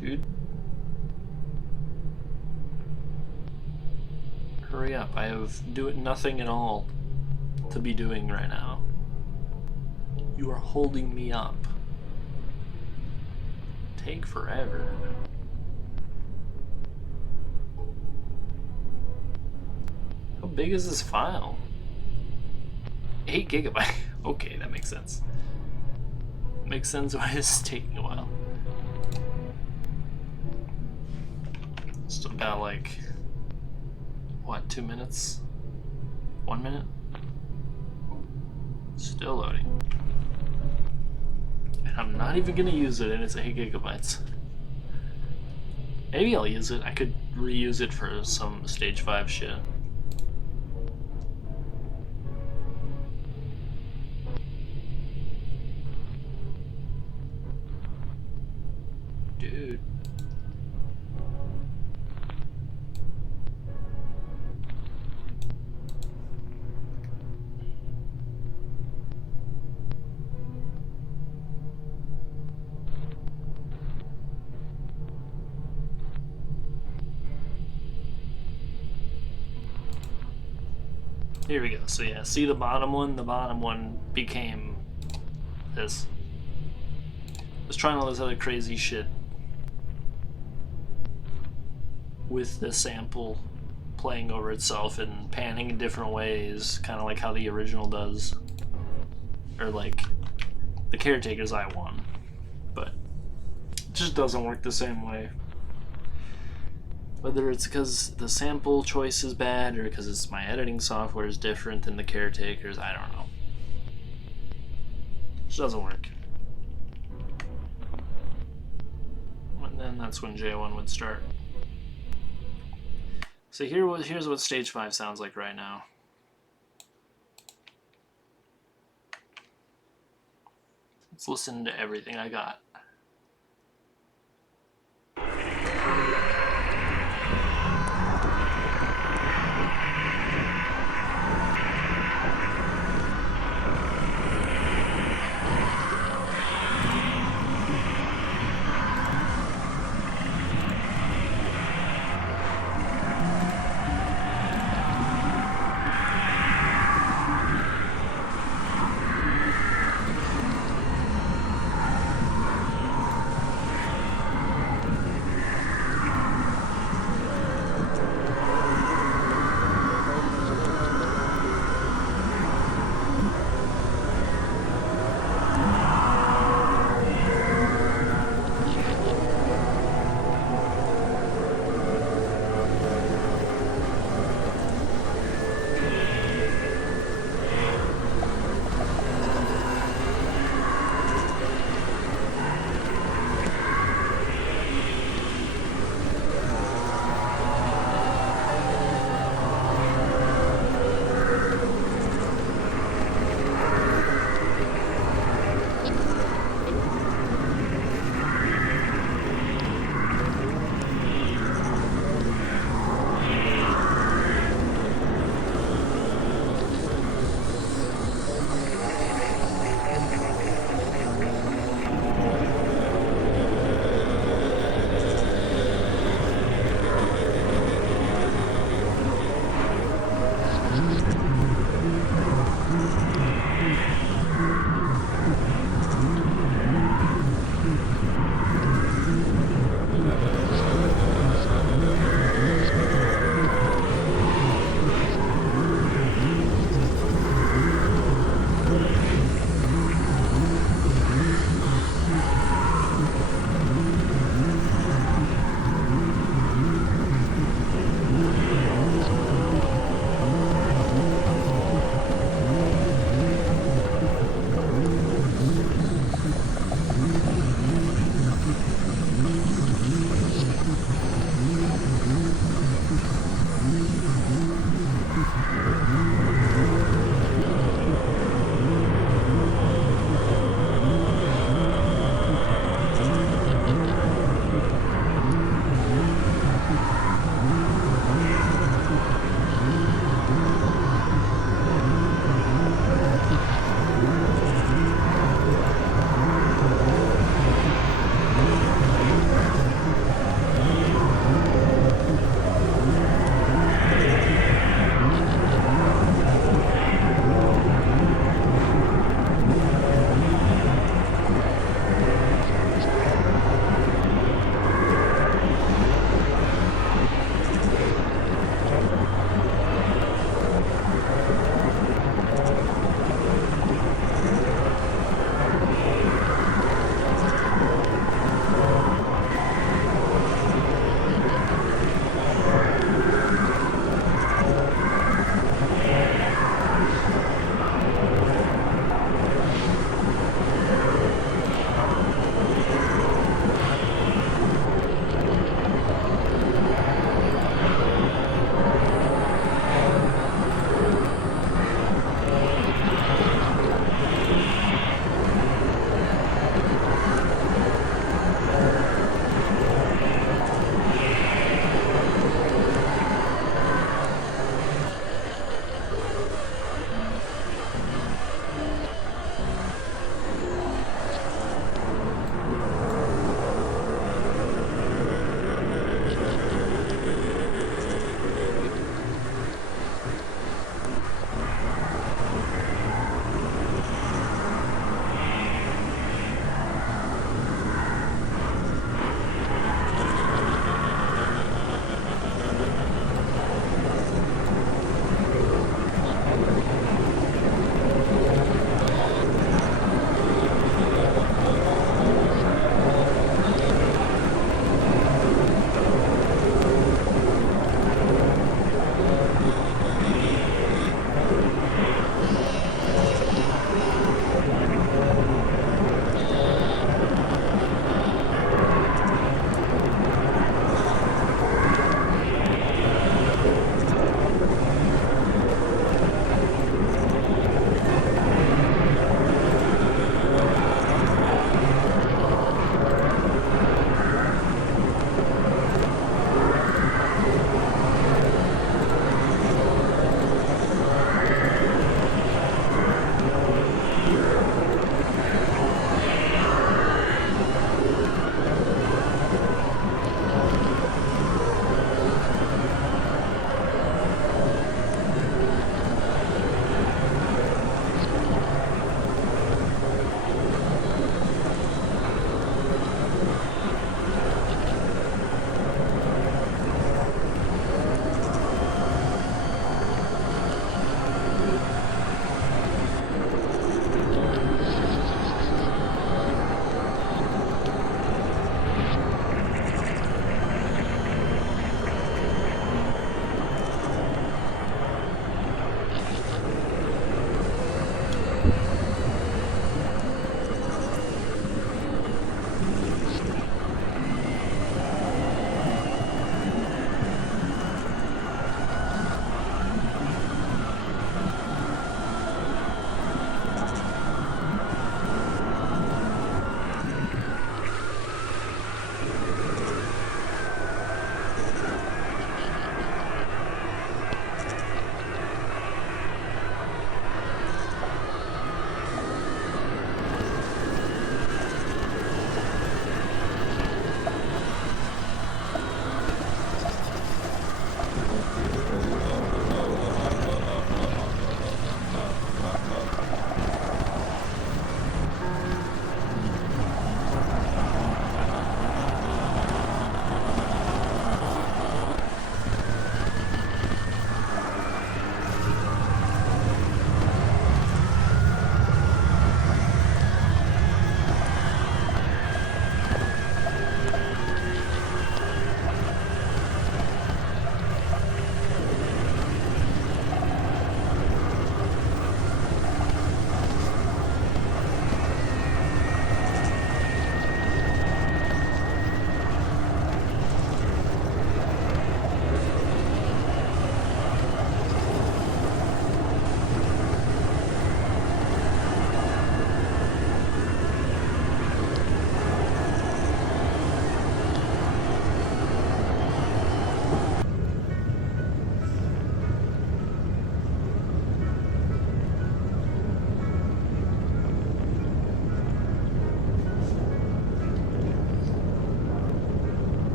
Dude. Hurry up, I have nothing at all to be doing right now. You are holding me up. Take forever. How big is this file? 8 gigabytes. Okay, that makes sense. Makes sense why it's taking a while. Still got like, what, 2 minutes? 1 minute? Still loading. And I'm not even gonna use it, and it's 8 gigabytes. Maybe I'll use it. I could reuse it for some stage 5 shit. Dude. Here we go. So yeah, see the bottom one? The bottom one became this. I was trying all this other crazy shit with the sample playing over itself and panning in different ways, kind of like how the original does. Or like the Caretaker's I won. But it just doesn't work the same way. Whether it's because the sample choice is bad or because it's my editing software is different than the Caretaker's, I don't know. It just doesn't work. And then that's when J1 would start. So here's what stage 5 sounds like right now. Let's listen to everything I got.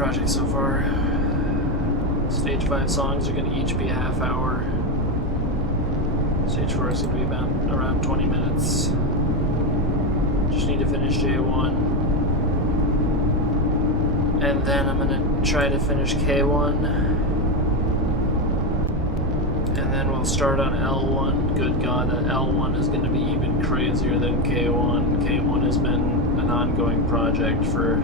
project so far. Stage 5 songs are going to each be a half hour. Stage 4 is going to be about around 20 minutes. Just need to finish J1. And then I'm going to try to finish K1. And then we'll start on L1. Good God, that L1 is going to be even crazier than K1. K1 has been an ongoing project for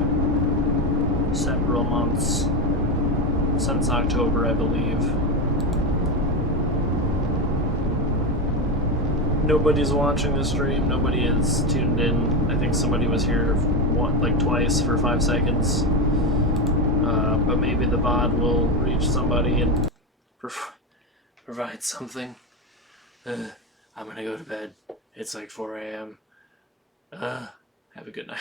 several months. Since October, I believe. Nobody's watching the stream. Nobody is tuned in. I think somebody was here like twice for 5 seconds. But maybe the VOD will reach somebody and provide something. I'm gonna go to bed. It's like 4 a.m. Have a good night.